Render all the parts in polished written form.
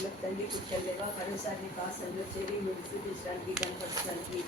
వాళ్ళకి తండ్రి కుట్టలేవా మరోసారి పాసంలో చేరి మీరు చూపించడానికి కనపరచడానికి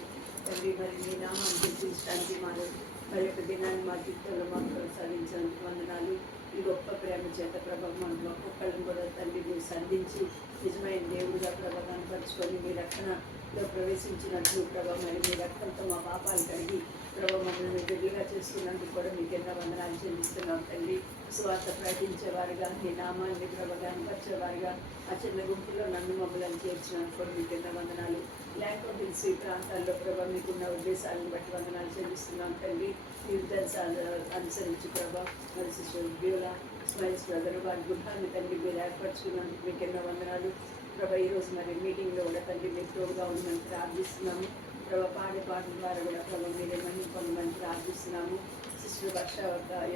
తండ్రి మరి మీ నామాన్ని గుర్తించడానికి మరి యొక్క దినాన్ని మా జీవితంలో మాకు కొనసాగించడానికి వందనాలు. ఈ గొప్ప ప్రేమ చేత ప్రభావం మనం ఒక్కొక్కళ్ళని కూడా తండ్రి మీరు సంధించి నిజమైన దేవుడిగా ప్రభావం కనపరుచుకొని మీ రక్షణలో ప్రవేశించినట్లు ప్రభావం మరి మీ రక్తంతో మా పాపాలు కడిగి ప్రభావం మమ్మల్ని బిడ్డలుగా చేసుకున్నందుకు కూడా మీకు ఎన్నో వందనాలు చెల్లిస్తున్నాం తండ్రి. సువార్త ప్రకటించేవారుగా మీ నామాన్ని ప్రభావం కనపరిచేవారుగా ఆ చిన్న గుంపులో నన్ను మమ్మల్ని చేర్చినందుకు కూడా మీకు ఎన్నో వందనాలు. లేకపోతే ఈ ప్రాంతాల్లో ప్రభావం మీకున్న ఉద్దేశాలను బట్టి వందనాలు చెల్లిస్తున్నాం తండ్రి. ఈ ఉద్దేశాలు అనుసరించి ప్రభావం మరి సిస్టర్ బ్యూలా స్మైల్స్ బ్రదర్ వారి గుర్రాన్ని తండ్రి మీరు ఏర్పరచుకున్నందుకు మీకు ఎన్నో వందనాలు ప్రభా. ఈరోజు మరి మీటింగ్లో కూడా తండ్రి మీరు తోడుగా ఉండమని ప్రార్థిస్తున్నాము ప్రభా. పాడే పాటల ద్వారా కూడా ప్రభావ మీరేమని పొందమని ప్రార్థిస్తున్నాము. సిస్టర్ వర్ష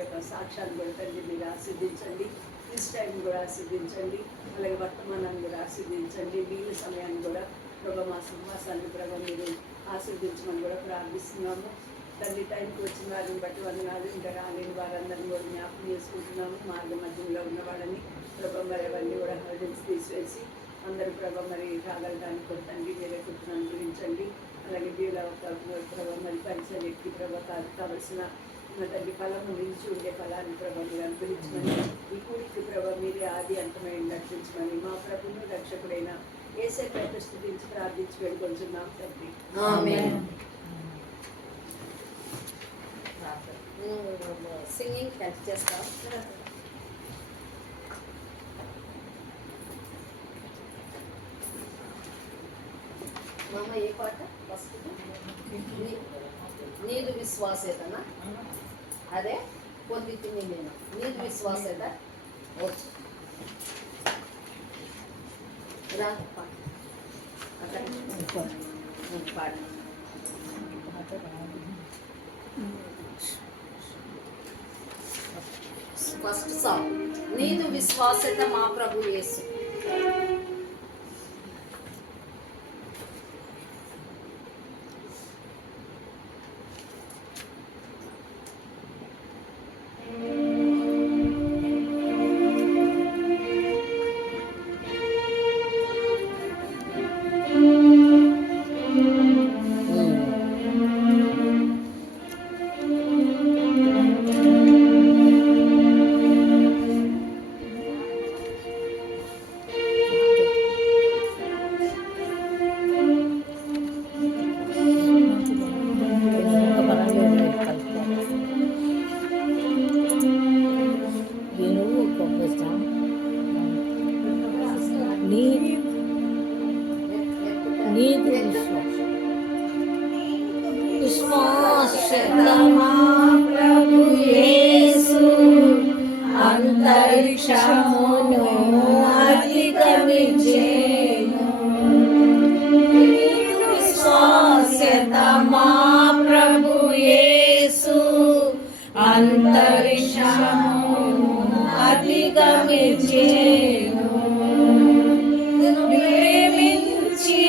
యొక్క సాక్ష్యాన్ని కూడా తండ్రి మీరు ఆశీర్దించండి. దిస్ టైం కూడా ఆశీర్దించండి. అలాగే వర్తమానాన్ని కూడా ఆశీర్దించండి. వీళ్ళ సమయాన్ని కూడా ప్రభా మా సింహాసాన్ని ప్రభావ మీరు ఆశీర్దించమని కూడా ప్రార్థిస్తున్నాము తండ్రి. టైంకి వచ్చిన వారిని బట్టి వందనాలు. ఇంకా రాలేని వారందరినీ కూడా జ్ఞాపకం చేసుకుంటున్నాము. మార్గ మధ్యంలో ఉన్న వాళ్ళని ప్రభా మరి అవన్నీ కూడా హర్డల్స్ తీసివేసి అందరూ ప్రభా మరి రాగలడానికి కూడా తండ్రి మీరే కూర్చుని అనుగ్రహించండి. అలాగే వీళ్ళ ప్రభావ మరి పరిచయం ఎక్కి ప్రభావ కావలసిన తండ్రి ఫలము నిలిచి ఉండే ఫలాన్ని ప్రభావ మీరు అనుగ్రహించమని ఈ కూడికి ప్రభావ మీరే ఆది అంతమైన నడిపించమని మా ప్రభువును రక్షకుడైన యేసే ప్రతిష్ఠించి ప్రార్థించి వెళ్ళుకొంచున్నాం తండ్రి. ఆమేన్. సింగింగ్ హెల్ప్ చేస్తా. మామ ఏ పాట ఫస్ట్? నీదు విశ్వాసేతనా? అదే పొందితిని నేను. నీదు విశ్వాసేత ఓకే రా పాడు. ఫస్ట్ సాంగ్ నీదు విశ్వాసత మా ప్రభు యేసు. ప్రభు యేసు అంతరిక్షమును అధిగమించెను. విశ్వాస్యత మా ప్రభు యేసు అంతరిక్షమును అధిగమించెను. ప్రేమించి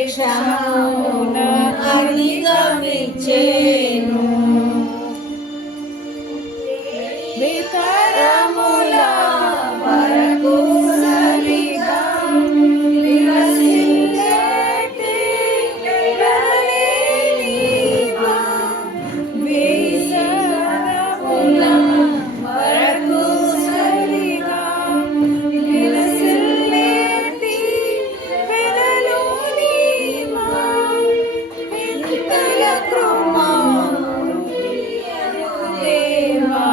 అంతరిక్షమున అధిగమించెను. వికరముల వరకు సరిగా విలసిల్లేటి వెడలేనిగా వికరముల వరకు సరిగా విలసిల్లేటి దేవా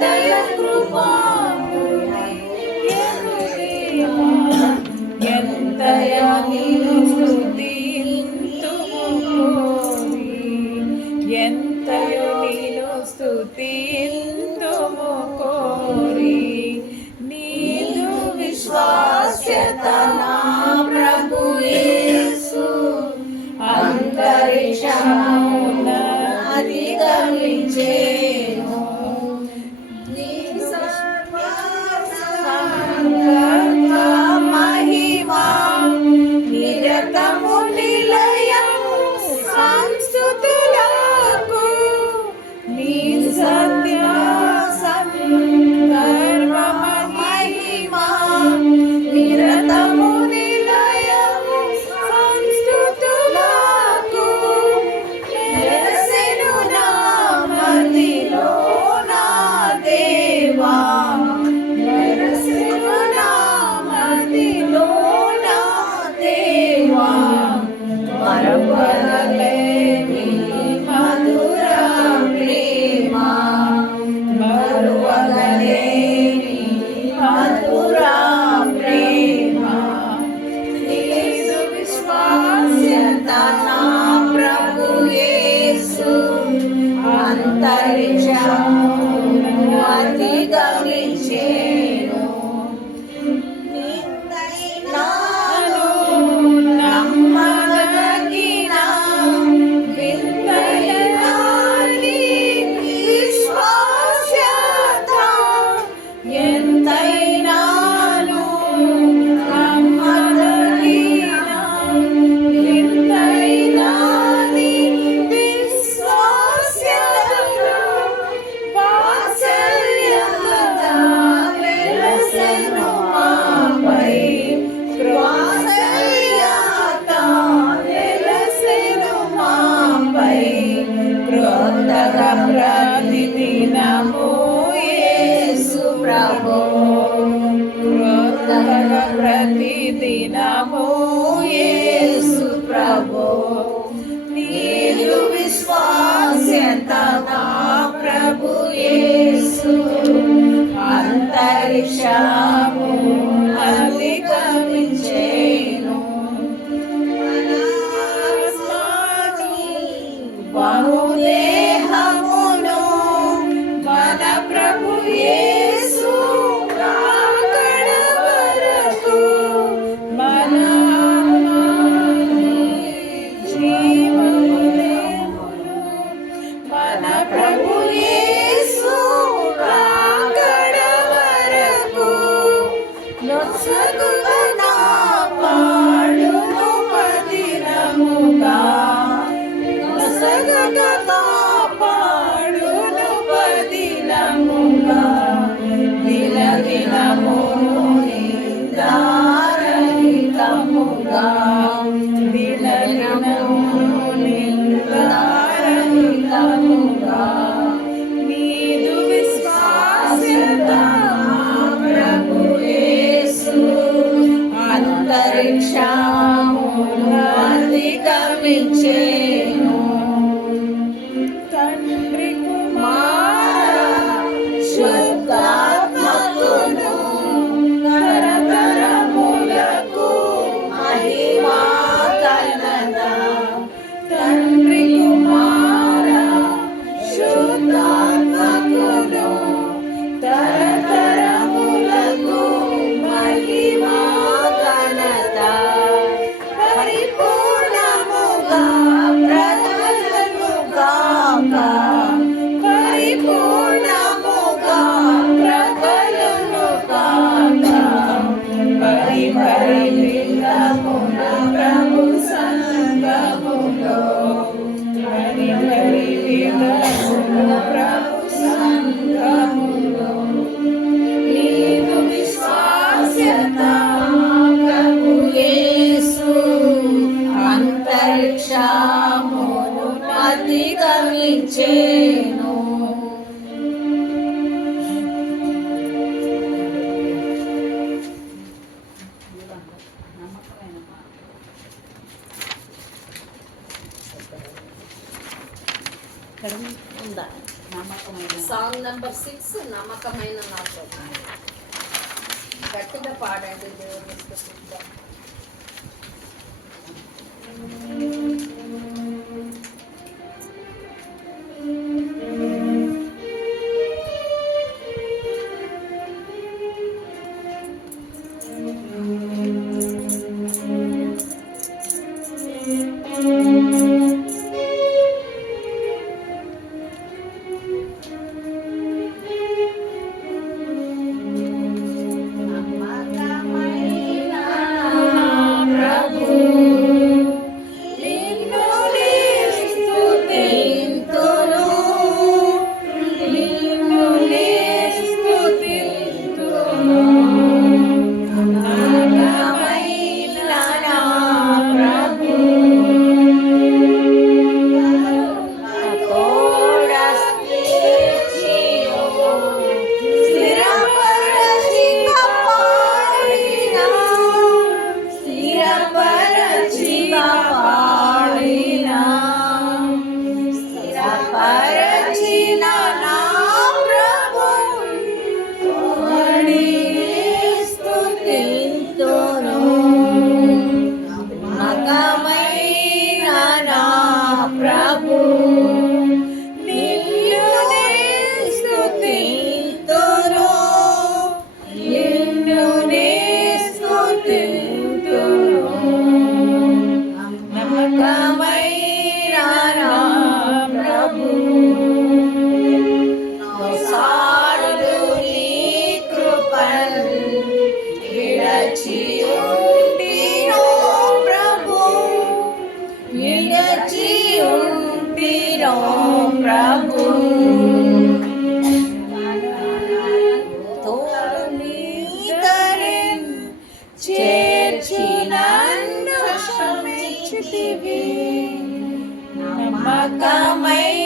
ఎంతయ కృపామయుని యెహోవా, ఎంతయ నిన్ను స్తుతింతుము కోరి, ఎంతయో నిన్ను స్తుతింతుము కోరి, నీదు విశ్వాస్యత నా ప్రభు యేసు అంతరిక్షమున అధిగమించెను. నీ సర్వసంగ మహిమా నిరతము నిలయము సంస్తుతులకు, నీ సత్య సందర్భ మహిమా నిరతము నిలయము సంస్తుతులకు, నెలసెను నా మదిలో నా దేవా, నెలసెను నా మదిలో నా దేవా, మరువలేని మధుర ప్రేమ, మరువలేని మధుర ప్రేమ, నీదు విశ్వాస్యత నా ప్రభు యేసు అంతరిక్షమును అధిగమించెను. నాను నమ్మదగిన వింతైన నీ విశ్వాస్యత, ఎంతైనాను నమ్మదగిన వింతైన నీ విశ్వాస్యతను, వాత్సల్యత వెలసెను మాపై, వాత్సల్యత వెలసెను మాపై, క్రొత్తగా ప్రతిదినము యేసు ప్రభు, క్రొత్తగా ప్రతిదినము యేసు ప్రభు, నీదు విశ్వాస్యత నా ప్రభు యేసు అంతరిక్షము అధిగమించెను. బహుదేహమును మన ప్రభు యేసు రాకడ వరకు, మన జీవమును మన ప్రభు యేసు రాకడ వరకు, నొసగుగా పాడును పదినముగా, నొసగుగా పాడును పదినముగా, దినదినమును నిందారహితముగా, దినదినమును నిందారహితముగా, నీదు విశ్వాస్యత ప్రభు యేసు నెంబర్ 6 నమ్మకమైన నా ప్రభు. గట్టిగా పాడండి దేవుని స్తుతిద్దాం.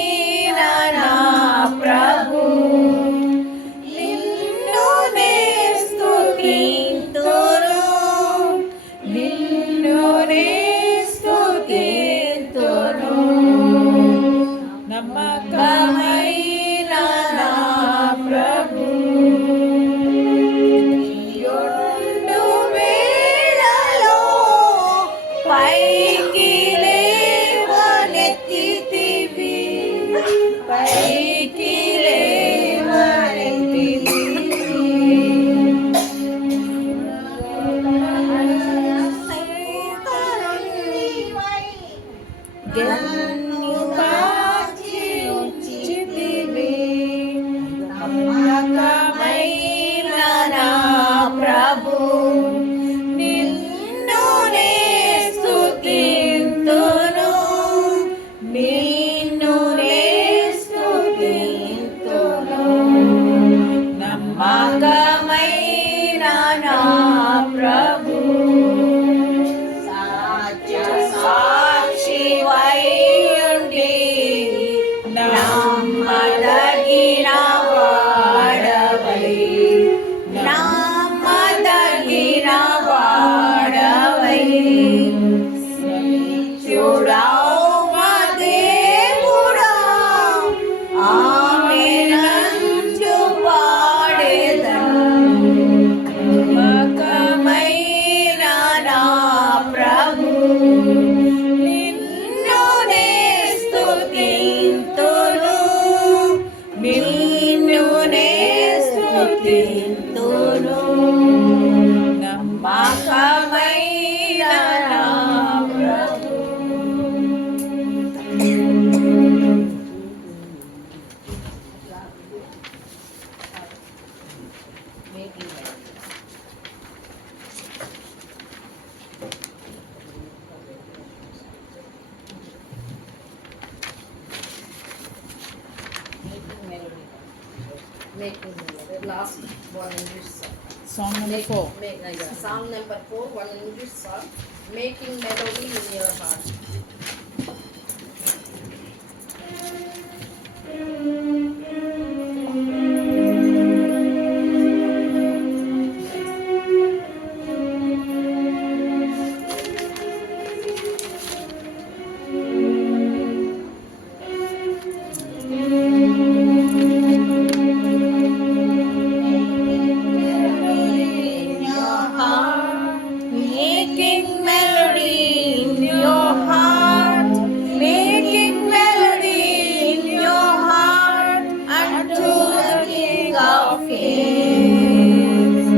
నమ్మకమైన నా ప్రభు నిన్ను నే స్తుతింతును, నిన్ను నే స్తుతింతును. నమ్మకమైన నా ప్రభు యొండు వేళలో పైకి లేవనెత్తితివి, పైకి లేవనెత్తితివి. గన్ను కాచి ఉంచితివి, నమ్మకమైన నా ప్రభు నిన్ను నే స్తుతింతును, నిన్ను నే స్తుతింతును. నమ్మకమైన నా ప్రభు సాక్షివై ఉండి నమ్మదగిన వాడవై, నమ్మదగిన వాడవై. నిత్యుడవు మా దేవుడా, ఆమేనంటూ పాడెదను. నమ్మకమైన నా ప్రభు నిన్ను నే స్తుతింతును, నిన్ను నే స్తుతింతును. నమ్మకమైన నా ప్రభు. Last one English song. Song number 4. Song number 4, one English song. Making melody in your heart. kings.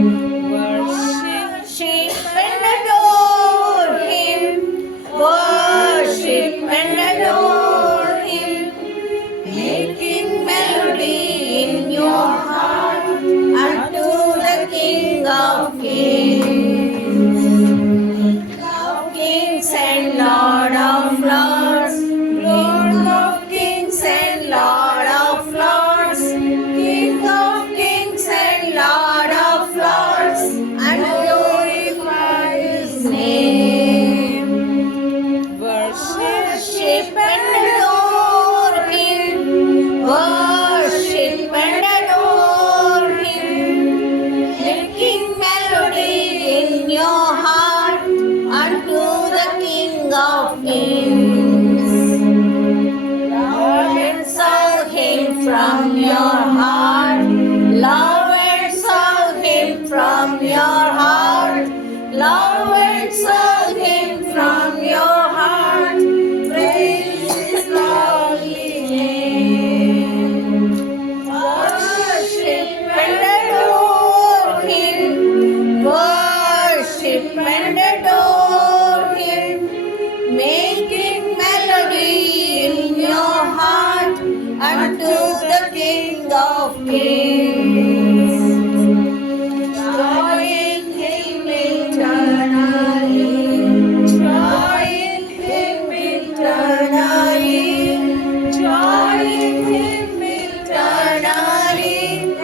Worship and adore him. Worship and adore him. Making melody in your heart unto the King of Kings. Of kings and Lord of lords. Lord of kings and Lord of lords. King of kings and Lord of lords. And glorify his name. Worship and adore him. Worship and adore him. Making melody in your heart unto the King of Kings. Love and serve him from your heart. Love and serve him from your heart. Love and serve him from your heart. Praise his lovely name. Worship and adore him. Worship and adore him. Making melody in your heart unto the King of Kings. Joy in him eternally. Joy in him eternally. Joy in him eternally.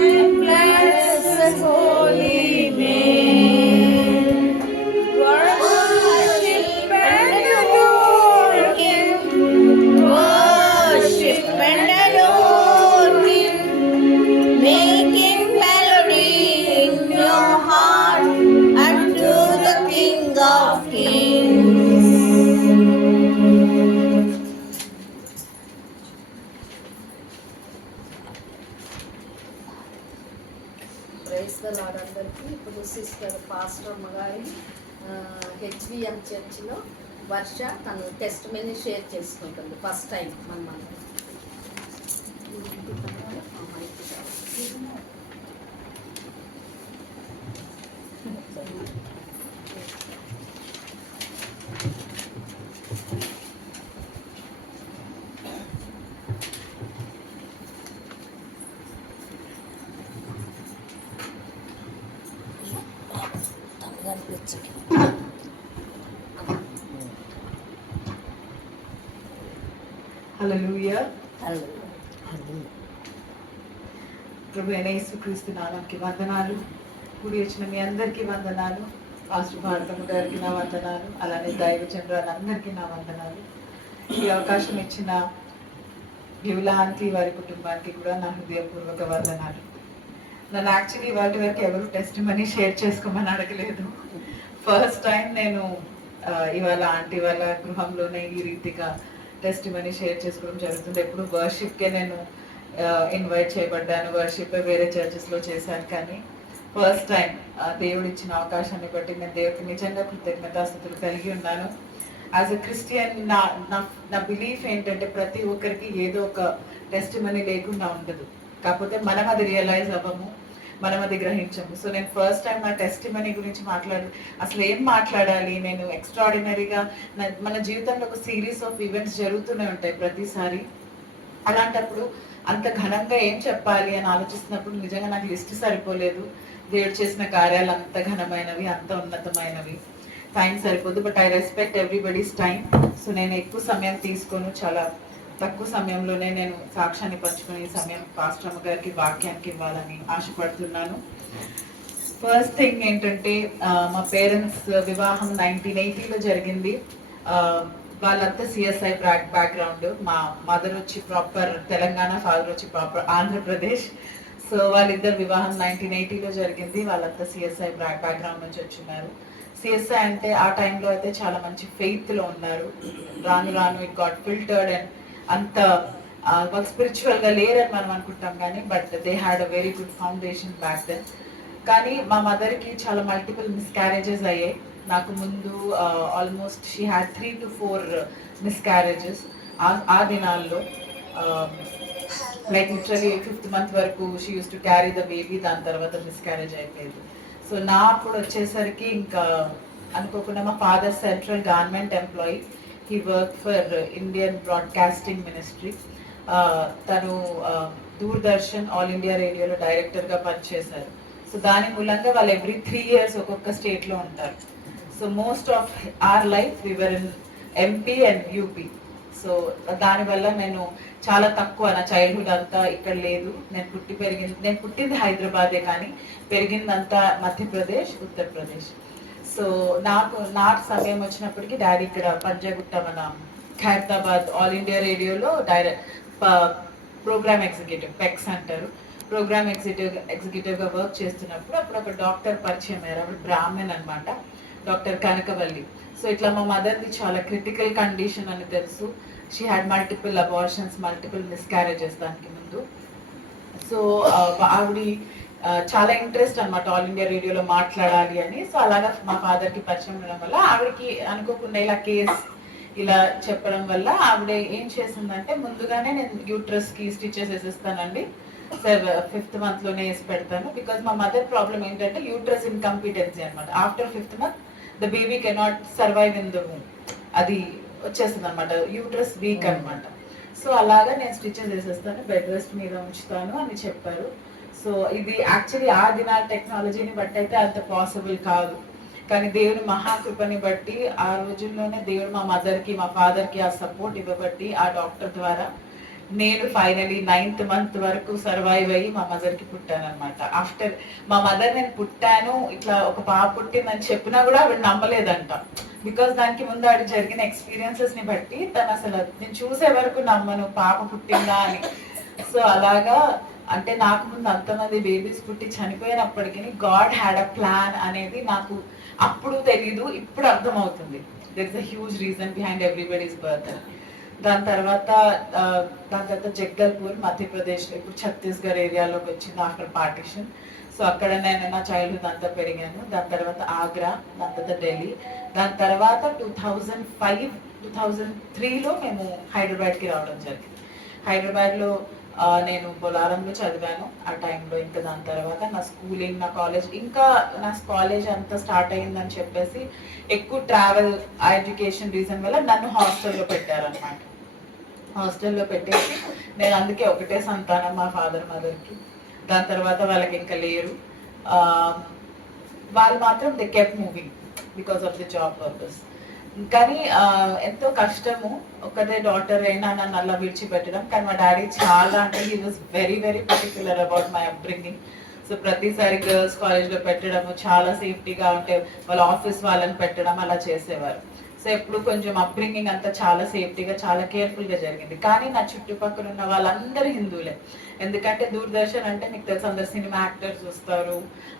And bless his holy name. Worship and adore him. Worship and adore him. Making melody in your heart unto the King of Kings. Praise the lord అందరికీ. ఇప్పుడు sister pastor అమ్మగారి HVM చర్చిలో వర్ష తను testimony share చేసుకుంటుంది first time మన hallelujah. ప్రభు అయిన యేసుక్రీస్తు నామముకి వందనాలు. కూడి వచ్చిన మీ అందరికీ వందనాలు. పాస్టర్ భారతమ్మ గారికి నా వందనాలు. అలానే దైవజనులందరికీ నా వందనాలు. ఈ అవకాశం ఇచ్చిన బ్యూలా ఆంటీ వారి కుటుంబానికి కూడా నా హృదయపూర్వక వందనాలు. నన్ను యాక్చువల్లీ వాటి వరకు ఎవరు టెస్ట్ మనీ షేర్ చేసుకోమని అడగలేదు. ఫస్ట్ టైం నేను ఇవాళ ఆంటీ వాళ్ళ గృహంలోనే ఈ రీతిగా టెస్ట్ మనీ షేర్ చేసుకోవడం జరుగుతుంది. ఎప్పుడు వర్షిప్కే నేను ఇన్వైట్ చేయబడ్డాను. వర్షిప్ వేరే చర్చెస్లో చేశాను, కానీ ఫస్ట్ టైం దేవుడు ఇచ్చిన అవకాశాన్ని బట్టి నేను దేవుడికి నిజంగా కృతజ్ఞతాస్తుతులు కలిగి ఉన్నాను. యాజ్ అ క్రిస్టియన్ నా బిలీఫ్ ఏంటంటే ప్రతి ఒక్కరికి ఏదో ఒక టెస్ట్ మనీ లేకుండా ఉండదు. కాకపోతే మనం అది రియలైజ్ అవ్వము, మనం అది గ్రహించము. సో నేను ఫస్ట్ టైం నా టెస్ట్ మనీ గురించి అసలు ఏం మాట్లాడాలి. నేను ఎక్స్ట్రాడినరీగా మన జీవితంలో ఒక సిరీస్ ఆఫ్ ఈవెంట్స్ జరుగుతూనే ఉంటాయి ప్రతిసారి. అలాంటప్పుడు అంత ఘనంగా ఏం చెప్పాలి అని ఆలోచిస్తున్నప్పుడు నిజంగా నాకు లిస్ట్ సరిపోలేదు. దేవుడు చేసిన కార్యాలు అంత ఘనమైనవి, అంత ఉన్నతమైనవి. టైం సరిపోదు. But I respect everybody's time. So నేను ఎక్కువ సమయం తీసుకోను, చాలా తక్కువ సమయంలోనే నేను సాక్ష్యాన్ని పంచుకునే సమయం పాస్టర్ అమ్మ గారికి వాక్యానికి ఇవ్వాలని ఆశపడుతున్నాను. ఫస్ట్ థింగ్ ఏంటంటే మా పేరెంట్స్ వివాహం 1980లో జరిగింది. వాళ్ళంతా సిఎస్ఐ బ్యాక్గ్రౌండ్. మా మదర్ వచ్చి ప్రాపర్ తెలంగాణ, ఫాదర్ వచ్చి ప్రాపర్ ఆంధ్రప్రదేశ్. సో వాళ్ళిద్దరు వివాహం 1980లో జరిగింది. వాళ్ళంతా సిఎస్ఐ బ్యాక్గ్రౌండ్ నుంచి వచ్చిన్నారు. సిఎస్ఐ అంటే ఆ టైంలో అయితే చాలా మంచి ఫెయిత్లో ఉన్నారు. రాను రాను ఇట్ గాట్ ఫిల్టర్డ్ అండ్ అంత వాళ్ళు స్పిరిచువల్గా లేరని మనం అనుకుంటాం, కానీ but they had a very good foundation back then. కానీ మా మదర్కి చాలా మల్టిపుల్ మిస్క్యారేజెస్ అయ్యాయి. నాకు ముందు almost she had 3 to 4 miscarriages ఆ దినాల్లో. లైక్ లిటరలీ 5th month వరకు she used to carry the baby, దాని తర్వాత మిస్క్యారేజ్ అయిపోయింది. సో నా అప్పుడు వచ్చేసరికి ఇంకా అనుకోకుండా మా father central government employee, he work for Indian broadcasting ministry. తను దూరదర్శన్ ఆల్ ఇండియా రేడియోలో డైరెక్టర్గా పనిచేశారు. సో దాని మూలంగా వాళ్ళు ఎవ్రీ 3 years ఒక్కొక్క స్టేట్లో ఉంటారు. So most of our life we were in MP and UP. So దానివల్ల నేను చాలా తక్కువ, నా చైల్డ్హుడ్ అంతా ఇక్కడ లేదు. నేను పుట్టింది హైదరాబాదే, కానీ పెరిగిందంతా మధ్యప్రదేశ్, ఉత్తరప్రదేశ్. సో నాకు సమయం వచ్చినప్పటికీ డాడీ ఇక్కడ పంజాగుట్ట మన ఖైరతాబాద్ ఆల్ ఇండియా రేడియోలో ప్రోగ్రామ్ ఎగ్జిక్యూటివ్, పెక్స్ అంటారు, ప్రోగ్రామ్ ఎగ్జిక్యూటివ్గా వర్క్ చేస్తున్నప్పుడు అప్పుడు ఒక డాక్టర్ పరిచయం అయ్యారు. అప్పుడు బ్రాహ్మణ్ అనమాట, డాక్టర్ కనకవల్లి. సో ఇట్లా మా మదర్ది చాలా క్రిటికల్ కండిషన్ అని తెలుసు. She had multiple abortions, multiple miscarriages దానికి ముందు. సో ఆవిడ చాలా ఇంట్రెస్ట్ అనమాట ఆల్ ఇండియా రేడియోలో మాట్లాడాలి అని. సో అలాగా మా ఫాదర్కి పరిచయం ఉండడం వల్ల ఆవిడకి అనుకోకుండా ఇలా కేస్ ఇలా చెప్పడం వల్ల ఆవిడ ఏం చేసిందంటే, ముందుగానే నేను యూట్రస్కి స్టిచెస్ వేసేస్తానండి సార్, 5th month వేసి పెడతాను. బికాజ్ మా మదర్ ప్రాబ్లం ఏంటంటే యూట్రస్ ఇన్కంపిటెన్సీ అనమాట. After 5th month the baby cannot survive in the womb, అది వచ్చేస్తుంది అనమాట, యూట్రస్ వీక్ అనమాట. సో అలాగా నేను స్టిచెస్ వేసేస్తాను, బెడ్ రెస్ట్ మీద ఉంచుతాను అని చెప్పారు. సో ఇది యాక్చువల్లీ ఆ దినాల టెక్నాలజీని బట్టి అయితే అంత పాసిబుల్ కాదు, కానీ దేవుని మహాకృపని బట్టి ఆ రోజుల్లోనే దేవుడు మా మదర్కి మా ఫాదర్కి ఆ సపోర్ట్ ఇవ్వబట్టి ఆ డాక్టర్ ద్వారా నేను ఫైనలీ 9th month వరకు సర్వైవ్ అయ్యి మా మదర్కి పుట్టాను అనమాట. ఆఫ్టర్ మా మదర్ నేను పుట్టాను ఇట్లా ఒక పాప పుట్టిందని చెప్పినా కూడా ఆవిడ నమ్మలేదంట. బికాస్ దానికి ముందు ఆవిడ జరిగిన ఎక్స్పీరియన్సెస్ని బట్టి తను అసలు నేను చూసే వరకు నమ్మను పాప పుట్టిందా అని. సో అలాగా అంటే నాకు ముందు అంతమంది బేబీస్ పుట్టి చనిపోయినప్పటికీ గాడ్ హ్యాడ్ అ ప్లాన్ అనేది నాకు అప్పుడు తెలీదు, ఇప్పుడు అర్థమవుతుంది. There is a huge reason behind everybody's birth. దాని తర్వాత జగదల్పూర్ మధ్యప్రదేశ్లో, ఇప్పుడు ఛత్తీస్గఢ్ ఏరియాలోకి వచ్చింది ఆఫ్టర్ పార్టిషన్. సో అక్కడ నేను నా చైల్డ్హుడ్ అంతా పెరిగాను. దాని తర్వాత ఆగ్రా, దాని తర్వాత ఢిల్లీ, దాని తర్వాత 2005-2003లో మేము హైదరాబాద్కి రావడం జరిగింది. హైదరాబాద్లో నేను బొలారంలో చదివాను ఆ టైంలో. ఇంకా దాని తర్వాత నా స్కూలింగ్, నా కాలేజ్ అంతా స్టార్ట్ అయ్యిందని చెప్పేసి ఎక్కువ ట్రావెల్, ఎడ్యుకేషన్ రీజన్ వల్ల నన్ను హాస్టల్లో పెట్టారనమాట. హాస్టల్లో పెట్టేసి నేను అందుకే ఒకటే సంతానం మా ఫాదర్ మదర్కి. దాని తర్వాత వాళ్ళకి ఇంకా లేరు, వాళ్ళు మాత్రం they కెప్ moving because of the job purpose. కానీ ఎంతో కష్టము, ఒకటే డాటర్ అయినా నన్ను అలా విడిచిపెట్టడం. కానీ మా డాడీ చాలా, అంటే he was very very particular about my upbringing. So ప్రతిసారి గర్ల్స్ కాలేజ్లో పెట్టడము, చాలా సేఫ్టీగా, అంటే వాళ్ళ ఆఫీస్ వాళ్ళని పెట్టడం అలా చేసేవారు. సో ఎప్పుడు కొంచెం అప్బ్రింగింగ్ అంతా చాలా సేఫ్టీగా, చాలా కేర్ఫుల్గా జరిగింది. కానీ నా చుట్టుపక్కల ఉన్న వాళ్ళందరూ హిందువులే. ఎందుకంటే దూరదర్శన్ అంటే మీకు తెలుసు, అందరు సినిమా యాక్టర్స్ వస్తారు,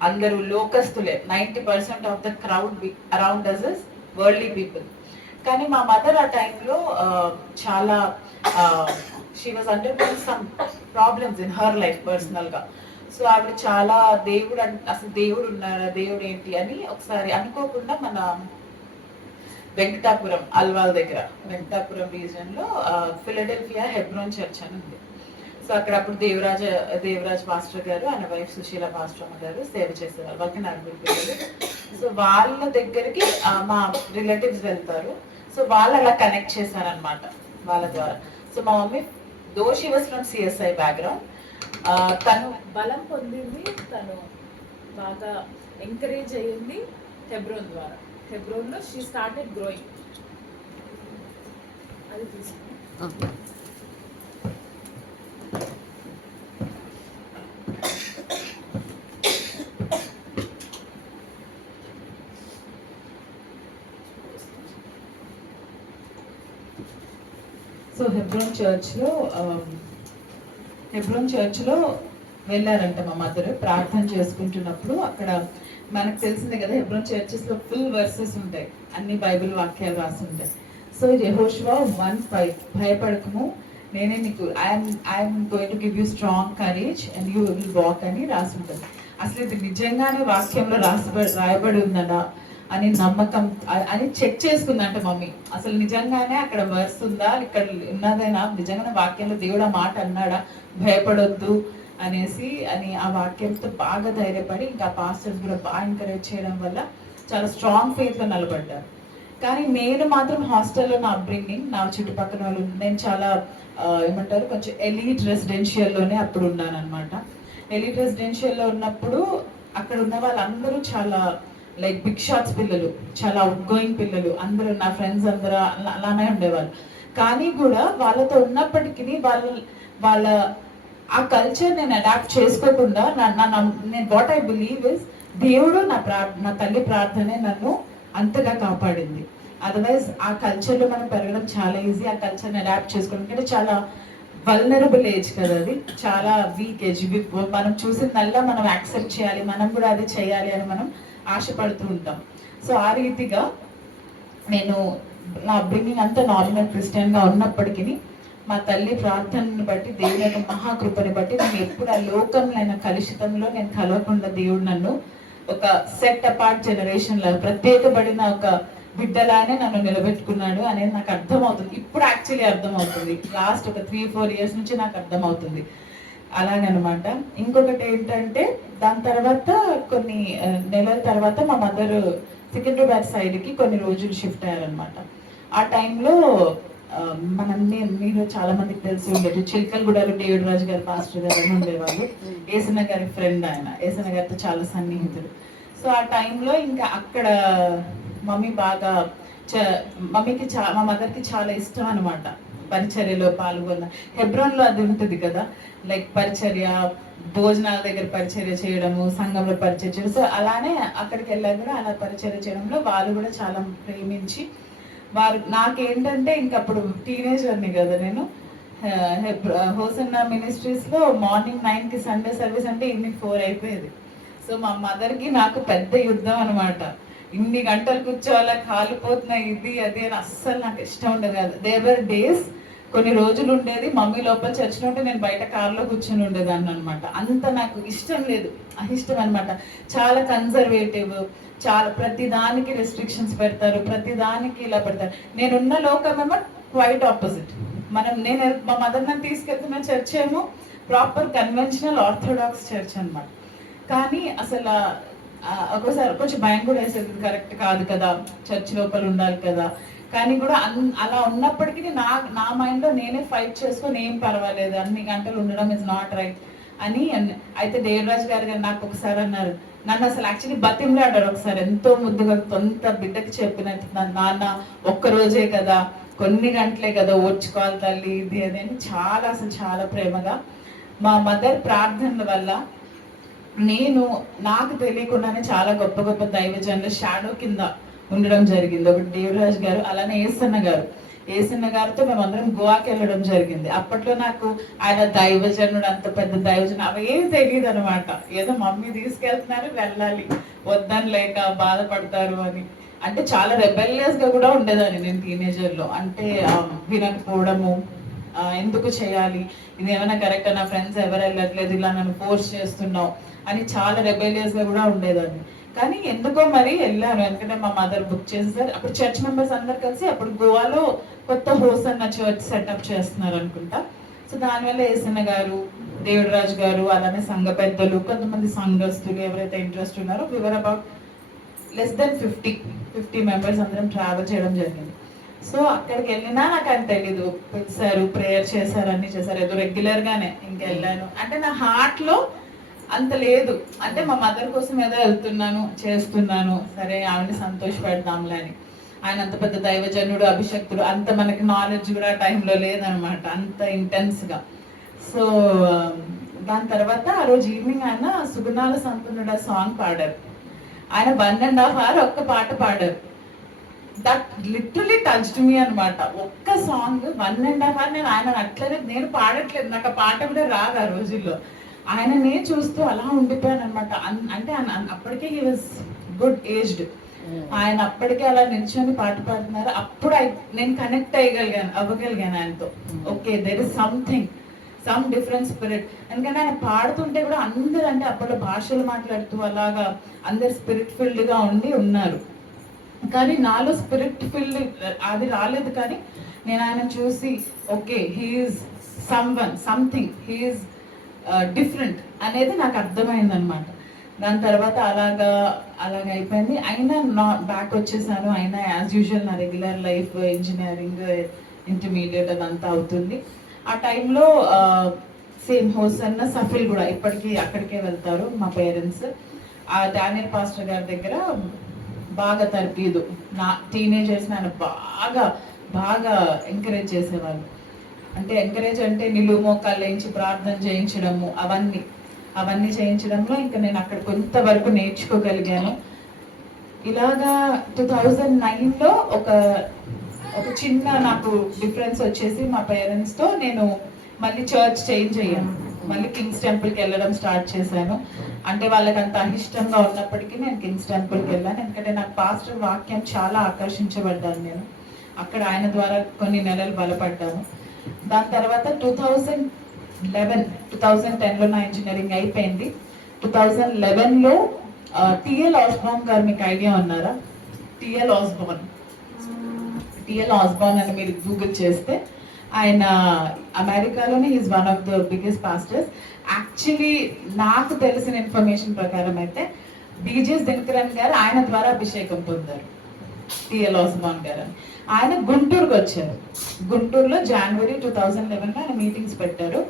అందరూ లోకస్తులే. 90% of the crowd around us is worldly people. కానీ మా మదర్ ఆ టైంలో చాలా she was undergoing some problems in her life పర్సనల్గా. సో ఆవిడ చాలా అసలు దేవుడు ఉన్నాడా, దేవుడు ఏంటి అని ఒకసారి అనుకోకుండా మన వెంకటాపురం, అల్వాల్ దగ్గర వెంకటాపురం రీజన్లో ఫిలడెల్ఫియా హెబ్రోన్ చర్చ్ అని ఉంది. సో అక్కడ అప్పుడు దేవరాజ్ మాస్టర్ గారు, ఆయన వైఫ్ సుశీల మాస్టర్ గారు సేవ చేసేవారు. వాళ్ళకి 4 పిల్లలు. సో వాళ్ళ దగ్గరికి మా రిలేటివ్స్ వెళ్తారు. సో వాళ్ళు అలా కనెక్ట్ చేశారనమాట వాళ్ళ ద్వారా. సో మా mummy though she was from CSI background, తను బలం పొందింది, తను బాగా ఎంకరేజ్ అయ్యింది హెబ్రోన్ ద్వారా. హెబ్రోన్లో షీ స్టార్టెడ్ గ్రోయింగ్. అది తీసుకుని సో హెబ్రోన్ చర్చ్లో వెళ్ళారంట మా మదర్ ప్రార్థన చేసుకుంటున్నప్పుడు. అక్కడ మనకు తెలిసిందే కదా, హెబ్రోన్ చర్చెస్లో ఫుల్ వర్సెస్ ఉంటాయి, అన్ని బైబిల్ వాక్యాలు రాసి ఉంటాయి. సో యెహోషువ 1:5 భయపడకము, నేనే నీకు I'm going to give you strong courage and you will walk అని రాసి ఉంటుంది. అసలు ఇది నిజంగానే వాక్యంలో రాయబడి ఉందనా, అని నమ్మకం అని చెక్ చేసుకుందంట మమ్మీ. అసలు నిజంగానే అక్కడ వర్స్ ఉందా, ఇక్కడ ఉన్నదైనా నిజంగానే వాక్యంలో దేవుడు ఆ మాట అన్నాడా, భయపడొద్దు అనేసి అని ఆ వాక్యంతో బాగా ధైర్యపడి ఇంకా పాస్టర్స్ కూడా బాగా ఎంకరేజ్ చేయడం వల్ల చాలా స్ట్రాంగ్ ఫెయిత్లో నిలబడ్డారు. కానీ నేను మాత్రం హాస్టల్లో నా అప్బ్రింగింగ్, నా చుట్టుపక్కల వాళ్ళు, నేను చాలా ఏమంటారు కొంచెం ఎలీట్ రెసిడెన్షియల్లోనే అప్పుడు ఉన్నాను అనమాట. ఎలీట్ రెసిడెన్షియల్లో ఉన్నప్పుడు అక్కడ ఉన్న వాళ్ళందరూ చాలా లైక్ బిగ్ షాట్స్ పిల్లలు, చాలా అవుట్ గోయింగ్ పిల్లలు, అందరూ నా ఫ్రెండ్స్ అందరూ అలానే ఉండేవాళ్ళు. కానీ కూడా వాళ్ళతో ఉన్నప్పటికీ వాళ్ళ ఆ కల్చర్ నేను అడాప్ట్ చేసుకోకుండా నేను వాట్ ఐ బిలీవ్ ఇస్ దేవుడు నా తల్లి ప్రార్థనే నన్ను అంతగా కాపాడింది. అదర్వైజ్ ఆ కల్చర్లో మనం పెరగడం చాలా ఈజీ, ఆ కల్చర్ని అడాప్ట్ చేసుకోవడం అంటే చాలా వల్నరబుల్ ఏజ్ కదా, అది చాలా వీక్ ఏజ్. మనం చూసిందల్లా మనం యాక్సెప్ట్ చేయాలి, మనం కూడా అది చేయాలి అని మనం ఆశపడుతూ ఉంటాం. సో ఆ రీతిగా నేను నా అప్బ్రింగింగ్ అంతా నార్మల్ క్రిస్టియన్గా ఉన్నప్పటికీ మా తల్లి ప్రార్థనని బట్టి, దేవుని యొక్క మహాకృపని బట్టి నేను ఎప్పుడు ఆ లోకంలో కలుషితంలో నేను కలవకుండా దేవుడు నన్ను ఒక సెట్ అపార్ట్ జనరేషన్ లా ప్రత్యేకపడిన ఒక బిడ్డలానే నన్ను నిలబెట్టుకున్నాడు అనేది నాకు అర్థమవుతుంది. ఇప్పుడు యాక్చువల్లీ అర్థమవుతుంది, లాస్ట్ ఒక 3-4 years నుంచి నాకు అర్థమవుతుంది అలాగనమాట. ఇంకొకటి ఏంటంటే దాని తర్వాత కొన్ని నెలల తర్వాత మా మదర్ సికింద్రాబాద్ సైడ్కి కొన్ని రోజులు షిఫ్ట్ అయ్యారనమాట. ఆ టైంలో మీరు చాలా మందికి తెలిసి ఉండేది, చిల్కల్గూడలో డేవిడ్ రాజు గారు పాస్టర్ గారు అని ఉండేవాళ్ళు. ఏసన్న గారి ఫ్రెండ్, ఆయన ఏసన్న గారితో చాలా సన్నిహితుడు. సో ఆ టైంలో ఇంకా అక్కడ మమ్మీ బాగా మమ్మీకి మా మదర్కి చాలా ఇష్టం అనమాట పరిచర్యలో పాల్గొన్న. హెబ్రోన్లో అది ఉంటుంది కదా, లైక్ పరిచర్య, భోజనాల దగ్గర పరిచర్య చేయడము, సంఘంలో పరిచర్య చేయడం. సో అలానే అక్కడికి వెళ్ళా కూడా అలా పరిచర్య చేయడంలో వాళ్ళు కూడా చాలా ప్రేమించి వారు నాకేంటంటే ఇంకప్పుడు టీనేజర్ని కదా నేను, హోసన్న మినిస్ట్రీస్లో మార్నింగ్ 9కి సండే సర్వీస్ అంటే ఈవినింగ్ 4 అయిపోయేది. సో మా మదర్కి నాకు పెద్ద యుద్ధం అనమాట. ఇన్ని గంటలు కూర్చోవాలా, కాలిపోతున్నాయి, ఇది అది అని అస్సలు నాకు ఇష్టం ఉండదు కాదు. దేవర్ డేస్ కొన్ని రోజులు ఉండేది మమ్మీ లోపల చర్చిలో ఉంటే నేను బయట కార్లో కూర్చొని ఉండేదాన్ని అనమాట. అంత నాకు ఇష్టం లేదు, అయిష్టం అనమాట. చాలా కన్జర్వేటివ్, చాలా ప్రతి దానికి రెస్ట్రిక్షన్స్ పెడతారు, ప్రతి దానికి ఇలా పెడతారు. నేనున్న లోకమేమో క్వైట్ ఆపోజిట్. నేను మా మదర్ నన్ను తీసుకెళ్తున్న చర్చ్ ఏమో ప్రాపర్ కన్వెన్షనల్ ఆర్థోడాక్స్ చర్చ్ అనమాట. కానీ అసలు ఒక్కోసారి కొంచెం భయం కూడా వేసేది, కరెక్ట్ కాదు కదా, చర్చ్ లోపల ఉండాలి కదా. కానీ కూడా అలా ఉన్నప్పటికీ నా మైండ్లో నేనే ఫైట్ చేసుకొని ఏం పర్వాలేదు, అన్ని గంటలు ఉండడం ఇస్ నాట్ రైట్ అని. అయితే దేవరాజ్ గారు నాకు ఒకసారి అన్నారు, నన్ను అసలు యాక్చువల్లీ బతిమలాడారు ఒకసారి, ఎంతో ముద్దుగా సొంత బిడ్డకి చెప్పినట్టు, నాన్న ఒక్కరోజే కదా, కొన్ని గంటలే కదా, ఓర్చుకోవాలి తల్లి, ఇది అది అని చాలా అసలు చాలా ప్రేమగా. మా మదర్ ప్రార్థనల వల్ల నాకు తెలియకుండానే చాలా గొప్ప గొప్ప దైవజనుల షాడో కింద ఉండడం జరిగింది. ఒకటి దేవరాజ్ గారు, అలానే ఏసన్న గారితో మేమందరం గోవాకి వెళ్ళడం జరిగింది. అప్పట్లో నాకు ఆయన దైవజనుడు, అంత పెద్ద దైవజనుడు అవేం తెలియదు అనమాట. ఏదో మమ్మీ తీసుకెళ్తున్నారు, వెళ్ళాలి, వద్దని లేక బాధపడతారు అని. అంటే చాలా రెబెలియస్గా కూడా ఉండేదాన్ని నేను టీనేజర్లో. అంటే వినకపోవడము, ఎందుకు చేయాలి, ఇది ఏమైనా కరెక్ట్, నా ఫ్రెండ్స్ ఎవరు వెళ్ళట్లేదు, ఇలా నన్ను ఫోర్స్ చేస్తున్నావు అని చాలా రెబెలియస్గా కూడా ఉండేదాన్ని. కానీ ఎందుకో మరి వెళ్ళాను, ఎందుకంటే మా మదర్ బుక్ చేసేసారు. అప్పుడు చర్చ్ మెంబర్స్ అందరు కలిసి అప్పుడు గోవాలో కొత్త హోసన్న చర్చ్ సెటప్ చేస్తున్నారు అనుకుంటా. సో దానివల్ల ఏసన్న గారు, దేవుడు రాజు గారు, అలానే సంఘ పెద్దలు, కొంతమంది సంఘస్థులు ఎవరైతే ఇంట్రెస్ట్ ఉన్నారో, we were about less than 50 members అందరం ట్రావెల్ చేయడం జరిగింది. సో అక్కడికి వెళ్ళినా నాకు అని తెలీదు, పిలిచారు, ప్రేయర్ చేశారు, అన్ని చేశారు, ఏదో రెగ్యులర్గానే ఇంకెళ్ళాను. అంటే నా హార్ట్లో అంత లేదు, అంటే మా మదర్ కోసం ఏదో వెళ్తున్నాను, చేస్తున్నాను, సరే ఆవిడని సంతోషపెడతాంలే అని. ఆయన అంత పెద్ద దైవజనుడు, అభిషక్తుడు, అంత మనకి నాలెడ్జ్ కూడా టైంలో లేదనమాట, అంత ఇంటెన్స్గా. సో దాని తర్వాత ఆ రోజు ఈవినింగ్ ఆయన సుగుణాల సంపన్నుడు సాంగ్ పాడారు. ఆయన 1.5 hour ఒక్క పాట పాడారు. దట్ లిటరలీ టచ్డ్ మీ అనమాట. ఒక్క సాంగ్ 1.5 hour నేను ఆయన అట్లనే, నేను పాడట్లేదు, నాకు ఆ పాట కూడా రాదు ఆ రోజుల్లో. ఆయననే చూస్తూ అలా ఉండిపోయాను అనమాట. అంటే అప్పటికే హీ వాజ్ గుడ్ ఏజ్డ్. ఆయన అప్పటికే అలా నిల్చొని పాట పాడుతున్నారు. అప్పుడు నేను కనెక్ట్ అవ్వగలిగాను ఆయనతో. Okay, there is some different spirit. ఎందుకంటే ఆయన పాడుతుంటే కూడా అందరూ, అంటే అప్పట్లో భాషలు మాట్లాడుతూ అలాగా అందరు స్పిరిట్ ఫిల్డ్గా ఉన్నారు. కానీ నాలో స్పిరిట్ ఫిల్డ్ అది రాలేదు. కానీ నేను ఆయన చూసి okay he's someone something, he's different అనేది నాకు అర్థమైంది అనమాట. దాని తర్వాత అలాగ అయిపోయింది. అయినా బ్యాక్ వచ్చేసాను. అయినా యాజ్ యూజువల్ నా రెగ్యులర్ లైఫ్, ఇంజనీరింగ్, ఇంటర్మీడియట్ అదంతా అవుతుంది. ఆ టైంలో సేమ్ హోసన్న సఫిల్ కూడా ఇప్పటికీ అక్కడికే వెళ్తారు మా పేరెంట్స్. ఆ డానియల్ పాస్టర్ గారి దగ్గర బాగా తర్పీదు, నా టీనేజర్స్ నన్ను బాగా ఎంకరేజ్ చేసేవాళ్ళు. అంటే ఎంకరేజ్ అంటే నిలువు మోకాళ్ళు వేయించి ప్రార్థన చేయించడము, అవన్నీ చేయించడంలో ఇంకా నేను అక్కడ కొంతవరకు నేర్చుకోగలిగాను. ఇలాగా 2009లో ఒక చిన్న నాకు డిఫరెన్స్ వచ్చేసి మా పేరెంట్స్తో నేను మళ్ళీ చర్చ్ చేంజ్ అయ్యాను. మళ్ళీ కింగ్స్ టెంపుల్కి వెళ్ళడం స్టార్ట్ చేశాను. అంటే వాళ్ళకి అంత అనిష్టంగా ఉన్నప్పటికీ నేను కింగ్స్ టెంపుల్కి వెళ్ళాను. ఎందుకంటే నాకు పాస్టర్ వాక్యం చాలా ఆకర్షించబడ్డాను. నేను అక్కడ ఆయన ద్వారా కొన్ని నెలలు బలపడ్డాను. దాని తర్వాత 2010లో నా ఇంజనీరింగ్ అయిపోయింది. 2011లో టిఎల్ ఆస్బార్న్ గారు, మీకు ఐడియా ఉన్నారా? టిఎల్ ఆస్బార్న్ అని మీరు గూగుల్ చేస్తే ఆయన అమెరికాలోనే is one of the biggest pastors. Actually నాకు తెలిసిన ఇన్ఫర్మేషన్ ప్రకారం అయితే బీజేఎస్ దినకరన్ గారు ఆయన ద్వారా అభిషేకం పొందారు. టిఎల్ ఆస్బార్న్ గారు ఆయన గుంటూరుకి వచ్చారు. గుంటూరులో జనవరి 2011లో ఆయన మీటింగ్స్ పెట్టారు.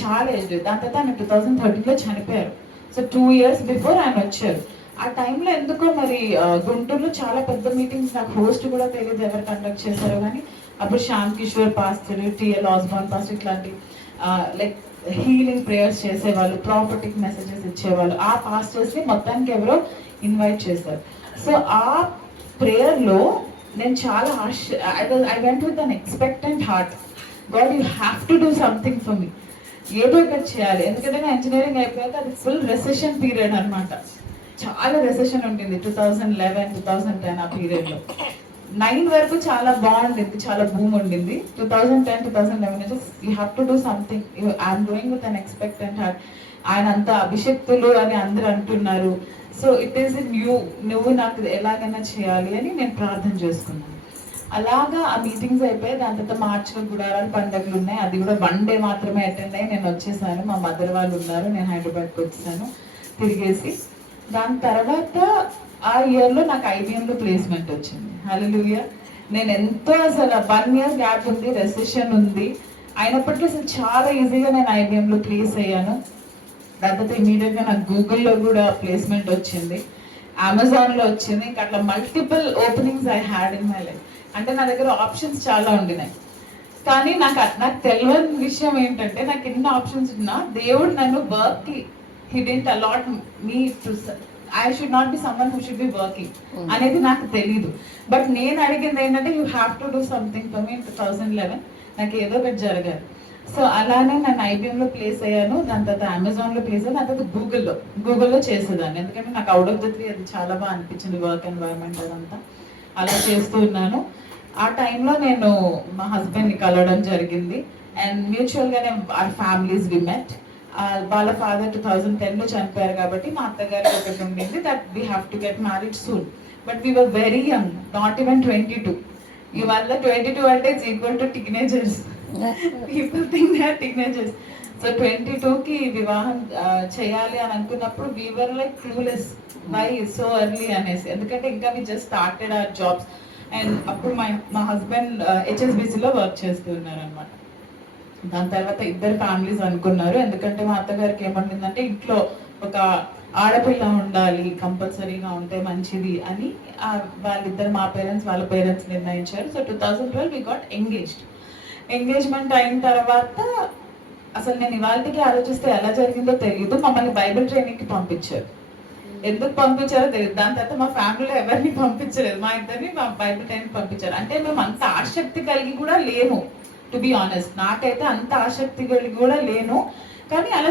చాలా ఏజ్. దాని తర్వాత ఆయన 2013లో చనిపోయారు. సో 2 years బిఫోర్ ఆయన వచ్చారు. ఆ టైంలో ఎందుకో మరి గుంటూరులో చాలా పెద్ద మీటింగ్స్, నాకు హోస్ట్ కూడా తెలియదు ఎవరు కండక్ట్ చేశారో, కానీ అప్పుడు Shyam Kishore pastor, TL Osborn pastor ఇట్లాంటి లైక్ హీలింగ్ ప్రేయర్స్ చేసేవాళ్ళు, ప్రాఫిటిక్ మెసేజెస్ ఇచ్చేవాళ్ళు. ఆ పాస్టర్స్ని మొత్తానికి ఎవరో ఇన్వైట్ చేశారు. సో ఆ ప్రేయర్లో నేను చాలా I went with an expectant heart. God you have to do something for me, ఏదో ఒకటి చేయాలి. ఎందుకంటే నా ఇంజనీరింగ్ అయిపోయాక అది ఫుల్ రెసెషన్ పీరియడ్ అనమాట. చాలా రెసెషన్ ఉంటుంది 2011, 2010 ఆ పీరియడ్లో. 9 వరకు చాలా బాగుండింది, చాలా బూమ్ ఉండింది. 2010, 2011 you have to do something, I'm doing with an expectant heart. ఆయన అంతా అభిషక్తులు అని అందరూ అంటున్నారు. సో ఇట్ ఈస్ నువ్వు నాకు ఎలాగైనా చేయాలి అని నేను ప్రార్థన చేసుకున్నాను. అలాగా ఆ మీటింగ్స్ అయిపోయి దాని తర్వాత మార్చిలో గుడారాలు పండుగలు ఉన్నాయి. అది కూడా 1 day మాత్రమే అటెండ్ అయ్యి నేను వచ్చేసాను. మా మదర్ వాళ్ళు ఉన్నారు, నేను హైదరాబాద్కి వచ్చేసాను తిరిగేసి. దాని తర్వాత ఆ ఇయర్లో నాకు ఐబిఎంలో ప్లేస్మెంట్ వచ్చింది. హల్లెలూయా. నేను ఎంతో అసలు 1 year గ్యాప్ ఉంది, రెసెషన్ ఉంది, అయినప్పటికీ అసలు చాలా ఈజీగా నేను ఐబిఎంలో ప్లేస్ అయ్యాను. దాని తర్వాత ఇమీడియట్గా నాకు గూగుల్లో కూడా ప్లేస్మెంట్ వచ్చింది, అమెజాన్లో వచ్చింది. ఇంకా అట్లా multiple openings I had in my life. అంటే నా దగ్గర ఆప్షన్స్ చాలా ఉండినాయి. కానీ నాకు తెలియని విషయం ఏంటంటే, నాకు ఎన్ని ఆప్షన్స్ ఉన్నా దేవుడు నన్ను వర్క్కి he didn't allot me to, I should not be someone who should be working అనేది నాకు తెలీదు. బట్ నేను అడిగింది ఏంటంటే you have to do something for me. 2011 నాకు ఏదో ఒకటి జరగాలి. సో అలానే నేను ఐబిఎంలో ప్లేస్ అయ్యాను. దాని తర్వాత అమెజాన్లో ప్లేస్ అయ్యాను. దాని తర్వాత గూగుల్లో చేసేదాన్ని, ఎందుకంటే నాకు అవుట్ ఆఫ్ ద 3 అది చాలా బాగా అనిపించింది, వర్క్ ఎన్వైరన్మెంట్ అదంతా. అలా చేస్తూ ఉన్నాను. ఆ టైంలో నేను మా హస్బెండ్ని కలవడం జరిగింది. అండ్ మ్యూచువల్గానే ఆర్ ఫ్యామిలీస్ వి మెట్. వాళ్ళ ఫాదర్ 2010లో చనిపోయారు కాబట్టి మా అత్తగారికి ఒకటి ఉండింది that we have to get married soon. But we were very young, not even 22. ఇవాళ 22 అంటే it's equal to teenagers. People think they are teenagers. So 22కి వివాహం చేయాలి అని అనుకున్నప్పుడు we were like clueless why so early అనేసి. ఎందుకంటే ఇంకా we just started our jobs. And అప్పుడు మా హస్బెండ్ HSBCలో వర్క్ చేస్తూ ఉన్నారు అనమాట. దాని తర్వాత ఇద్దరు ఫ్యామిలీస్ అనుకున్నారు. ఎందుకంటే మా అత్తగారికి ఏమంటుందంటే ఇంట్లో ఒక ఆడపిల్ల ఉండాలి, కంపల్సరీగా ఉంటే మంచిది అని వాళ్ళిద్దరు, మా పేరెంట్స్ వాళ్ళ పేరెంట్స్ నిర్ణయించారు. So 2012 we got engaged. Engagement అయిన తర్వాత అసలు నేను ఇవాళకి ఆలోచిస్తే ఎలా జరిగిందో తెలియదు. మమ్మల్ని బైబిల్ ట్రైనింగ్కి పంపించారు. ఎందుకు పంపించారో తెలియదు. దాని తర్వాత మా ఫ్యామిలీలో ఎవరిని పంపించలేదు, మా ఇద్దరిని బైబిల్ ట్రైనింగ్ పంపించారు. అంటే మేము అంత ఆసక్తి కలిగి కూడా లేము, టు బి ఆనెస్ట్. నాకైతే అంత ఆసక్తి కలిగి కూడా లేను, కానీ అలా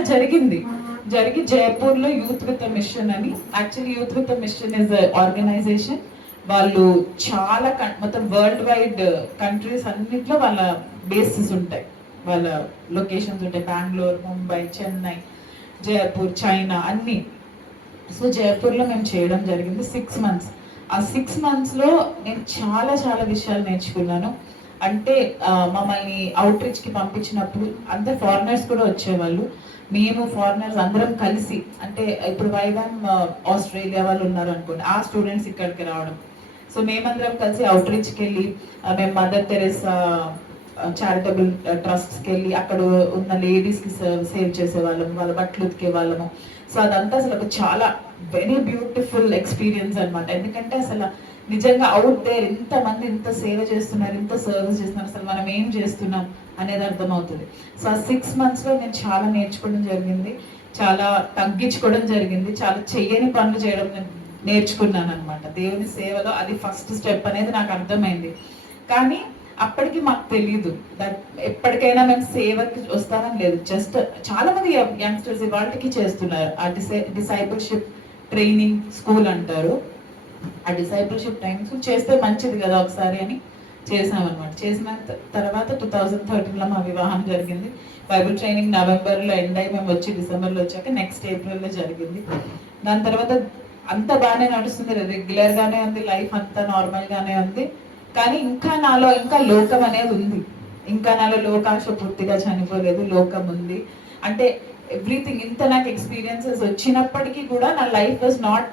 జరిగి జైపూర్లో యూత్ విత్ అ మిషన్ అని. Actually youth with a mission is organisation. వాళ్ళు చాలా మొత్తం వరల్డ్ వైడ్ కంట్రీస్ అన్నిట్లో వాళ్ళ బేసెస్ ఉంటాయి, వాళ్ళ లొకేషన్స్ ఉంటాయి. బెంగళూరు, ముంబై, చెన్నై, జైపూర్, చైనా అన్నీ. సో జైపూర్లో మేము చేయడం జరిగింది 6 months. ఆ 6 monthsలో నేను చాలా చాలా విషయాలు నేర్చుకున్నాను. అంటే మమ్మల్ని అవుట్ రీచ్కి పంపించినప్పుడు అంతే ఫారినర్స్ కూడా వచ్చేవాళ్ళు. మేము ఫారినర్స్ అందరం కలిసి, అంటే ఇప్పుడు వైవాన్ ఆస్ట్రేలియా వాళ్ళు ఉన్నారు అనుకోండి, ఆ స్టూడెంట్స్ ఇక్కడికి రావడం. సో మేమందరం కలిసి అవుట్ రీచ్కి వెళ్ళి మేము మదర్ తెరెసా చారిటబుల్ ట్రస్ట్స్కి వెళ్ళి అక్కడ ఉన్న లేడీస్కి సేవ్ చేసేవాళ్ళము, వాళ్ళ బట్టలు ఉతికే వాళ్ళము. సో అదంతా అసలు ఒక చాలా వెరీ బ్యూటిఫుల్ ఎక్స్పీరియన్స్ అనమాట. ఎందుకంటే అసలు నిజంగా అవుట్ దేర్ ఇంతమంది ఇంత సేవ చేస్తున్నారు, ఇంత సర్వీస్ చేస్తున్నారు, అసలు మనం ఏం చేస్తున్నాం అనేది అర్థమవుతుంది. సో ఆ 6 monthsలో నేను చాలా నేర్చుకోవడం జరిగింది, చాలా తగ్గించుకోవడం జరిగింది, చాలా చెయ్యని పనులు చేయడం నేర్చుకున్నాను అనమాట. దేవుని సేవలో అది ఫస్ట్ స్టెప్ అనేది నాకు అర్థమైంది. కానీ అప్పటికి మాకు తెలియదు దట్ ఎప్పటికైనా మేము సేవకి వస్తానని లేదు. జస్ట్ చాలా మంది యంగ్స్టర్స్ వాళ్ళకి చేస్తున్నారు ఆ డిసైపుల్షిప్ ట్రైనింగ్ స్కూల్ అంటారు. ఆ డిసైపుల్షిప్ ట్రైనింగ్ స్కూల్ చేస్తే మంచిది కదా ఒకసారి అని చేసామన్నమాట. చేసిన తర్వాత 2013లో మా వివాహం జరిగింది. బైబిల్ ట్రైనింగ్ నవంబర్లో ఎండ్ అయ్యి మేము వచ్చి డిసెంబర్లో వచ్చాక నెక్స్ట్ ఏప్రిల్లో జరిగింది. దాని తర్వాత అంత బాగానే నడుస్తుంది, రెగ్యులర్గానే ఉంది, లైఫ్ అంతా నార్మల్గానే ఉంది. కానీ ఇంకా నాలో ఇంకా లోకం అనేది ఉంది, ఇంకా నాలో లోకాశ పూర్తిగా చనిపోలేదు, లోకం ఉంది. అంటే ఎవ్రీథింగ్ ఇంత నాకు ఎక్స్పీరియన్సెస్ వచ్చినప్పటికీ కూడా నా life was not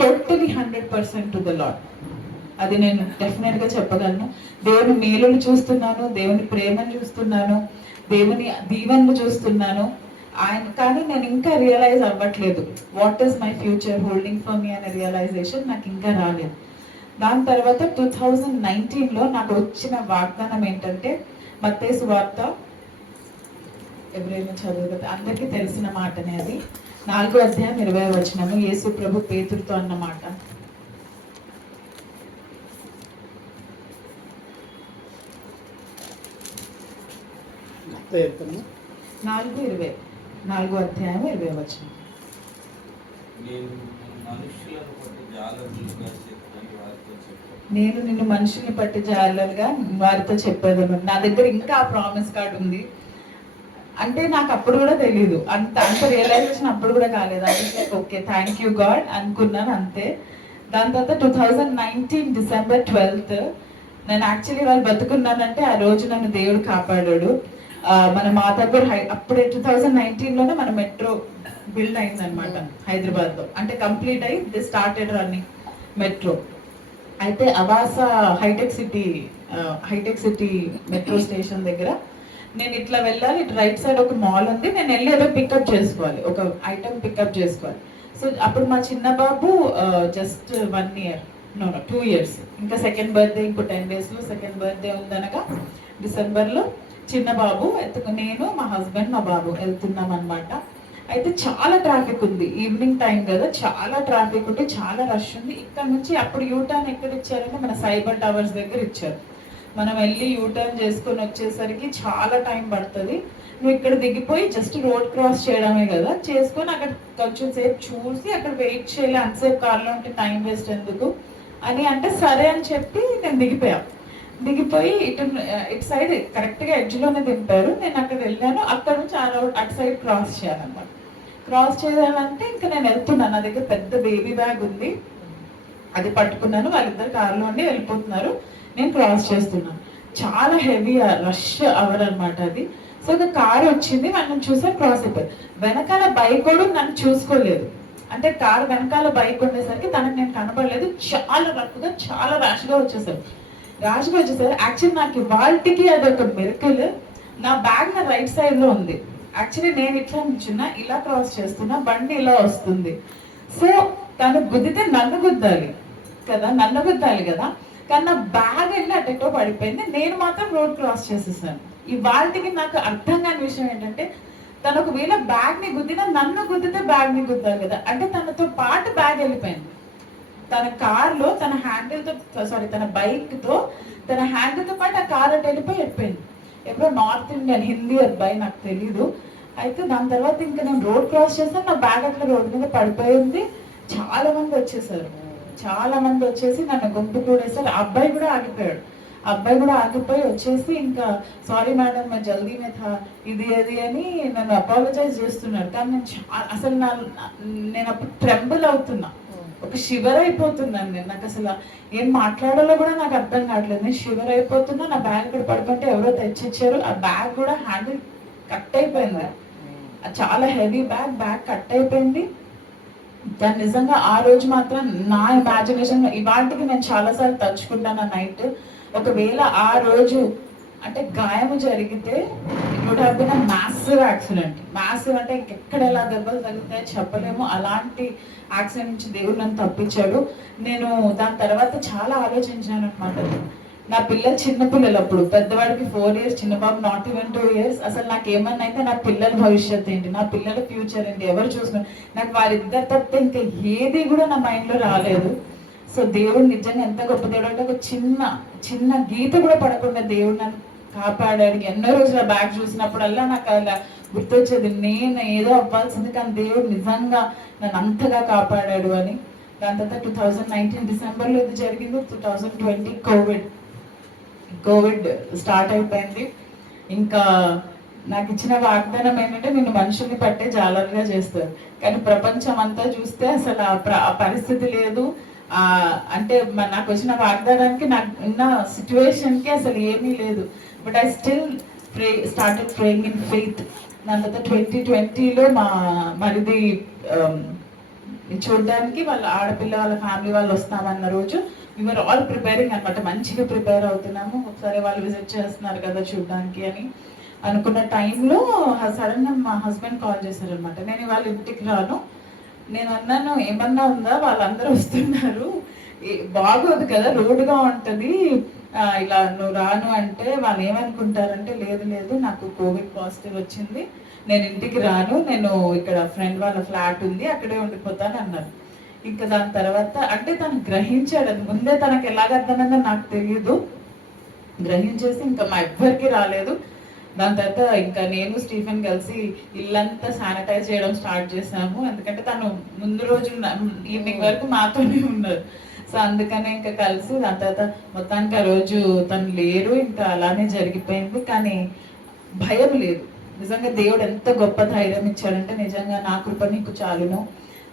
totally 100% to the lord. అది నేను డెఫినెట్గా చెప్పగలను. దేవుని మేలును చూస్తున్నాను, దేవుని ప్రేమను చూస్తున్నాను, దేవుని దీవెనలు చూస్తున్నాను ఆయన. కానీ నేను ఇంకా రియలైజ్ అవ్వట్లేదు what is my future holding for me అనే రియలైజేషన్ నాకు ఇంకా రాలేదు. దాని తర్వాత 2019లో నాకు వచ్చిన వాగ్దానం ఏంటంటే, మత్తయి సువార్త ఎవరైనా చదువు అందరికీ తెలిసిన మాటనే, అది 4వ అధ్యాయం 20వ వచనము. యేసు ప్రభు పేతురుతో అన్న మాట. 4:20, 4వ అధ్యాయం 20వ వచనం. నేను నిన్ను మనుషుల్ని పట్టి జాలరుగా వారితో చెప్పేదాను. నా దగ్గర ఇంకా ఆ ప్రామిస్ కార్డ్ ఉంది. అంటే నాకు అప్పుడు కూడా తెలియదు, అంత రియలైజేషన్ అప్పుడు కూడా కాలేదు. అంటే ఓకే థ్యాంక్ యూ గాడ్ అనుకున్నాను అంతే. దాని తర్వాత 2019 December 12th నేను యాక్చువల్లీ వాళ్ళు బతుకున్నానంటే ఆ రోజు నన్ను దేవుడు కాపాడాడు. మన మాతాపూర్ అప్పుడే 2019లోనే మన మెట్రో బిల్డ్ అయింది అనమాట హైదరాబాద్లో. అంటే కంప్లీట్ అయ్యి ది స్టార్టెడ్ రన్నింగ్ మెట్రో. అయితే అవాస హైటెక్ సిటీ మెట్రో స్టేషన్ దగ్గర నేను ఇట్లా వెళ్ళాలి, ఇటు రైట్ సైడ్ ఒక మాల్ ఉంది, నేను వెళ్ళి ఏదో పికప్ చేసుకోవాలి, ఒక ఐటమ్ పికప్ చేసుకోవాలి. సో అప్పుడు మా చిన్న బాబు జస్ట్ 1 year, 2 years. ఇంకా సెకండ్ బర్త్డే ఇంకో 10 daysలో సెకండ్ బర్త్డే ఉందనగా డిసెంబర్లో చిన్న బాబు నేను మా హస్బెండ్ మా బాబు వెళ్తున్నాం అనమాట. అయితే చాలా ట్రాఫిక్ ఉంది, ఈవినింగ్ టైం కదా, చాలా ట్రాఫిక్ ఉంటే చాలా రష్ ఉంది. ఇక్కడ నుంచి అప్పుడు యూటర్న్ ఎక్కడ ఇచ్చారంటే మన సైబర్ టవర్స్ దగ్గర ఇచ్చారు. మనం వెళ్ళి యూటర్న్ చేసుకొని వచ్చేసరికి చాలా టైం పడుతుంది. నువ్వు ఇక్కడ దిగిపోయి జస్ట్ రోడ్ క్రాస్ చేయడమే కదా, చేసుకొని అక్కడ కొంచెం సేపు చూసి అక్కడ వెయిట్ చేయాలి, అంతసేపు కార్లో ఉంటే టైం వేస్ట్ ఎందుకు అని అంటే సరే అని చెప్పి నేను దిగిపోయి ఇటు సైడ్ కరెక్ట్గా ఎడ్జ్లోనే దింపారు. నేను అక్కడ వెళ్ళాను, అక్కడ నుంచి ఆ రోడ్ అటు సైడ్ క్రాస్ చేయాలన్నమాట. క్రాస్ చేయాలంటే ఇంకా నేను వెళ్తున్నాను, నా దగ్గర పెద్ద బేబీ బ్యాగ్ ఉంది, అది పట్టుకున్నాను. వాళ్ళిద్దరు కార్లో ఉండి వెళ్ళిపోతున్నారు, నేను క్రాస్ చేస్తున్నాను. చాలా హెవీ రష్ అవర్ అనమాట అది. సో అది కార్ వచ్చింది, మనం చూసా క్రాస్ అయిపోయి. వెనకాల బైక్ కూడా నన్ను చూసుకోలేదు, అంటే కార్ వెనకాల బైక్ ఉండేసరికి తనకు నేను కనపడలేదు. చాలా రఫ్గా చాలా ర్యాష్గా వచ్చేసారు. యాక్చువల్లీ నాకు వాళ్ళకి అదొక మెరికల్. నా బ్యాగ్ నా రైట్ సైడ్లో ఉంది. యాక్చువల్లీ నేను ఇట్లా నిల్చున్నా, ఇలా క్రాస్ చేస్తున్నా, బండి ఇలా వస్తుంది. సో తను గుద్దితే నన్ను గుద్దాలి కదా, కానీ నా బ్యాగ్ వెళ్ళి అటెటో పడిపోయింది. నేను మాత్రం రోడ్ క్రాస్ చేసేసాను. ఇవాళకి నాకు అర్థం కాని విషయం ఏంటంటే, తను ఒకవేళ బ్యాగ్ని గుద్దినా నన్ను గుద్దితే బ్యాగ్ని గుద్దాలి కదా, అంటే తనతో పాటు బ్యాగ్ వెళ్ళిపోయింది. తన కార్లో తన బైక్తో తన హ్యాండిల్తో పాటు ఆ కార్ అటు వెళ్ళిపోయింది. ఎప్పుడో నార్త్ ఇండియన్ హిందీ అబ్బాయి, నాకు తెలీదు. అయితే దాని తర్వాత ఇంకా నేను రోడ్ క్రాస్ చేస్తాను, నా బ్యాగ్ అట్లా రోడ్డు మీద పడిపోయింది. చాలా మంది వచ్చేసి నన్ను గుంపు కూడేసారు. ఆ అబ్బాయి కూడా ఆగిపోయి వచ్చేసి ఇంకా సారీ మేడం मैं जल्दी में था ఇది అది అని నన్ను అపాలజైజ్ చేస్తున్నాడు. కానీ నేను అసలు నేను అప్పుడు ట్రెంబుల్ అవుతున్నా, ఒక షివర్ అయిపోతున్నాను నేను. నాకు అసలు ఏం మాట్లాడాలో కూడా నాకు అర్థం కావట్లేదు. నేను షివర్ అయిపోతున్నా. నా బ్యాగ్ ఇక్కడ పడుకుంటే ఎవరో తెచ్చిచ్చారు. ఆ బ్యాగ్ కూడా హ్యాండిల్ కట్ అయిపోయింది. చాలా హెవీ బ్యాగ్ కట్ అయిపోయింది. దాన్ని నిజంగా ఆ రోజు మాత్రం నా ఇమాజినేషన్ ఇవాటికి నేను చాలాసార్లు తలుచుకుంటాను ఆ నైట్. ఒకవేళ ఆ రోజు అంటే గాయము జరిగితే it would have been a massive accident. Massive అంటే ఇంకెక్కడ ఎలా దెబ్బలు తగ్గుతాయో చెప్పలేము. అలాంటి యాక్సిడెంట్ నుంచి దేవుడు నన్ను తప్పించాడు. నేను దాని తర్వాత చాలా ఆలోచించాను అనమాట. నా పిల్లలు చిన్నపిల్లలు, అప్పుడు పెద్దవాడికి 4 years, చిన్న బాబు నాట్ ఈవెన్ 2 years. అసలు నాకు ఏమన్నా అయితే నా పిల్లల భవిష్యత్తు ఏంటి, నా పిల్లల ఫ్యూచర్ ఏంటి, ఎవరు చూసుకున్నారు, నాకు వారిద్దరు తప్పితే ఇంకా ఏది కూడా నా మైండ్లో రాలేదు. సో దేవుడు నిజంగా ఎంత గొప్ప దేవుడు అంటే ఒక చిన్న గీత కూడా పడకుండా దేవుడు నన్ను కాపాడాడు. ఎన్నో రోజుల బ్యాగ్ చూసినప్పుడల్లా నాకు అలా గుర్తొచ్చేది, నేను ఏదో అవ్వాల్సింది కానీ దేవుడు నిజంగా నన్ను అంతగా కాపాడాడు అని. దాని తర్వాత 2019 డిసెంబర్లో ఇది జరిగింది. 2020 కోవిడ్ స్టార్ట్ అయిపోయింది. ఇంకా నాకు ఇచ్చిన వాగ్దానం ఏంటంటే నిన్ను మనుషుల్ని పట్టే జాలర్గా చేస్తారు. కానీ ప్రపంచం అంతా చూస్తే అసలు ఆ పరిస్థితి లేదు. అంటే నాకు వచ్చిన వాగ్దానానికి నాకు ఉన్న సిచ్యువేషన్కి అసలు ఏమీ లేదు. But I still started praying in faith. దాని తర్వాత 2020లో మా మరిది చూడడానికి వాళ్ళ ఆడపిల్ల వాళ్ళ ఫ్యామిలీ వాళ్ళు వస్తామన్న రోజు వీఆర్ ఆల్ ప్రిపేరింగ్ అనమాట. మంచిగా ప్రిపేర్ అవుతున్నాము. ఒకసారి వాళ్ళు విజిట్ చేస్తున్నారు కదా చూడడానికి అని అనుకున్న టైంలో సడన్గా మా హస్బెండ్ కాల్ చేశారనమాట. నేను వాళ్ళ ఇంటికి రాను. నేను అన్నాను, ఏమన్నా ఉందా, వాళ్ళందరూ వస్తున్నారు, బాగోదు కదా, రోడ్డుగా ఉంటుంది, ఇలా నువ్వు రాను అంటే వాళ్ళు ఏమనుకుంటారంటే, లేదు నాకు కోవిడ్ పాజిటివ్ వచ్చింది, నేను ఇంటికి రాను, నేను ఇక్కడ ఫ్రెండ్ వాళ్ళ ఫ్లాట్ ఉంది అక్కడే ఉండిపోతాను అన్నారు. ఇంకా దాని తర్వాత అంటే తను గ్రహించాడు. అది ముందే తనకు ఎలాగ అర్థమైందో నాకు తెలియదు. గ్రహించేసి ఇంకా మా ఎవ్వరికి రాలేదు. దాని తర్వాత ఇంకా నేను స్టీఫెన్ కలిసి ఇల్లంతా శానిటైజ్ చేయడం స్టార్ట్ చేసాము. ఎందుకంటే తను ముందు రోజు ఈవినింగ్ వరకు మాతోనే ఉన్నారు. సో అందుకనే ఇంకా కలిసి దాని తర్వాత మొత్తానికి ఆ రోజు తను లేరు. ఇంకా అలానే జరిగిపోయింది. కానీ భయం లేదు. నిజంగా దేవుడు ఎంత గొప్ప ధైర్యం ఇచ్చాడంటే, నిజంగా నా కృప నీకు చాలును,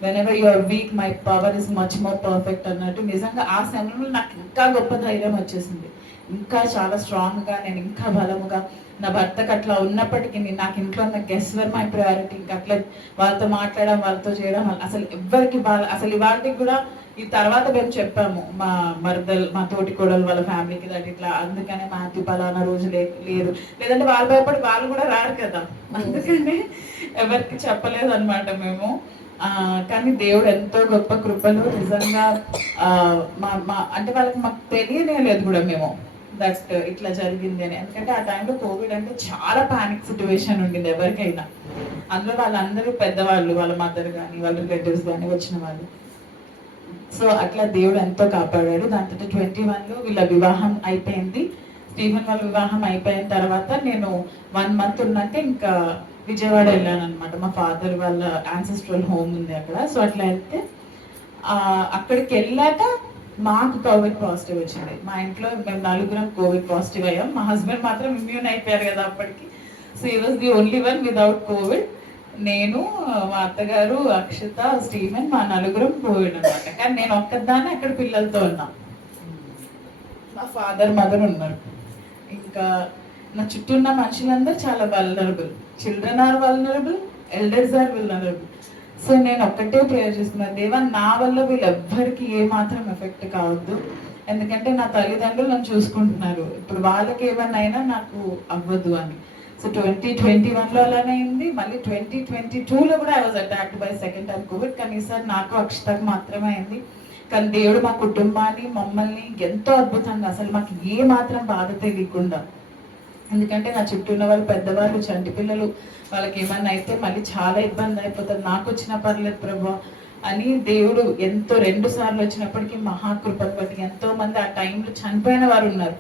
whenever you are weak my power is much more perfect అన్నట్టు. నిజంగా ఆ సమయంలో నాకు ఇంకా గొప్ప ధైర్యం వచ్చేసింది. ఇంకా చాలా స్ట్రాంగ్గా, నేను ఇంకా బలముగా, నా భర్తకు అట్లా ఉన్నప్పటికీ నాకు ఇంట్లో ఉన్న గెస్ట్ వర్ మై ప్రయారిటీ. ఇంకా అట్లా వాళ్ళతో మాట్లాడడం, వాళ్ళతో చేయడం, అసలు ఎవ్వరికి అసలు ఇవాటికి కూడా ఈ తర్వాత మేము చెప్పాము మా మా తోటి కోడలు వాళ్ళ ఫ్యామిలీకి దట్ ఇట్లా, అందుకనే మాతి పలానా రోజు లేరు, లేదంటే వాళ్ళు భయపడి వాళ్ళు కూడా రారు కదా, అందుకనే ఎవరికి చెప్పలేదు అనమాట మేము. కానీ దేవుడు ఎంతో గొప్ప కృపలు. నిజంగా అంటే వాళ్ళకి మాకు తెలియనే లేదు కూడా మేము దట్ ఇట్లా జరిగింది అని. ఎందుకంటే ఆ టైంలో కోవిడ్ అంటే చాలా పానిక్ సిచ్యువేషన్ ఉండింది ఎవరికైనా. అందులో వాళ్ళందరూ పెద్దవాళ్ళు, వాళ్ళ మదర్ కానీ వాళ్ళ రిలేటివ్స్ కానీ వచ్చిన వాళ్ళు. సో అట్లా దేవుడు ఎంతో కాపాడాడు. దాని తర్వాత 21లో వీళ్ళ వివాహం అయిపోయింది. స్టీఫెన్ వాళ్ళ వివాహం అయిపోయిన తర్వాత నేను 1 month ఉన్నాక ఇంకా విజయవాడ వెళ్ళాను అనమాట. మా ఫాదర్ వాళ్ళ యాన్సెస్ట్రల్ హోమ్ ఉంది అక్కడ. సో అట్లా వెళ్తే అక్కడికి వెళ్ళాక మాకు కోవిడ్ పాజిటివ్ వచ్చింది. మా ఇంట్లో మేము 4 కోవిడ్ పాజిటివ్ అయ్యాం. మా హస్బెండ్ మాత్రం ఇమ్యూన్ అయిపోయారు కదా అప్పటికి. సో ఈ was the only one without Covid. నేను, మా అత్తగారు, అక్షత, స్టీఫెన్, మా 4 కోవిడ్ అనమాట. కానీ నేను ఒక్కదాన్ని అక్కడ పిల్లలతో ఉన్నా. మా ఫాదర్ మదర్ ఉన్నారు. ఇంకా నా చుట్టూ ఉన్న మనుషులందరూ చాలా vulnerable. Children are vulnerable, elders are vulnerable. So నేను ఒక్కటే ప్రేయర్ చేసుకున్నాను, దేవా నా వల్ల వీళ్ళెవ్వరికి ఏమాత్రం ఎఫెక్ట్ కావద్దు. ఎందుకంటే నా తల్లిదండ్రులు నన్ను చూసుకుంటున్నారు, ఇప్పుడు వాళ్ళకి ఏమన్నా అయినా నాకు అవ్వద్దు అని. సో 2021లో అలానే అయింది. మళ్ళీ 2022లో కూడా I was attacked by second time Covid. కానీ ఈసారి నాకు అక్షతకు మాత్రమే అయింది. కానీ దేవుడు మా కుటుంబాన్ని, మమ్మల్ని ఎంతో అద్భుతంగా, అసలు మాకు ఏ మాత్రం బాధ తెలియకుండా, ఎందుకంటే నా చుట్టూ ఉన్న వాళ్ళు పెద్దవాళ్ళు, చంటి పిల్లలు, వాళ్ళకి ఏమన్నా అయితే మళ్ళీ చాలా ఇబ్బంది అయిపోతుంది. నాకు వచ్చినా పర్లేదు ప్రభు అని దేవుడు ఎంతో 2 సార్లు వచ్చినప్పటికీ మహాకృపను బట్టి, ఎంతో మంది ఆ టైంలో చనిపోయిన వారు ఉన్నారు.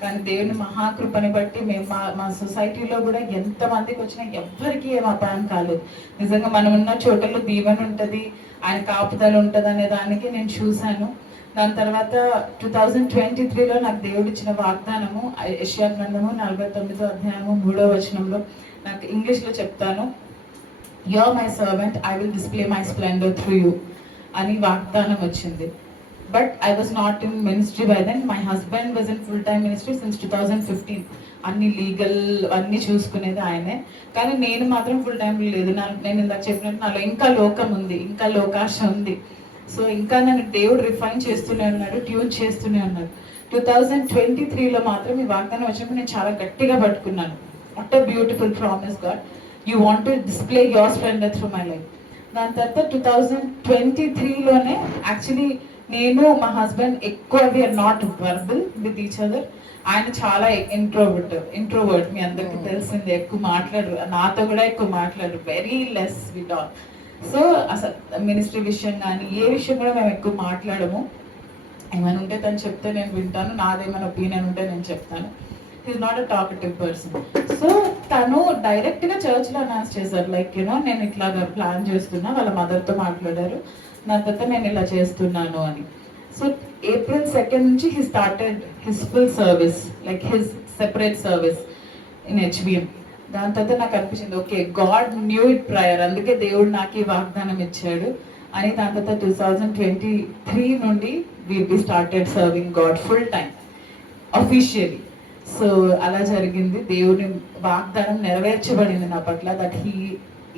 కానీ దేవుని మహాకృపని బట్టి మేము మా సొసైటీలో కూడా ఎంతమందికి వచ్చినా ఎవ్వరికి ఏం అపాయం కాలేదు. నిజంగా మనం ఉన్న చోటల్లో దీవెన ఉంటుంది, ఆయన కాపుదల ఉంటుంది అనే దానికి నేను చూశాను. దాని తర్వాత 2023లో నాకు దేవుడు ఇచ్చిన వాగ్దానము యెషయా గ్రంథము 49వ అధ్యాయము 3వ వచనంలో, నాకు ఇంగ్లీష్లో చెప్తాను. You are my servant, I will display my splendour through you. అని వాగ్దానం వచ్చింది. But I was not in ministry by then. My husband was in full time ministry since 2015. అన్ని లీగల్ అన్నీ చూసుకునేది ఆయనే, కానీ నేను మాత్రం ఫుల్ టైం లేదు. నేను ఇందాక చెప్పినట్టు నాలో ఇంకా లోకం ఉంది, ఇంకా లోకాశ ఉంది. సో ఇంకా నన్ను దేవుడు రిఫైన్ చేస్తూనే ఉన్నాడు, ట్యూన్ చేస్తూనే ఉన్నాడు. 2023లో మాత్రం ఈ వాగ్దానం వచ్చినప్పుడు నేను చాలా గట్టిగా పట్టుకున్నాను. What a beautiful promise God, you want to display your splendour through my life. దాని తర్వాత 2023లోనే యాక్చువల్లీ నేను మా హస్బెండ్ ఎక్కువ we are not verbal with each other. ఆయన చాలా ఇంట్రోవర్ట్, మీ అందరికీ తెలిసిందే, ఎక్కువ మాట్లాడరు, నాతో కూడా ఎక్కువ మాట్లాడరు, very less we talk. So అసలు మినిస్ట్రీ విషయం కానీ ఏ విషయం కూడా మేము ఎక్కువ మాట్లాడము. ఏమైనా ఉంటే తను చెప్తే నేను వింటాను, నాదేమైనా ఒపీనియన్ ఉంటే నేను చెప్తాను. Is not a talkative person. So తను డైరెక్ట్గా చర్చ్లో అనౌన్స్ చేశారు, లైక్ యూనో నేను ఇట్లాగా ప్లాన్ చేస్తున్నా, వాళ్ళ మదర్తో మాట్లాడారు, నా తర్వాత నేను ఇలా చేస్తున్నాను అని. సో April 2nd నుంచి he started his full service, like his separate service in HVM. దాని తర్వాత నాకు అనిపించింది, okay God knew it prior, అందుకే దేవుడు నాకు ఈ వాగ్దానం ఇచ్చాడు అని. దాని తర్వాత 2023 నుండి we started serving God full time officially. So అలా జరిగింది. దేవుని వాగ్దానం నెరవేర్చబడింది నా పట్ల, that he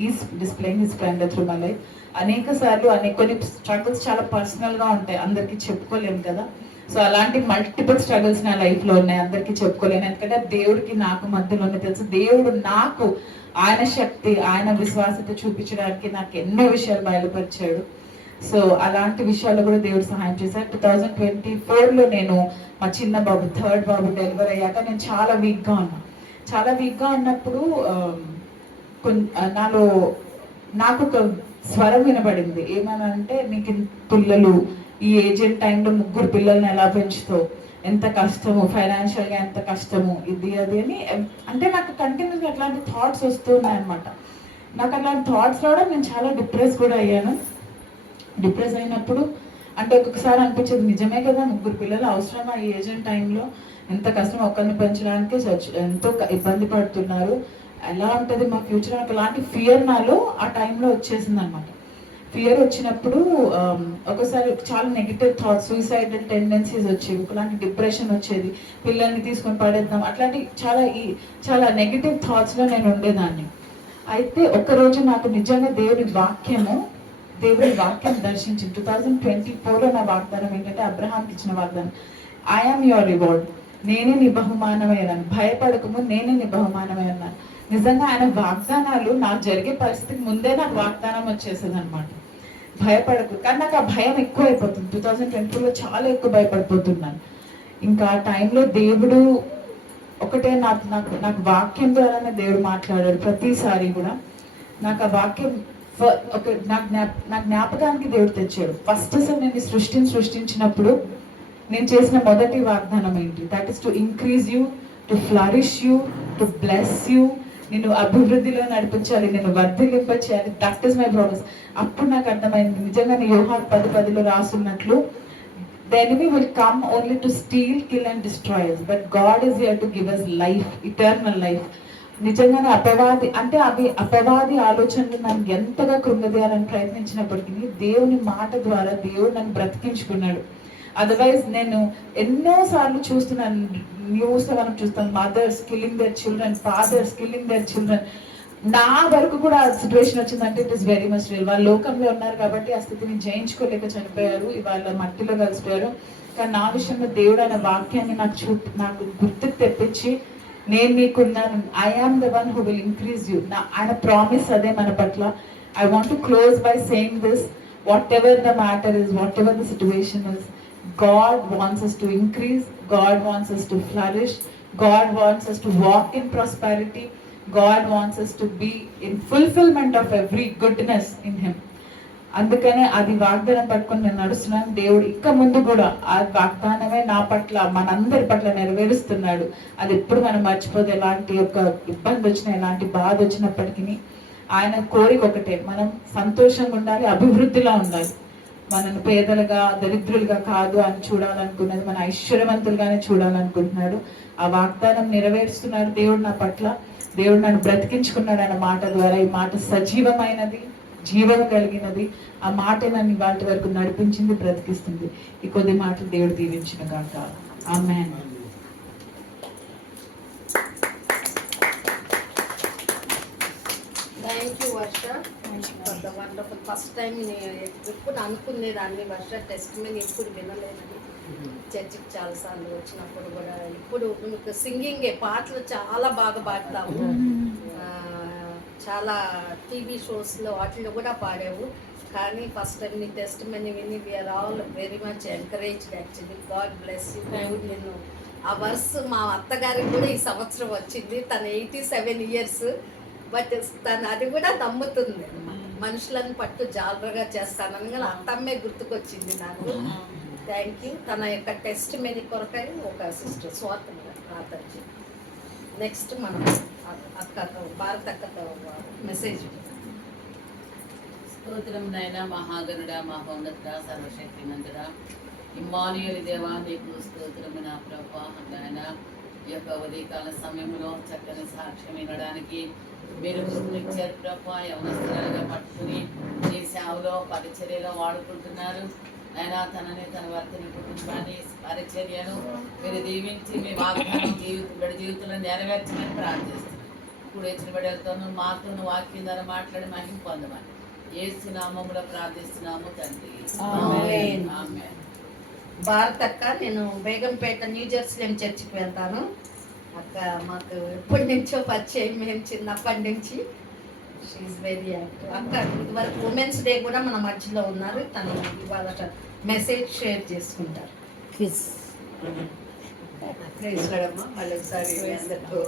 is displaying his Splendor through my life. అనేక సార్లు కొన్ని స్ట్రగుల్స్ చాలా పర్సనల్గా ఉంటాయి, అందరికీ చెప్పుకోలేము కదా. సో అలాంటి మల్టిపుల్ స్ట్రగుల్స్ నా లైఫ్లో ఉన్నాయి, అందరికీ చెప్పుకోలేను. ఎందుకంటే దేవుడికి నాకు మధ్యలోనే తెలుసు. దేవుడు నాకు ఆయన శక్తి, ఆయన విశ్వాసత చూపించడానికి నాకు ఎన్నో విషయాలు బయలుపరిచాడు. సో అలాంటి విషయాల్లో కూడా దేవుడు సహాయం చేశారు. 2024లో నేను మా చిన్న బాబు, థర్డ్ బాబు డెలివరీ అయ్యాక నేను చాలా వీక్గా ఉన్నప్పుడు నాకు ఒక స్వరం వినబడింది. ఏమనంటే, నీకు పిల్లలు ఈ ఏజెంట్ టైంలో 3 పిల్లల్ని ఎలా పెంచుతావు, ఎంత కష్టము, ఫైనాన్షియల్గా ఎంత కష్టము, ఇది అది అని. అంటే నాకు కంటిన్యూస్గా అట్లాంటి థాట్స్ వస్తున్నాయి అనమాట. నాకు అట్లాంటి థాట్స్ రావడం, నేను చాలా డిప్రెస్ కూడా అయ్యాను. డిప్రెస్ అయినప్పుడు అంటే ఒక్కొక్కసారి అనిపించేది, నిజమే కదా, 3 పిల్లలు అవసరమా ఈ ఏజెంట్ టైంలో, ఎంత కష్టం, ఒక్కరిని పెంచడానికి ఎంతో ఇబ్బంది పడుతున్నారు, ఎలా ఉంటుంది మా ఫ్యూచర్. నాకు అలాంటి ఫియర్ నాలో ఆ టైంలో వచ్చేసింది అనమాట. ఫియర్ వచ్చినప్పుడు ఒకసారి చాలా నెగిటివ్ థాట్స్, సూసైడల్ టెండెన్సీస్ వచ్చేవి, ఒకలాంటి డిప్రెషన్ వచ్చేది, పిల్లల్ని తీసుకొని పడేద్దాం, అట్లాంటి చాలా నెగిటివ్ థాట్స్లో నేను ఉండేదాన్ని. అయితే ఒకరోజు నాకు నిజంగా దేవుడి వాక్యం దర్శించింది. 2024లో నా వాగ్దానం ఏంటంటే, అబ్రహాంకి ఇచ్చిన వాగ్దానం, ఐ యామ్ యువర్ రివార్డ్, నేనే నీ బహుమానమయ్యాను, భయపడకము నేనే నీ బహుమానమయ్యాను. నిజంగా ఆయన వాగ్దానాలు నాకు జరిగే పరిస్థితికి ముందే నాకు వాగ్దానం వచ్చేసేది అనమాట. భయపడకు. కానీ నాకు ఆ భయం ఎక్కువ అయిపోతుంది. 2024లో చాలా ఎక్కువ భయపడిపోతున్నాను. ఇంకా ఆ టైంలో దేవుడు ఒకటే నాకు వాక్యం ద్వారానే దేవుడు మాట్లాడాడు ప్రతిసారి కూడా. నాకు ఆ వాక్యం నా జ్ఞాపకానికి దేవుడు తెచ్చాడు. ఫస్ట్ అసలు నేను సృష్టించినప్పుడు నేను చేసిన మొదటి వాగ్దానం ఏంటి? That is to increase you, to flourish you, to bless you. నేను అభివృద్ధిలో నడిపించాలి, నేను వర్ధిల్లింపచేయాలి. That is my promise. అప్పుడు నాకు అర్థమైంది, నిజంగానే యోహాను 10:10లో రాసున్నట్లు, the enemy will come only to steal, kill and destroy us, but God is here to give us life, eternal life. నిజంగానే అపవాది ఆలోచనలు నన్ను ఎంతగా కృంగదీయాలని ప్రయత్నించినప్పటికీ దేవుని మాట ద్వారా దేవుడు నన్ను బ్రతికించుకున్నాడు. అదర్వైజ్ నేను ఎన్నోసార్లు చూస్తున్నాను, న్యూస్లో మనం చూస్తాం, mothers killing their children, fathers killing their children. నా వరకు కూడా ఆ సిచ్యువేషన్ వచ్చిందంటే it is very much real. వాళ్ళు లోకంలో ఉన్నారు కాబట్టి ఆ స్థితిని జయించుకోలేక చనిపోయారు, ఇవాళ మట్టిలో కలిసిపోయారు. కానీ నా విషయంలో దేవుడు ఆయన వాక్యాన్ని నాకు గుర్తుకు తెప్పించి, నేను మీకున్నాను, I am the one who will increase you. ఆయన ప్రామిస్ అదే మన పట్ల. I want to close by saying this, whatever the matter is, whatever the situation is, God wants us to increase, God wants us to flourish, God wants us to walk in prosperity, God wants us to be in fulfillment of every goodness in Him. అందుకనే అది వాగ్దానం పట్టుకొని నేను నడుస్తున్నాను. దేవుడు ఇక ముందు కూడా ఆ వాగ్దానమే నా పట్ల, మనందరి పట్ల నెరవేరుస్తున్నాడు. అది ఎప్పుడు మనం మర్చిపోదు. ఎలాంటి ఒక ఇబ్బంది వచ్చినా, ఎలాంటి బాధ వచ్చినప్పటికీ ఆయన కోరిక ఒకటే, మనం సంతోషంగా ఉండాలి, అభివృద్ధిలో ఉండాలి. మనను పేదలుగా, దరిద్రులుగా కాదు అని చూడాలనుకున్నది, మన ఐశ్వర్యవంతులుగానే చూడాలనుకుంటున్నాడు. ఆ వాగ్దానం నెరవేరుస్తున్నాడు దేవుడు నా పట్ల. దేవుడు నన్ను బ్రతికించుకున్నాడు ఆయన మాట ద్వారా. ఈ మాట సజీవమైనది, జీవం కలిగినది. ఆ మాట నన్ను వాటి వరకు నడిపించింది, బ్రతికిస్తుంది. ఈ కొద్ది మాటలు దేవుడు దీవించిన గాక. ఆమేన్. Thank you Varsha for the wonderful. First time ఎప్పుడు అనుకునేదాన్ని వర్ష టెస్ట్ మీద ఎప్పుడు వినలేదు. చర్చికి చాలాసార్లు వచ్చినప్పుడు కూడా ఇప్పుడు మీకు సింగింగే పాటలు చాలా బాగా పాడతాము. చాలా టీవీ షోస్లో వాటిలో కూడా పాడావు. కానీ ఫస్ట్ టైం నీ టెస్ట్ మనీ విని we are all very much encouraged actually. God bless you. నేను ఆ వర్స్ మా అత్తగారికి కూడా ఈ సంవత్సరం వచ్చింది. తను 87 years. బట్ తను అది కూడా నమ్ముతుంది. మనుషులను పట్టు జాగ్రత్తగా చేస్తానని కానీ అత్తమ్మే గుర్తుకొచ్చింది నాకు. Thank you. తన యొక్క టెస్ట్ మీద కొరకై ఒక సిస్టర్ స్వాతంత్ర ప్రార్థన. నెక్స్ట్ మనం అక్కతో భారత అక్కతో మెసేజ్. స్తోత్రం నాయన, మహాగరుడ, మహోన్నత, సర్వశక్తి మంతుడా, ఇమ్మానుయేలు దేవా, నీకు స్తోత్రము నా ప్రభా. నాయన ఈ యొక్క ఉదయకాల సమయంలో చక్కని సాక్ష్యం వినడానికి మీరు కృపనిచ్చారు ప్రభా. యవనస్తులుగా పట్టుకుని ఈ సేవలో పరిచర్యలో వాడుకుంటున్నారు. ఆయన తనని, తన వర్తని, కుటుంబాన్ని, పరిచర్యను మీరు దీవించి మీ వాగ్దానం జీవితంలో నెరవేర్చమని ప్రార్థిస్తున్నాను. ఇప్పుడు వచ్చిన బిడ్డలతోనూ మాతోనూ వాక్యం ద్వారా మాట్లాడి మహిమ పొందమని యేసు నామములో ప్రార్థిస్తున్నాము తండ్రి. ఆమేన్. ఆమేన్. భారత్ అక్క, నేను బేగంపేట న్యూ జెరూసలేం చర్చికి వెళ్తాను. అక్క మాకు ఎప్పటి నుంచో పరిచయం, మేము చిన్నప్పటి నుంచి. She's very active. అక్క ఇదివరకు ఉమెన్స్ డే కూడా మన మధ్యలో ఉన్నారు. తను ఇవాళ మెసేజ్ షేర్ చేసుకుంటారు. ప్రేసడమ్మ మళ్ళీ ఒకసారి మీ అందరితో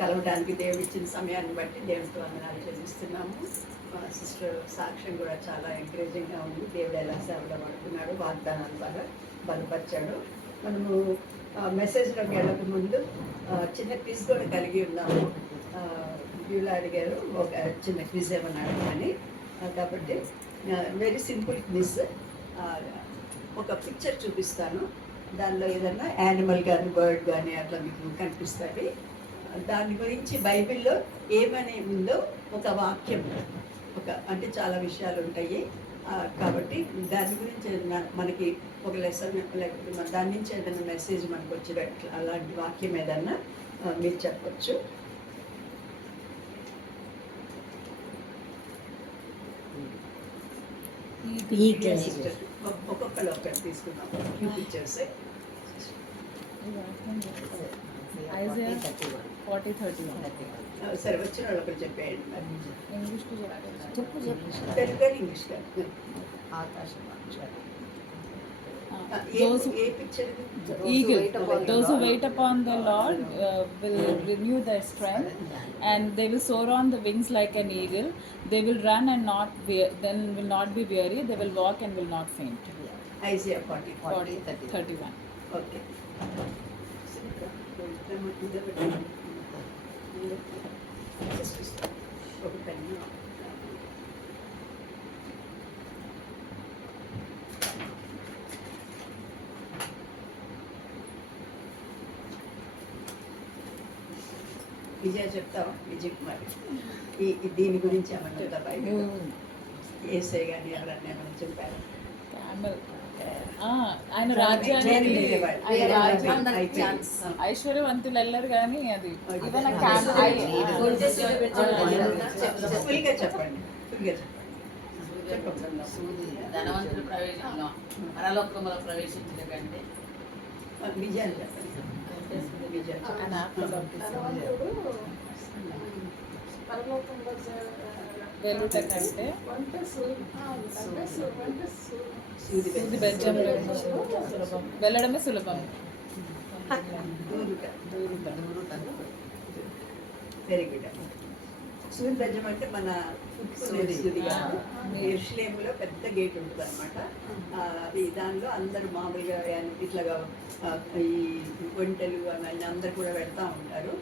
కలవడానికి దేవుడు ఇచ్చిన సమయాన్ని బట్టి దేవుడితో వందనాలు చెల్లిస్తున్నాము. సిస్టర్ సాక్ష్యం కూడా చాలా ఎంకరేజింగ్గా ఉంది. దేవుడు ఎలా సేవలో పడుతున్నాడు, వాగ్దానాలు బాగా బలపరిచాడు. మనము మెసేజ్లోకి వెళ్ళక ముందు చిన్న క్విజ్ కూడా కలిగి ఉన్నాము. బ్యూలా అడిగారు ఒక చిన్న క్విజ్ ఏమన్నా అడగమని. కాబట్టి వెరీ సింపుల్ క్విజ్. ఒక పిక్చర్ చూపిస్తాను. దానిలో ఏదన్నా యానిమల్ కానీ బర్డ్ కానీ అట్లా మీకు కనిపిస్తుంది. దాని గురించి బైబిల్లో ఏమని ఉందో ఒక వాక్యం, అంటే చాలా విషయాలు ఉంటాయి. కాబట్టి దాని గురించి మనకి ఒక లెసన్, లేకపోతే దాని నుంచి ఏదైనా మెసేజ్ మనకు వచ్చినట్లు అలాంటి వాక్యం ఏదన్నా మీరు చెప్పచ్చు. ఒక్కొక్కరు ఒకటి తీసుకున్నాం. Pictures Isaiah 40:31. సరే, వచ్చిన వాళ్ళు ఒకరు చెప్పేయండి. ఇంగ్లీష్లో తెలుగు కానీ ఇంగ్లీష్ కానీ. ఏ picture? Eagle. Those who wait upon the Lord will renew their strength, and they will soar on the wings like an eagle. They will run and then will not be weary. They will walk and will not faint. Isaiah 40:31. Okay. ఒక pen. విజయ చెప్తావా? విజయ్ కుమార్ దీని గురించి ఏమన్నా Bible ఏసై కానీ ఎవరన్నా ఏమన్నా చెప్పారు? ఆయన రాజ్యానికి ఐశ్వర్యవంతులు వెళ్ళరు కానీ అది ధనవంతుల ప్రవేశంలో పరలోకములో ప్రవేశించిన కంటే విజయాలు చెప్పండి. వెలుట కంటే సూది బెజ్జంలో సులభం, వెళ్ళడమే సులభం. Very good. సూది బెజ్జం అంటే మన యెరూషలేములో పెద్ద గేట్ ఉంటుంది అనమాట. దానిలో అందరూ మామూలుగా ఇట్లాగా ఈ వంటలు అవన్నీ అందరు కూడా పెడతా ఉంటారు.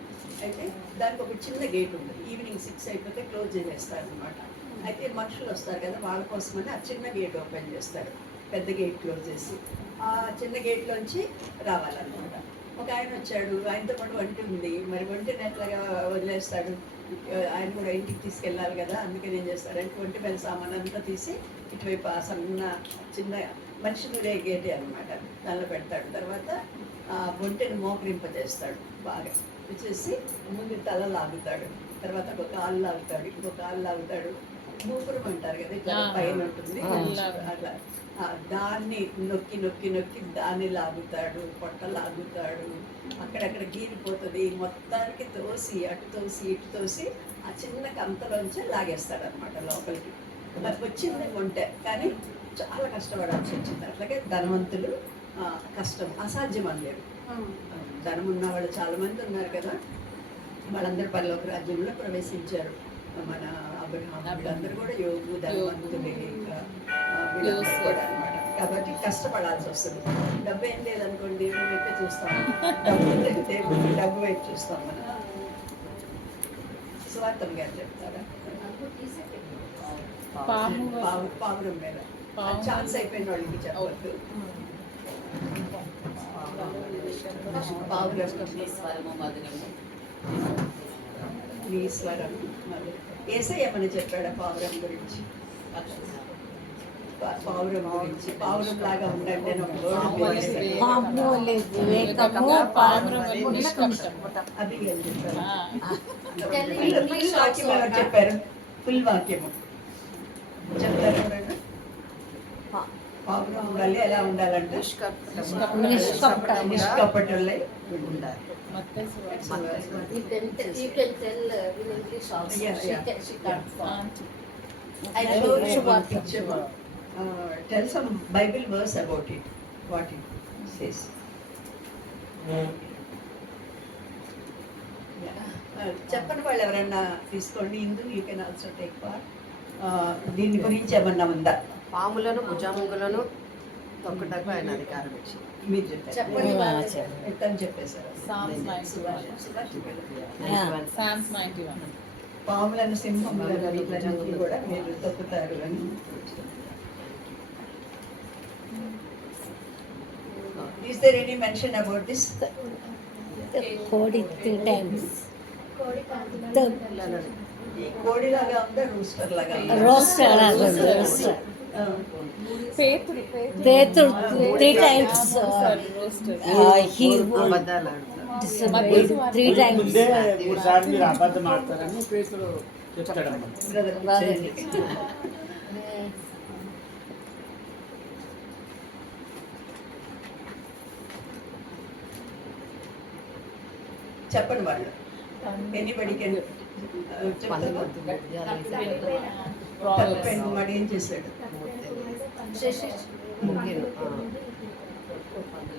అయితే దానికి ఒక చిన్న గేట్ ఉంటుంది. ఈవినింగ్ 6 అయిపోతే క్లోజ్ చేసేస్తారు అనమాట. అయితే మనుషులు వస్తారు కదా, వాళ్ళ కోసమని ఆ చిన్న గేట్ ఓపెన్ చేస్తారు. పెద్ద గేట్ క్లోజ్ చేసి ఆ చిన్న గేట్లోంచి రావాలన్నమాట. ఒక ఆయన వచ్చాడు, ఆయనతో పాటు వంట ఉంది. మరి వంటని ఎట్లాగా వదిలేస్తాడు? ఆయన కూడా ఇంటికి తీసుకెళ్ళాలి కదా, అందుకని ఏం చేస్తారంటే ఒంటి మీద సామాన్ అంతా తీసి ఇటువైపు ఆ సన్న చిన్న మనిషి నూరే గేటే అనమాట దానిలో పెడతాడు. తర్వాత ఒంటిని మోకరింపజేస్తాడు బాగా వచ్చేసి ముందు తల లాగుతాడు, తర్వాత ఒక కాలు లాగుతాడు, ఇంకో కాలు లాగుతాడు. మూపురం అంటారు కదా, ఇట్లా పైన ఉంటుంది అట్లా దాన్ని నొక్కి నొక్కి నొక్కి దాన్ని లాగుతాడు, పొట్ట లాగుతాడు, అక్కడక్కడ గీరిపోతుంది. మొత్తానికి తోసి అటు తోసి ఇటు తోసి ఆ చిన్న కంతలోంచి లాగేస్తాడు అనమాట లోపలికి. మరి వచ్చింది ఉంటే కానీ చాలా కష్టపడాల్సి వచ్చింది. అట్లాగే ధనవంతులు కష్టం అసాధ్యం అనలేరు. ధనం ఉన్న వాళ్ళు చాలా మంది ఉన్నారు కదా, వాళ్ళందరూ పరలోక రాజ్యంలో ప్రవేశించారు. మన అబ్రహాం వీళ్ళందరూ కూడా యోగు ధనవంతులే, ఇంకా వీళ్ళందరూ కూడా అనమాట. కాబట్టి కష్టపడాల్సి వస్తుంది. డబ్బు ఏం లేదనుకోండి, దేవుని వైపే చూస్తాం, డబ్బు వైపు చూస్తాం మనం. స్వార్థం గారు చెప్తారా? పావురం మీద ఛాన్స్ అయిపోయిన వాళ్ళకి చెప్పవద్దు. ఈశ్వరము మధురము. ఈశ్వరం ఏసయ్య ఏమని చెప్పాడు పావురం గురించి? పావురం గురించి పావురం లాగా ఉండండి అని ఒక అభిగేల్ చెప్పారు. ఫుల్ వాక్యము చెప్తారు ఎవరైనా? పావురం ఉండాలి, ఎలా ఉండాలంటే నిష్కపటులై ఉండాలి. You can tell in English also. Yeah. She can't talk. I show you one picture. Tell some Bible verse about it. What it says. చెప్పని వాళ్ళు ఎవరన్నా తీసుకోండి. ఇందు you can also take part. దీని గురించి ఏమన్నా ఉందా? పాములను భుజంగులను తొక్కటకు ఆయన అధికారం ఇచ్చి మీరు చెప్పారు. చెప్పండి. ఎత్తని చెప్పేశారు. Psalms 91. పాములను సింహములను వీటన్నిటిని కూడా మీరు తొక్కుతారు అని. Is there any mention about this? కోడి 3 times. కోడి లాగా ఉందా, రూస్టర్ లాగా ఉందా? Roaster roaster. Petru 3 times. He అబద్ధాలు ఆడుతారు. disobeyed 3 times. ఒకసారి మీరు అబద్ధం ఆడతారని పేతురు చెప్తాడమ్మా. Brother, చెప్పండి వాళ్ళు. ఎనీబడి కెన్ చెప్పండి. వాడు ఏం చేశాడు? ముగ్గురు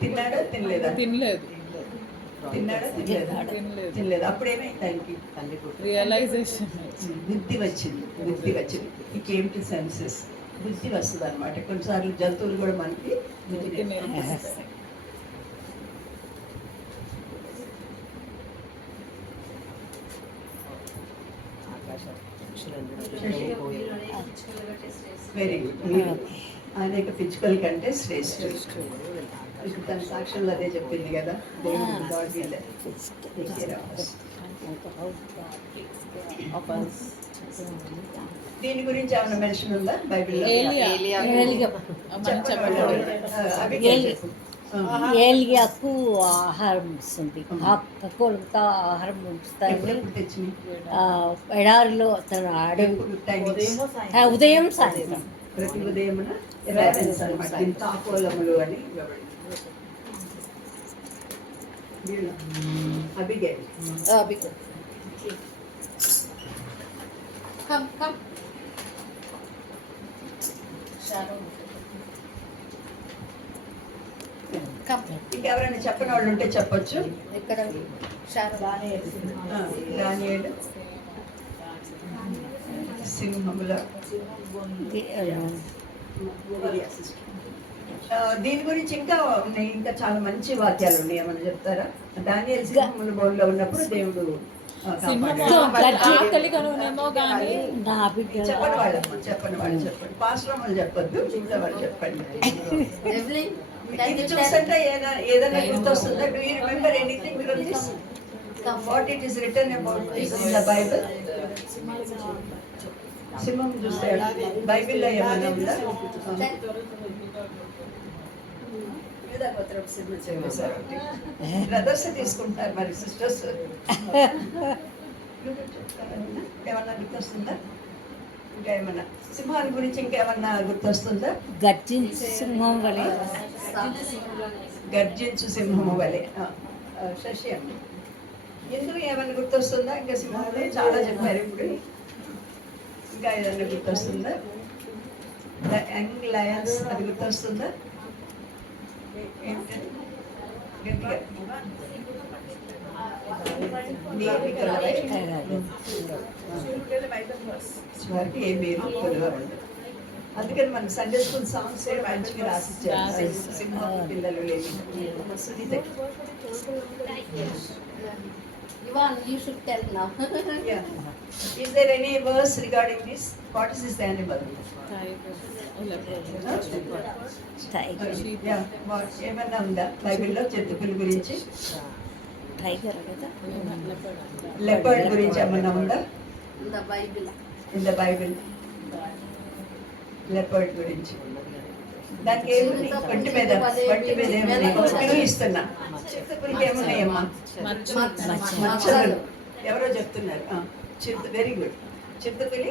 తిన్నాడా తినలేదా? తినలేదు. తిన్నాడా తినలేదా? తినలేదు. అప్పుడేమైంది ఆయనకి? తల్లి పుట్టు రియలైజేషన్ బుద్ధి వచ్చింది. ఈ కేమ్ టు సెన్సెస్. బుద్ధి వస్తుంది అనమాట. కొన్నిసార్లు జంతువులు కూడా మనకి బుద్ధి నేర్పిస్తాయి. Very good. మీరు అనేక పిచ్చుకల కంటే శ్రేష్ఠుడు. ఇప్పుడు తన సాక్ష్యంలో అదే చెప్పింది కదా, దేవుడు God will take care of us. దీని గురించి ఏమైనా మెన్షన్ ఉందా బైబిల్లో? ఏలియాకు ఆహారం ఇస్తుంది. పక్కోళ్ళతో ఆహారం ఉంచుతారని ఎడారిలో తను అడవి ఉదయం సాయంత్రం ప్రతి ఉదయమున రేవెన్స్ అన్నమాట. దీని తాకోలములు అని ఇవ్వబడింది. అబిగైల్. Come. Sharon. Come. ఇంకెవరైనా చెప్పని వాళ్ళు ఉంటే చెప్పొచ్చు. ఇక్కడ Sharon. దానియేలు సింహముల. దీని గురించి ఇంకా ఉన్నాయి. ఇంకా చాలా మంచి వాక్యాలు ఉన్నాయి. ఏమన్నా చెప్తారా? దానియేలు సింహముల బౌల్లో ఉన్నప్పుడు దేవుడు ఆకలి కనునేమో కానీ చెప్పండి వాళ్ళమ్మా, చెప్పండి వాళ్ళు చెప్పండి. పాశ్రమాలు చెప్పొద్దు, మిగతా వాళ్ళు చెప్పండి. Evelyn, ఇది చూస్తుంటే ఏదైనా గుర్తొస్తుందా? Do you remember anything from this? What it is written about this in the Bible? సింహం చూస్తే బైబిల్లో ఏమైనా ఉందా? యూదా గోత్రపు సింహం చెప్పేశారు. బ్రదర్స్ తీసుకుంటున్నారు మరి సిస్టర్స్ ఏమన్నా గుర్తొస్తుందా? ఇంకా ఏమన్నా సింహాల గురించి ఇంకేమన్నా గుర్తొస్తుందా? గర్జించు సింహం వలె గర్జించు సింహము వలె. శశి అమ్మ ఎందుకు ఏమన్నా గుర్తొస్తుందా? ఇంకా సింహాలు చాలా చెప్పారు ఇప్పుడు. ఇంకా ఏదన్నా గుర్తొస్తుందా? యంగ్ లయన్స్ అది గుర్తొస్తుందా? ఏంటది? గట్టిగా వారికి ఏ మీరు కొలవబడదు. అందుకని మన సండే స్కూల్ సాంగ్స్ మంచిగా రాసిచ్చారు. సింహం పిల్లలు లేని సునీతకి. Ivan, you should tell now. Yeah. Is there any verse regarding this? What is this animal? Yeah. ఏమన్నా ఉందా బైబిల్లో జంతువుల గురించి? టైగర్ కదా, లెపర్డ్ గురించి ఏమన్నా ఉందా? In the Bible. In the Bible leopard గురించి. దానికి ఏముంది? వంటి మీద ఏమున్నాయి? క్లూ ఇస్తున్నా. చిత్తపురికి ఏమున్నాయమ్మా? మచ్చలు. ఎవరో చెప్తున్నారు. Very good. చిత్తపులి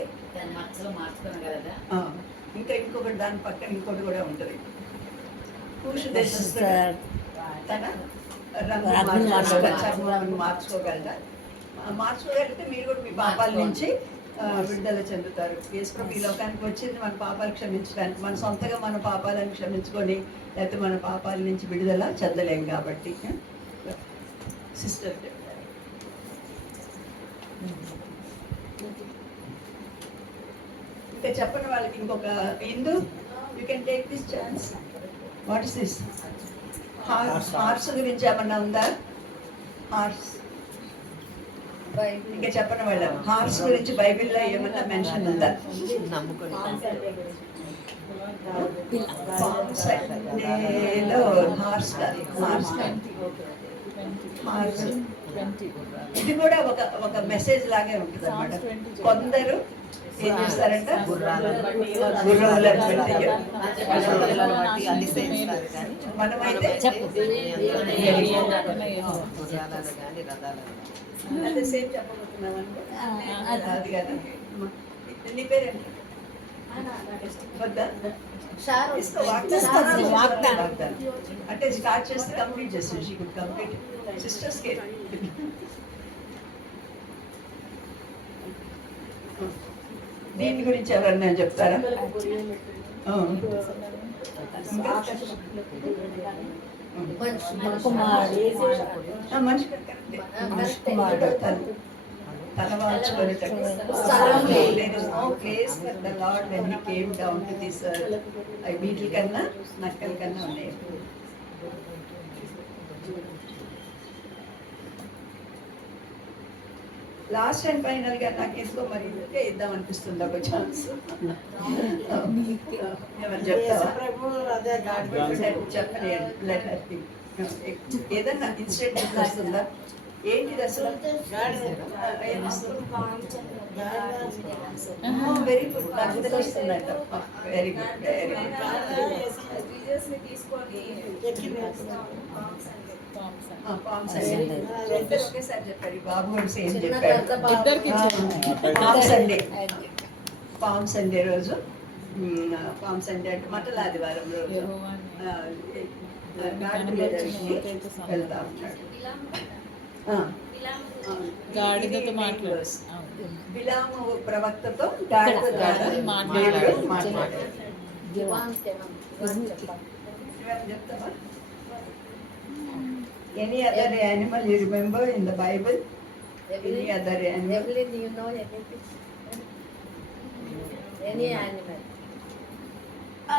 మచ్చలు మార్చుకున్నాం కదా. ఇంకా ఇంకొకటి దాని పక్కన ఇంకోటి కూడా ఉంటుంది. కూషు దేశస్థుడు తన రంగు మార్చుకోగలరా? మార్చుకోగలిగితే మీరు కూడా మీ పాపాల నుంచి విడుదల చెందుతారు. యేసుప్రభు ఈ లోకానికి వచ్చింది మన పాపాలు క్షమించడానికి. మన సొంతగా మన పాపాలను క్షమించుకొని లేకపోతే మన పాపాల నుంచి విడుదల చెందలేం కాబట్టి. సిస్టర్ ఇంకా చెప్పని వాళ్ళకి ఇంకొక ఇందు you can take this chance. What is this? Horse గురించి ఏమన్నా ఉందా? హార్స్ ఇంకా చెప్పని వాళ్ళ హార్స్ గురించి బైబిల్లో ఏమన్నా మెన్షన్ ఉందా? హార్స్ ఇది కూడా ఒక మెసేజ్ లాగే ఉంటుంది అన్నమాట. కొందరు ఏం చేస్తారంట? మనమైతే అదే సేమ్ చెప్పబోతున్నాం అనుకో. అది కదా. నీ పేరేంటి? వద్దా? అంటే స్టార్ట్ చేస్తే కంప్లీట్ చేస్తుంది. She could complete. సిస్టర్స్కి దీని గురించి ఎవరన్నా చెప్తారా? మనిషి తల వాల్చుకునేటట్టు. There is no place for the Lord when he came down to this earth. అవి వీటి కన్నా నక్కల కన్నా ఉన్నాయి. లాస్ట్ అండ్ ఫైనల్ గా నాకు ఎందుకో మరి ఇందుకే ఇద్దాం అనిపిస్తుంది ఒక ఛాన్స్. ఏమని చెప్తావా? చెప్పండి. ఏదన్నా ఇన్సిడెంట్ వస్తుందా? ఏంటిది అసలు? Very good. నాకు వస్తుందంట. Very good, very good. ఒకేసారి చెప్పారు. బాబు కూడా సేమ్ చెప్పారు. పామ్ సండే రోజు, పామ్ సండే అంటే మటల ఆదివారం రోజు వెళ్తా ఉంటాడు. గాడిదతో బిలాము ప్రవక్తతో గాడిద మాట్లాడాడు. చెప్తావా? Any other animal you remember in the Bible? Any other animal? Evelyn, do you know anything? Any animal?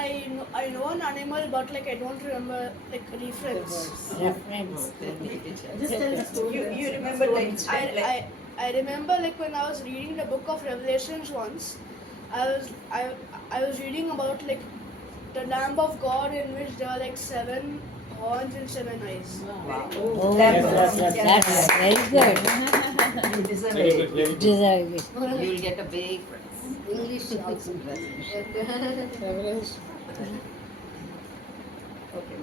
I know an animal, but like I don't remember like reference. You remember the incident? I remember like when I was reading the book of Revelations once, I was reading about like the Lamb of God in which there are like 7 horns and 7 eyes. Oh, Yes, yes, yes. that's very good. You deserve Very it. good, very good. Deserve it. You will get a big prize. English also okay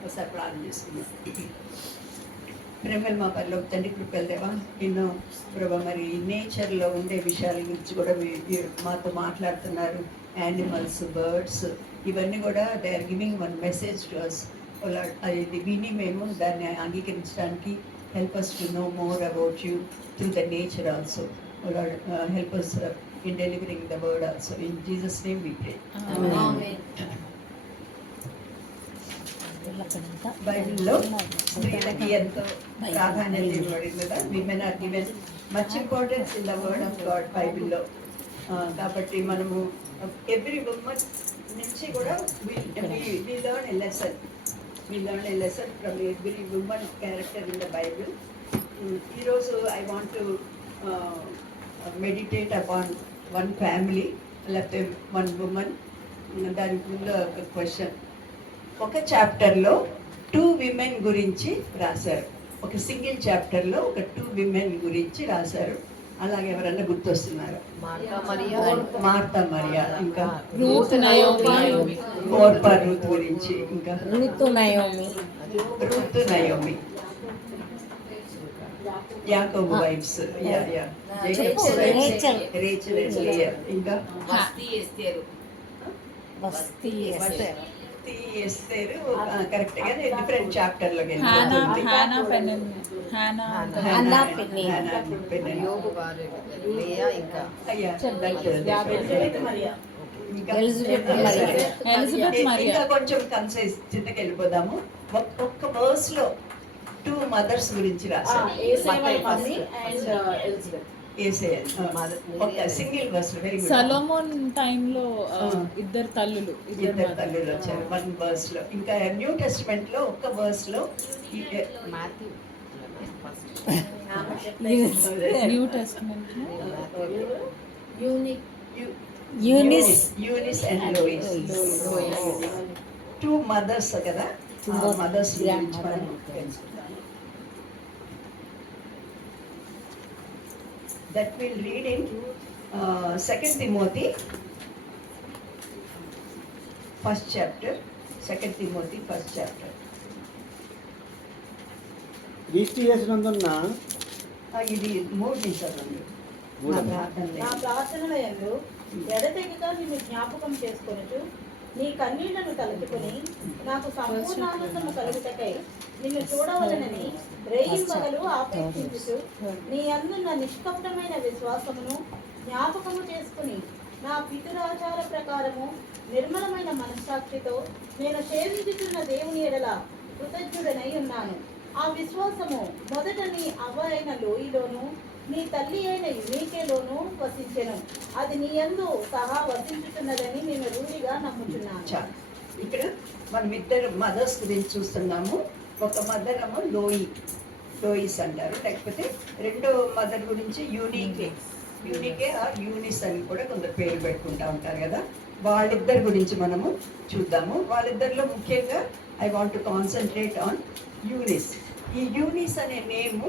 ఒకసారి ప్రార్థన చేసుకుందాం. ప్రేమలు మా పనిలోకి తండ్రి కృపలు దేవా, ఎన్నో ప్రభా మరి నేచర్లో ఉండే విషయాల గురించి కూడా మీరు మాతో మాట్లాడుతున్నారు. యానిమల్స్, బర్డ్స్, ఇవన్నీ కూడా they are giving one message to us. అది విని మేము దాన్ని అంగీకరించడానికి help us to know more about you through the nature also. Help us in delivering the word also. In Jesus name we pray. బైబిల్లో స్త్రీలకి ఎంతో ప్రాధాన్యత ఇవ్వబడింది కదా. Women are given much importance in the word of God బైబిల్లో. కాబట్టి మనము every woman నుంచి కూడా we learn a lesson. We learn a lesson from every woman character in the Bible. ఈరోజు I want to meditate upon one family, లేకపోతే one woman. దానికి ముందు ఒక క్వశ్చన్. ఒక చాప్టర్లో 2 విమెన్ గురించి రాశారు. ఒక సింగిల్ చాప్టర్లో ఒక 2 విమెన్ గురించి రాశారు. అలాగే ఎవరన్నా గుర్తొస్తున్నారు? మార్తా మరియా, ఇంకా రూత్, నయోమి, ఓర్పా రూత్ గురించి, ఇంకా Ruth, Naomi. రూత్, నయోమి, యాకోబు వైఫ్స్, రేచల్, ఇంకా వస్తీ ఎస్తేరు. Basti Esther. ఎస్తేరు. కరెక్ట్ గానే డిఫరెంట్ చాప్టర్ లోకి Hannah Hannah Peninnah. యోగు భార్య లేయా, ఇంకా Elizabeth Maria. ఇంకా కొంచెం కన్సైజ్ చిన్నకి వెళ్ళిపోదాము. ఒక్క వర్స్ లో 2 మదర్స్ గురించి రాశారు. ఒక single verse. Very good. Solomon టైంలో ఇద్దరు తల్లులు వచ్చారు 1 వర్స్ లో. ఇంకా న్యూ టెస్టిమెంట్ లో ఒక్క వర్స్ లో Matthew new testament Eunice and Lois. 2 mothers కదా. మదర్స్ గురించి మనం తెలుసుకుందాం. That we'll read in 2 Timothy, 1st chapter. 2 Timothy, 1st chapter. Register చేసినందున్న ఇది 3 నిమిషాలు. నా ప్రార్థనల యందు ఎడతెగక నిన్ను జ్ఞాపకం చేసుకొనుచు నీ కన్నీళ్లను తలుచుకొని నాకు సంపూర్ణానందము కలుగుటకై నిన్ను చూడవలనని రేయింబగలు ఆపేక్షించుచు నీ అందున్న నిష్కపటమైన విశ్వాసమును జ్ఞాపకము చేసుకుని నా పితరాచార ప్రకారము నిర్మలమైన మనస్సాక్షితో నేను సేవించుతున్న దేవుని ఎడల కృతజ్ఞుడనై ఉన్నాను. ఆ విశ్వాసము మొదట నీ అవ్వ అయిన లోయలోను నీ తల్లి అయిన యునీకేలోను వసించెను. అది నీ యందు సహా వసించుతున్నదని నేను రూఢిగా నమ్ముతున్నాను. ఇక్కడ మనం 2 మదర్స్ గురించి చూస్తున్నాము. ఒక మదర్ ఏమో లోయిస్ అంటారు, లేకపోతే రెండో మదర్ గురించి యూనికే ఆర్ యూనిస్ అని కూడా కొందరు పేరు పెట్టుకుంటా ఉంటారు కదా. వాళ్ళిద్దరి గురించి మనము చూద్దాము. వాళ్ళిద్దరిలో ముఖ్యంగా I want to concentrate on Eunice. ఈ యూనిస్ అనే నేము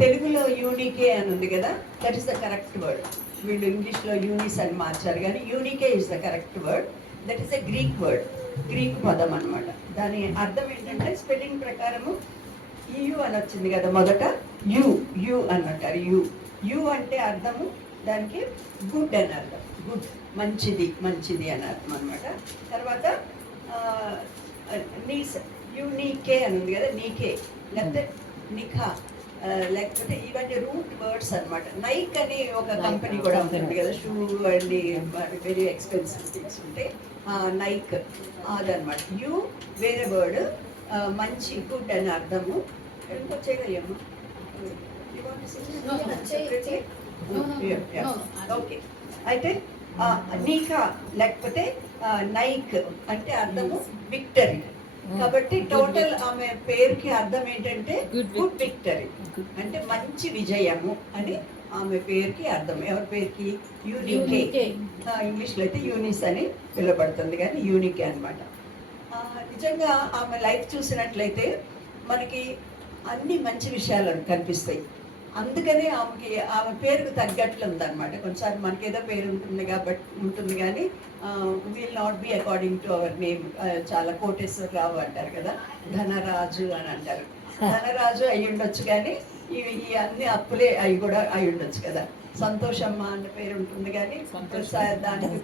తెలుగులో యూనికే అని ఉంది కదా. That is the correct word. వీళ్ళు ఇంగ్లీష్లో యూనిస్ అని మార్చారు, కానీ Eunike is the correct word. That is a Greek word, Greek పదం అనమాట. దాని అర్థం ఏంటంటే స్పెల్లింగ్ ప్రకారము యు అని వచ్చింది కదా. మొదట యు అని అంటారు. యు అంటే అర్థము దానికి గుడ్ అని అర్థం. గుడ్, మంచిది అని అర్థం అనమాట. తర్వాత యూనికే అని ఉంది కదా. నీకే లేకపోతే నిఖా, లేకపోతే ఇవన్నీ రూట్ వర్డ్స్ అనమాట. నైక్ అని ఒక కంపెనీ కూడా ఉంటుంది కదా, shoe and very expensive things ఉంటాయి. నైక్ అదనమాట. యు వేరే వర్డ్, మంచి, గుడ్ అని అర్థము. ఇంకో చేయగలము. ఓకే, అయితే నీకా లేకపోతే నైక్ అంటే అర్థము విక్టరీ. కాబట్టి టోటల్ ఆమె పేరుకి అర్థం ఏంటంటే గుడ్ విక్టరీ, అంటే మంచి విజయము అని ఆమె పేరుకి అర్థం. ఎవరి పేరుకి? యూనికే. ఇంగ్లీష్లో అయితే యూనిస్ అని పిలువబడుతుంది, కానీ యూనికే అనమాట. నిజంగా ఆమె లైఫ్ చూసినట్లయితే మనకి అన్ని మంచి విషయాలు కనిపిస్తాయి. అందుకనే ఆమె పేరుకు తగ్గట్లు ఉందన్నమాట. కొన్నిసార్లు మనకి ఏదో పేరు ఉంటుంది కానీ will not be according to our name. చాలా కోటేశ్వరరావు అంటారు కదా, ధనరాజు అని అంటారు. ధనరాజు అయి ఉండొచ్చు కానీ ఈ అన్ని అప్పులే అవి కూడా అయి ఉండొచ్చు కదా. సంతోషమ్మ అన్న పేరు ఉంటుంది కానీ దానికి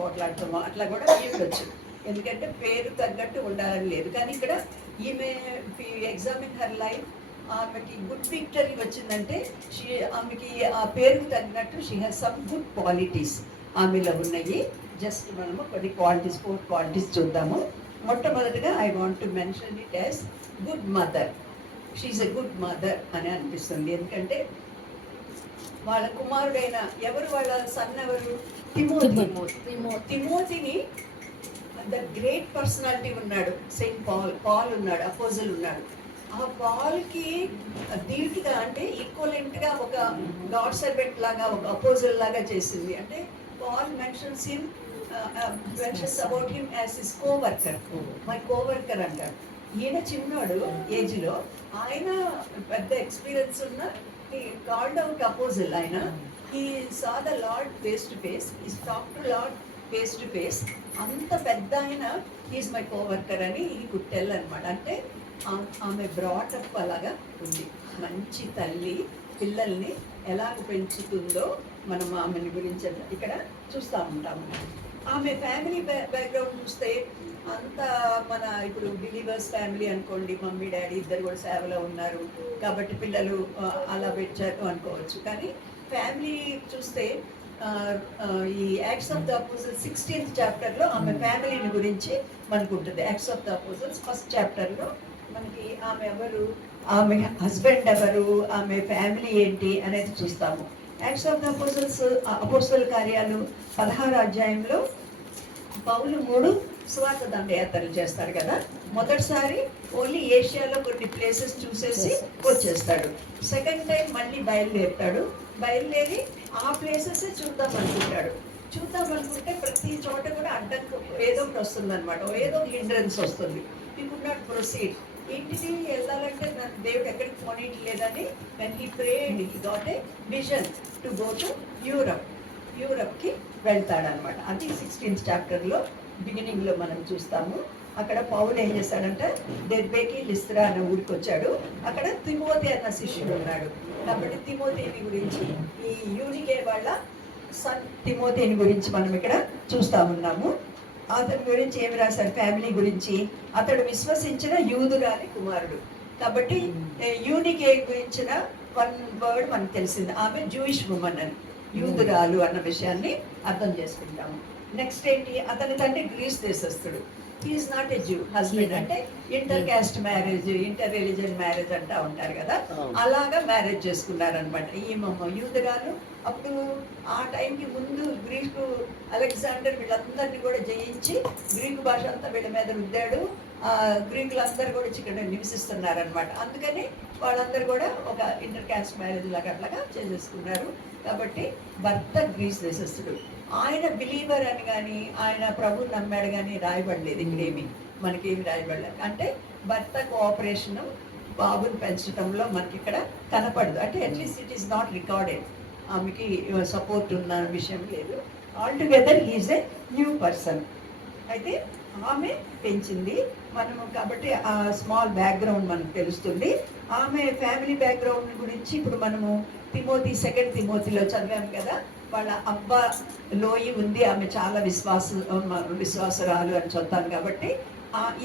పోట్లాడతాము అట్లా కూడా అయి ఉండొచ్చు. ఎందుకంటే పేరు తగ్గట్టు ఉండాలని లేదు. కానీ ఇక్కడ ఈమె ఎగ్జామిన్ హర్ లైఫ్, ఆమెకి గుడ్ విక్టరీ వచ్చిందంటే ఆమెకి ఆ పేరుకు తగినట్టు she has some good qualities ఆమెలో ఉన్నాయి. జస్ట్ మనము కొన్ని క్వాలిటీస్ 4 క్వాలిటీస్ చూద్దాము. మొట్టమొదటిగా I want to mention it as good mother. She's a good mother అని అనిపిస్తుంది. ఎందుకంటే వాళ్ళ కుమారుడైన వాళ్ళ సన్ ఎవరు? తిమోతిని ద గ్రేట్ పర్సనాలిటీ ఉన్నాడు, సెయింట్ పాల్ ఉన్నాడు, అపోజల్ ఉన్నాడు. ఆ పాల్కి ధీటుగా అంటే ఈక్వలెంట్గా ఒక గాడ్ సర్వెంట్ లాగా, ఒక అపోజల్ లాగా చేసింది. అంటే Paul mentions about him as his coworker. My coworker అంటాడు. ఈయన చిన్నాడు ఏజ్లో, ఆయన పెద్ద ఎక్స్పీరియన్స్ ఉన్న కాల్డ్ అవుట్ అపోజల్. ఆయన he saw the Lord face to face, he talk to Lord face to face. అంత పెద్ద ఆయన హీస్ మై కోవర్కర్ అని ఈ కుడ్ టెల్ అనమాట. అంటే ఆమె బ్రాటప్ అలాగా ఉంది. మంచి తల్లి పిల్లల్ని ఎలాగ పెంచుతుందో మనం ఆమెని గురించి ఇక్కడ చూస్తూ ఉంటాము. ఆమె ఫ్యామిలీ బ్యాక్గ్రౌండ్ చూస్తే అంత మన ఇప్పుడు బిలీవర్స్ ఫ్యామిలీ అనుకోండి, మమ్మీ డాడీ ఇద్దరు కూడా సేవలో ఉన్నారు కాబట్టి పిల్లలు అలా పెట్టారు అనుకోవచ్చు. కానీ ఫ్యామిలీ చూస్తే ఈ acts of the apostles 16th చాప్టర్లో ఆమె ఫ్యామిలీని గురించి మనకు ఉంటుంది. Acts of the apostles 1st చాప్టర్లో మనకి ఆమె ఎవరు, ఆమె హస్బెండ్ ఎవరు, ఆమె ఫ్యామిలీ ఏంటి అనేది చూస్తాము. యాక్ట్స్ ఆఫ్ ద అపోజిల్స్ అపోస్తల కార్యాలు 16వ అధ్యాయంలో పౌలు 3 స్వార్థ దండయాత్రలు చేస్తాడు కదా. మొదటిసారి ఓన్లీ ఏషియాలో కొన్ని ప్లేసెస్ చూసేసి వచ్చేస్తాడు. సెకండ్ టైం మళ్ళీ బయలుదేరి ఆ ప్లేసెస్ చూద్దాం అనుకుంటే ప్రతి చోట కూడా అడ్డంకు ఏదో ఒకటి వస్తుంది అనమాట, ఏదో హిండ్రన్స్ వస్తుంది. You could not proceed. ఇంటికి వెళ్ళాలంటే నాకు దేవుడు ఎక్కడికి పోనీటి లేదని when he prayed he got a vision to go to యూరప్కి వెళ్తాడనమాట. అది 16th చాప్టర్లో బిగినింగ్లో మనం చూస్తాము. అక్కడ పౌలు ఏం చేస్తాడంటే దెర్బేకి లిస్త్రా అన్న ఊరికి వచ్చాడు. అక్కడ తిమోతి అన్న శిష్యుడు ఉన్నాడు. కాబట్టి తిమోతిని గురించి, ఈ యూనికే వాళ్ళ సన్ తిమోతిని గురించి మనం ఇక్కడ చూస్తూ ఉన్నాము. అతని గురించి ఏమి రాశారు? ఫ్యామిలీ గురించి, అతడు విశ్వసించిన యూదురాలి కుమారుడు. కాబట్టి యూనికే గురించిన 1 వర్డ్ మనకు తెలిసింది, ఆమె జూయిష్ ఉమెన్ అని, యూదురాలు అన్న విషయాన్ని అర్థం చేసుకుంటాము. నెక్స్ట్ ఏంటి? అతని తండ్రి గ్రీస్ దేశస్థుడు. He is not a Jew. Husband అంటే inter caste marriage, inter religion marriage అంటా ఉంటారు కదా, అలాగా మ్యారేజ్ చేసుకున్నారనమాట. ఈమె యూదురాలు. అప్పుడు ఆ టైంకి ముందు గ్రీకు అలెగ్జాండర్ వీళ్ళందరినీ కూడా జయించి గ్రీకు భాష అంతా వీళ్ళ మీద రుద్దాడు. గ్రీకులందరూ కూడా ఇక్కడ నివసిస్తున్నారనమాట. అందుకని వాళ్ళందరూ కూడా ఒక ఇంటర్ క్యాస్ట్ మ్యారేజ్ లాగా అట్లాగా చేసేసుకున్నారు. కాబట్టి భర్త గ్రీస్ దేశస్థుడు. ఆయన బిలీవర్ అని కానీ ఆయన ప్రభుని నమ్మాడు కానీ రాయబడలేదు. ఇక్కడేమి మనకేమి రాయబడలేదు. అంటే భర్త కోఆపరేషను బాబుని పెంచడంలో మనకి ఇక్కడ కనపడదు. అంటే at least it is not recorded. ఆమెకి సపోర్ట్ ఉన్న విషయం లేదు. Altogether he's a new person. అయితే ఆమె పెంచింది మనము. కాబట్టి ఆ స్మాల్ బ్యాక్గ్రౌండ్ మనకు తెలుస్తుంది. ఆమె ఫ్యామిలీ బ్యాక్గ్రౌండ్ గురించి ఇప్పుడు మనము సెకండ్ తిమోతిలో చదివాము కదా. వాళ్ళ అబ్బ లోయి ఉంది, ఆమె చాలా విశ్వాసరాలు అని చదువుతాను. కాబట్టి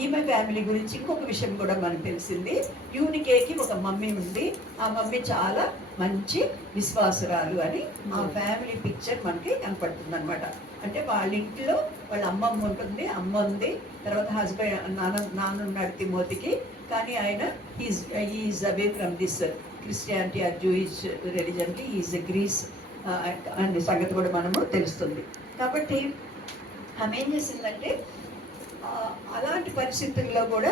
ఈమె ఫ్యామిలీ గురించి ఇంకొక విషయం కూడా మనకు తెలిసింది. యూనికేకి ఒక మమ్మీ ఉంది, ఆ మమ్మీ చాలా మంచి విశ్వాసరాలు అని ఆ ఫ్యామిలీ పిక్చర్ మనకి కనపడుతుంది అనమాట. అంటే వాళ్ళ ఇంట్లో వాళ్ళ అమ్మమ్మ ఉంటుంది, అమ్మ ఉంది, తర్వాత హస్బెండ్ నాన్న ఉన్నాడు తిమోతికి. కానీ ఆయన is away from this Christianity or Jewish రిలీజన్కి, ఈజ్ ఎ గ్రీస్ అనే సంగతి కూడా మనము తెలుస్తుంది. కాబట్టి ఆమె ఏం చేసిందంటే అలాంటి పరిస్థితుల్లో కూడా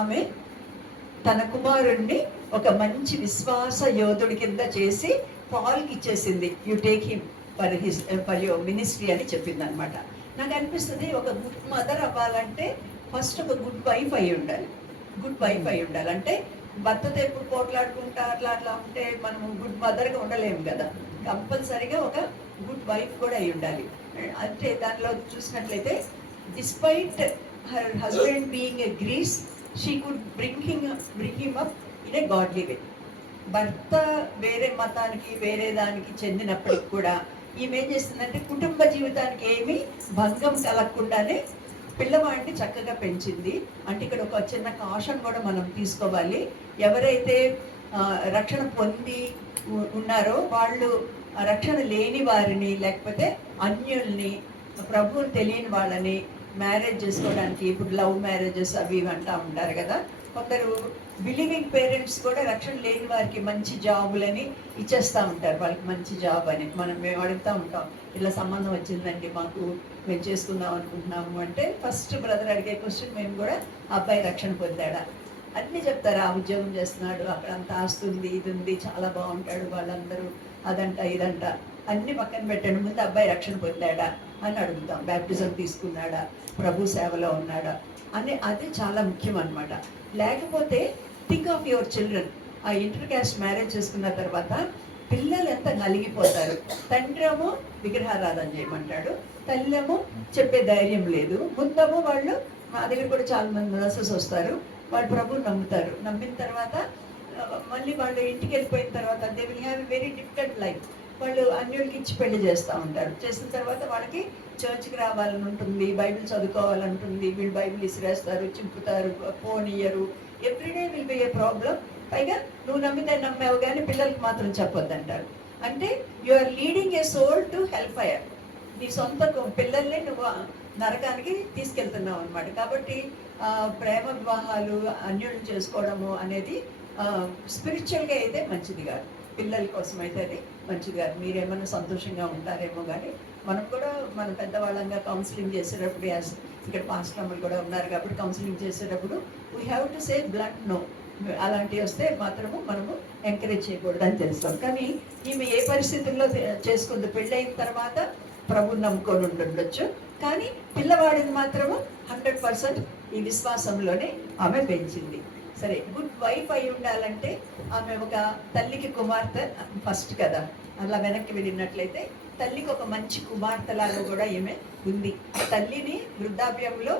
ఆమె తన కుమారుణ్ణి ఒక మంచి విశ్వాస యోధుడి కింద చేసి పాల్కి ఇచ్చేసింది. You take him for your ministry అని చెప్పింది అనమాట. నాకు అనిపిస్తుంది ఒక గుడ్ మదర్ అవ్వాలంటే ఫస్ట్ ఒక గుడ్ వైఫ్ అయి ఉండాలి. గుడ్ వైఫ్ అయి ఉండాలి అంటే భర్తతో ఎప్పుడు పోట్లాడుకుంటా అట్లా ఉంటే మనము గుడ్ మదర్గా ఉండలేము కదా. కంపల్సరీగా ఒక గుడ్ వైఫ్ కూడా అయి ఉండాలి. అంటే దానిలో చూసినట్లయితే despite her husband being a Greece she could bring him up in a godly way. భర్త వేరే మతానికి వేరే దానికి చెందినప్పటికి కూడా ఈమె ఏం చేస్తుందంటే కుటుంబ జీవితానికి ఏమీ భంగం కలగకుండానే పిల్లవాడిని చక్కగా పెంచింది. అంటే ఇక్కడ ఒక చిన్న కాషన్ కూడా మనం తీసుకోవాలి. ఎవరైతే రక్షణ పొంది ఉన్నారో వాళ్ళు రక్షణ లేని వారిని లేకపోతే అన్యుల్ని ప్రభువుని తెలియని వాళ్ళని మ్యారేజ్ చేసుకోవడానికి ఇప్పుడు లవ్ మ్యారేజెస్ అవి అంటూ ఉంటారు కదా. కొందరు బిలీవింగ్ పేరెంట్స్ కూడా రక్షణ లేని వారికి మంచి జాబులని ఇచ్చేస్తూ ఉంటారు. వాళ్ళకి మంచి జాబ్ అని మేము అడుగుతూ ఉంటాం, ఇలా సంబంధం వచ్చిందండి మాకు, మేము చేసుకుందాం అనుకుంటున్నాము అంటే ఫస్ట్ బ్రదర్ అడిగే క్వశ్చన్ మేము కూడా అబ్బాయి రక్షణ పొందాడా అన్నీ చెప్తారు. ఆ ఉద్యోగం చేస్తున్నాడు, అక్కడ అంత ఆస్తుంది, ఇది ఉంది, చాలా బాగుంటాడు, వాళ్ళందరూ అదంట ఇదంట అన్ని పక్కన పెట్టండి, ముందు అబ్బాయి రక్షణ పొందాడా అని అడుగుతాం. బ్యాప్టిజం తీసుకున్నాడా, ప్రభు సేవలో ఉన్నాడా అని, అది చాలా ముఖ్యం అన్నమాట. లేకపోతే థింక్ ఆఫ్ యువర్ చిల్డ్రన్. ఆ ఇంటర్ క్యాస్ట్ మ్యారేజ్ చేసుకున్న తర్వాత పిల్లలు ఎంత నలిగిపోతారు. తండ్రేమో విగ్రహారాధన చేయమంటాడు, తల్లేమో చెప్పే ధైర్యం లేదు. ముందేమో వాళ్ళు, మా దగ్గర కూడా చాలా మంది నర్సెస్ వస్తారు, వాళ్ళు ప్రభువుని నమ్ముతారు. నమ్మిన తర్వాత మళ్ళీ వాళ్ళు ఇంటికి వెళ్ళిపోయిన తర్వాత they will have very difficult life. వాళ్ళు అన్యులకి ఇచ్చి పెళ్లి చేస్తూ ఉంటారు. చేసిన తర్వాత వాళ్ళకి చర్చ్కి రావాలని ఉంటుంది, బైబిల్ చదువుకోవాలంటుంది, వీళ్ళు బైబిల్ ఇసిరేస్తారు, చింపుతారు, ఫోన్ ఇయ్యరు, everyday will be A problem. పైగా నువ్వు నమ్మితే నమ్మావు కానీ పిల్లలకి మాత్రం చెప్పొద్దు అంటారు. అంటే you are leading a soul to hell fire. నీ సొంత పిల్లల్ని నువ్వు నరకానికి తీసుకెళ్తున్నావు అనమాట. కాబట్టి ప్రేమ వివాహాలు అన్యులను చేసుకోవడము అనేది స్పిరిచువల్గా అయితే మంచిది కాదు, పిల్లల కోసం అయితే అది మంచిది కాదు. మీరేమన్నా సంతోషంగా ఉంటారేమో కానీ మనం కూడా మన పెద్దవాళ్ళంగా కౌన్సిలింగ్ చేసేటప్పుడు, ఇక్కడ పాస్టర్ అమ్మలు కూడా ఉన్నారు కాబట్టి కౌన్సిలింగ్ చేసేటప్పుడు we have to say blunt no. అలాంటివి వస్తే మాత్రము మనము ఎంకరేజ్ చేయకూడదు అని తెలుస్తాం. కానీ ఈమె ఏ పరిస్థితుల్లో చేసుకుంది, పెళ్ళైన తర్వాత ప్రభుని నమ్ముకొని ఉండొచ్చు, కానీ పిల్లవాడిని మాత్రము 100% ఈ విశ్వాసంలోనే ఆమె పెంచింది. సరే, గుడ్ వైఫ్ అయి ఉండాలంటే ఆమె ఒక తల్లికి కుమార్తె ఫస్ట్ కదా. అలా వెనక్కి వెళ్ళినట్లయితే తల్లికి ఒక మంచి కుమార్తెలాగా కూడా ఈమె ఉంది. తల్లిని వృద్ధాప్యంలో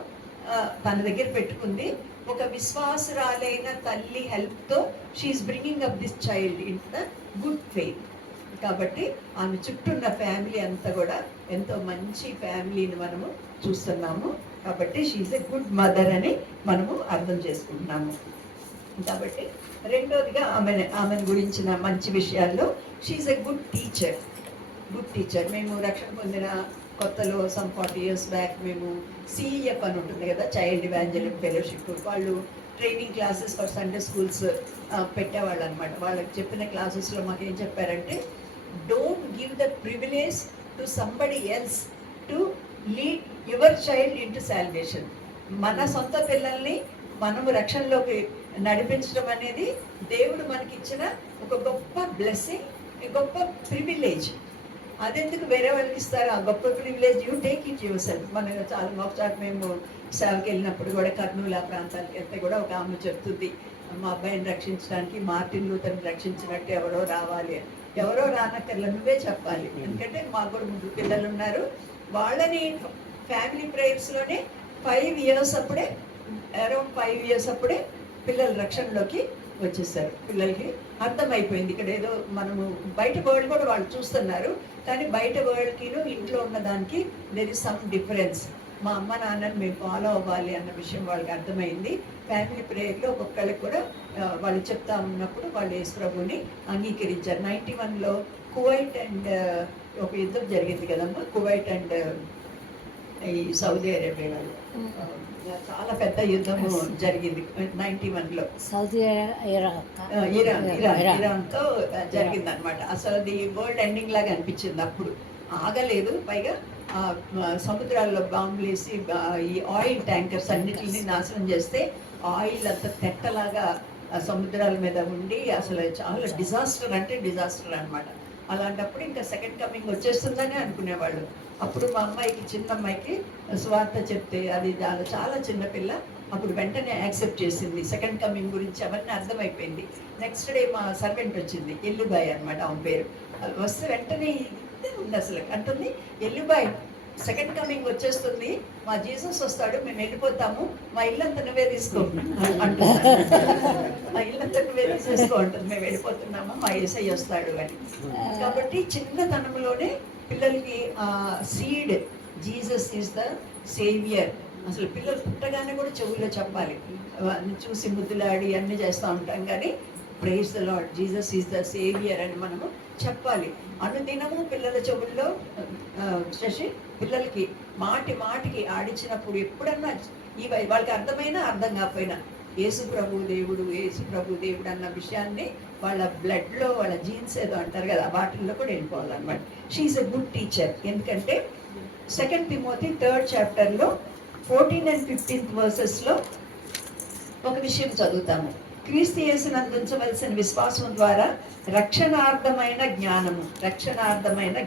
తన దగ్గర పెట్టుకుంది. ఒక విశ్వాసురాలైన తల్లి హెల్ప్తో she is bringing up this child in the good faith. కాబట్టి ఆమె చుట్టూ ఉన్న ఫ్యామిలీ అంతా కూడా ఎంతో మంచి ఫ్యామిలీని మనము చూస్తున్నాము. కాబట్టి షీఈస్ ఎ గుడ్ మదర్ అని మనము అర్థం చేసుకుంటున్నాము. కాబట్టి రెండోదిగా ఆమెను గురించిన మంచి విషయాల్లో she's a good teacher. Good teacher. మేము రక్షణ పొందిన కొత్తలో సమ్ 40 years బ్యాక్ మేము CEF అని ఉంటుంది కదా, చైల్డ్ ఇవాంజలిక్ ఫెలోషిప్. వాళ్ళు training classes for Sunday schools పెట్టేవాళ్ళు అనమాట. వాళ్ళకి చెప్పిన క్లాసెస్లో మాకు ఏం చెప్పారంటే, don't give the privilege to somebody else to lead your child in to salvation. మన సొంత పిల్లల్ని మనము రక్షణలోకి నడిపించడం అనేది దేవుడు మనకిచ్చిన ఒక గొప్ప బ్లెస్సింగ్, గొప్ప ప్రివిలేజ్. అదెందుకు వేరే వాళ్ళకి ఇస్తారు? ఆ గొప్ప privilege you take it your self. మన చాలా ఒకసారి మేము సేవకి వెళ్ళినప్పుడు కూడా కర్నూలు ఆ ప్రాంతానికి వెళ్తే కూడా ఒక ఆమె చెప్తుంది, మా అబ్బాయిని రక్షించడానికి మార్టిన్ లూథర్ని రక్షించినట్టు ఎవరో రావాలి. ఎవరో రానక్కర్లా, నువ్వే చెప్పాలి. ఎందుకంటే మాకు కూడా 3 పిల్లలు ఉన్నారు. వాళ్ళని ఫ్యామిలీ ప్రేయర్స్లోనే 5 years అప్పుడే, అరౌండ్ 5 years అప్పుడే పిల్లలు రక్షణలోకి వచ్చేసారు. పిల్లలకి అర్థమైపోయింది ఇక్కడ ఏదో మనము బయట వరల్డ్ కూడా వాళ్ళు చూస్తున్నారు, కానీ బయట వరల్డ్కిను ఇంట్లో ఉన్న దానికి దెర్ ఇస్ సమ్ డిఫరెన్స్. మా అమ్మ నాన్నని మేము ఫాలో అవ్వాలి అన్న విషయం వాళ్ళకి అర్థమైంది. ఫ్యామిలీ ప్రేయర్లో ఒక్కొక్కళ్ళకి కూడా వాళ్ళు చెప్తా ఉన్నప్పుడు వాళ్ళు యేసు ప్రభుని అంగీకరించారు. 91లో కువైట్ అండ్ ఒక యుద్ధం జరిగింది కదమ్మా, కువైట్ అండ్ ఈ సౌదీ అరేబియా వాళ్ళు చాలా పెద్ద యుద్ధము జరిగింది 91లో. సౌదీ ఇరాన్తో జరిగింది అనమాట. అసలు అది వరల్డ్ ఎండింగ్ లాగా అనిపించింది. అప్పుడు ఆగలేదు. పైగా సముద్రాల్లో బాంబులు వేసి ఈ ఆయిల్ ట్యాంకర్స్ అన్నిటిని నాశనం చేస్తే ఆయిల్ అంత తెట్టలాగా సముద్రాల మీద ఉండి అసలు చాలా డిజాస్టర్ అంటే డిజాస్టర్ అనమాట. అలాంటప్పుడు ఇంకా సెకండ్ కమింగ్ వచ్చేస్తుందని అనుకునేవాళ్ళు. అప్పుడు మా అమ్మాయికి, చిన్న అమ్మాయికి సువార్త చెప్తే, అది చాలా చిన్న పిల్ల, అప్పుడు వెంటనే యాక్సెప్ట్ చేసింది. సెకండ్ కమింగ్ గురించి అవన్నీ అర్థమైపోయింది. నెక్స్ట్ డే మా సర్వెంట్ వచ్చింది, ఎల్లుబాయ్ అనమాట ఆమె పేరు. వస్తే వెంటనే ఉంది అసలు అంటుంది, ఎల్లుబాయ్ సెకండ్ కమింగ్ వచ్చేస్తుంది, మా జీసస్ వస్తాడు, మేము వెళ్ళిపోతాము, మా ఇల్లంతా నువ్వే తీసుకో అంటుంది. మా ఇల్లంతా నువ్వే తీసేసుకో అంటుంది, మేము వెళ్ళిపోతున్నాము, మా యేసయ్య వస్తాడు అని. కాబట్టి చిన్నతనంలోనే పిల్లలకి ఆ seed, Jesus is the saviour. అసలు పిల్లలు పుట్టగానే కూడా చెవుల్లో చెప్పాలి, చూసి ముద్దులాడి అన్నీ చేస్తూ ఉంటాం, కానీ praise the lord, Jesus is the saviour అని మనము చెప్పాలి. అనుదినము పిల్లల చెవుల్లో శశి పిల్లలకి మాటికి ఆడించినప్పుడు ఎప్పుడన్నా వాళ్ళకి అర్థమైనా అర్థం కాకపోయినా యేసు ప్రభు దేవుడు, యేసు ప్రభు దేవుడు అన్న విషయాన్ని వాళ్ళ బ్లడ్లో, వాళ్ళ జీన్స్ ఏదో అంటారు కదా, వాటిల్లో కూడా వెళ్ళిపోవాలన్నమాట. She is a good teacher. ఎందుకంటే 2 తిమోతి 3rd చాప్టర్లో 14 and 15th వర్సెస్లో ఒక విషయం చదువుతాము. క్రీస్తు యేసునందు ఉంచవలసిన విశ్వాసం ద్వారా రక్షణార్థమైన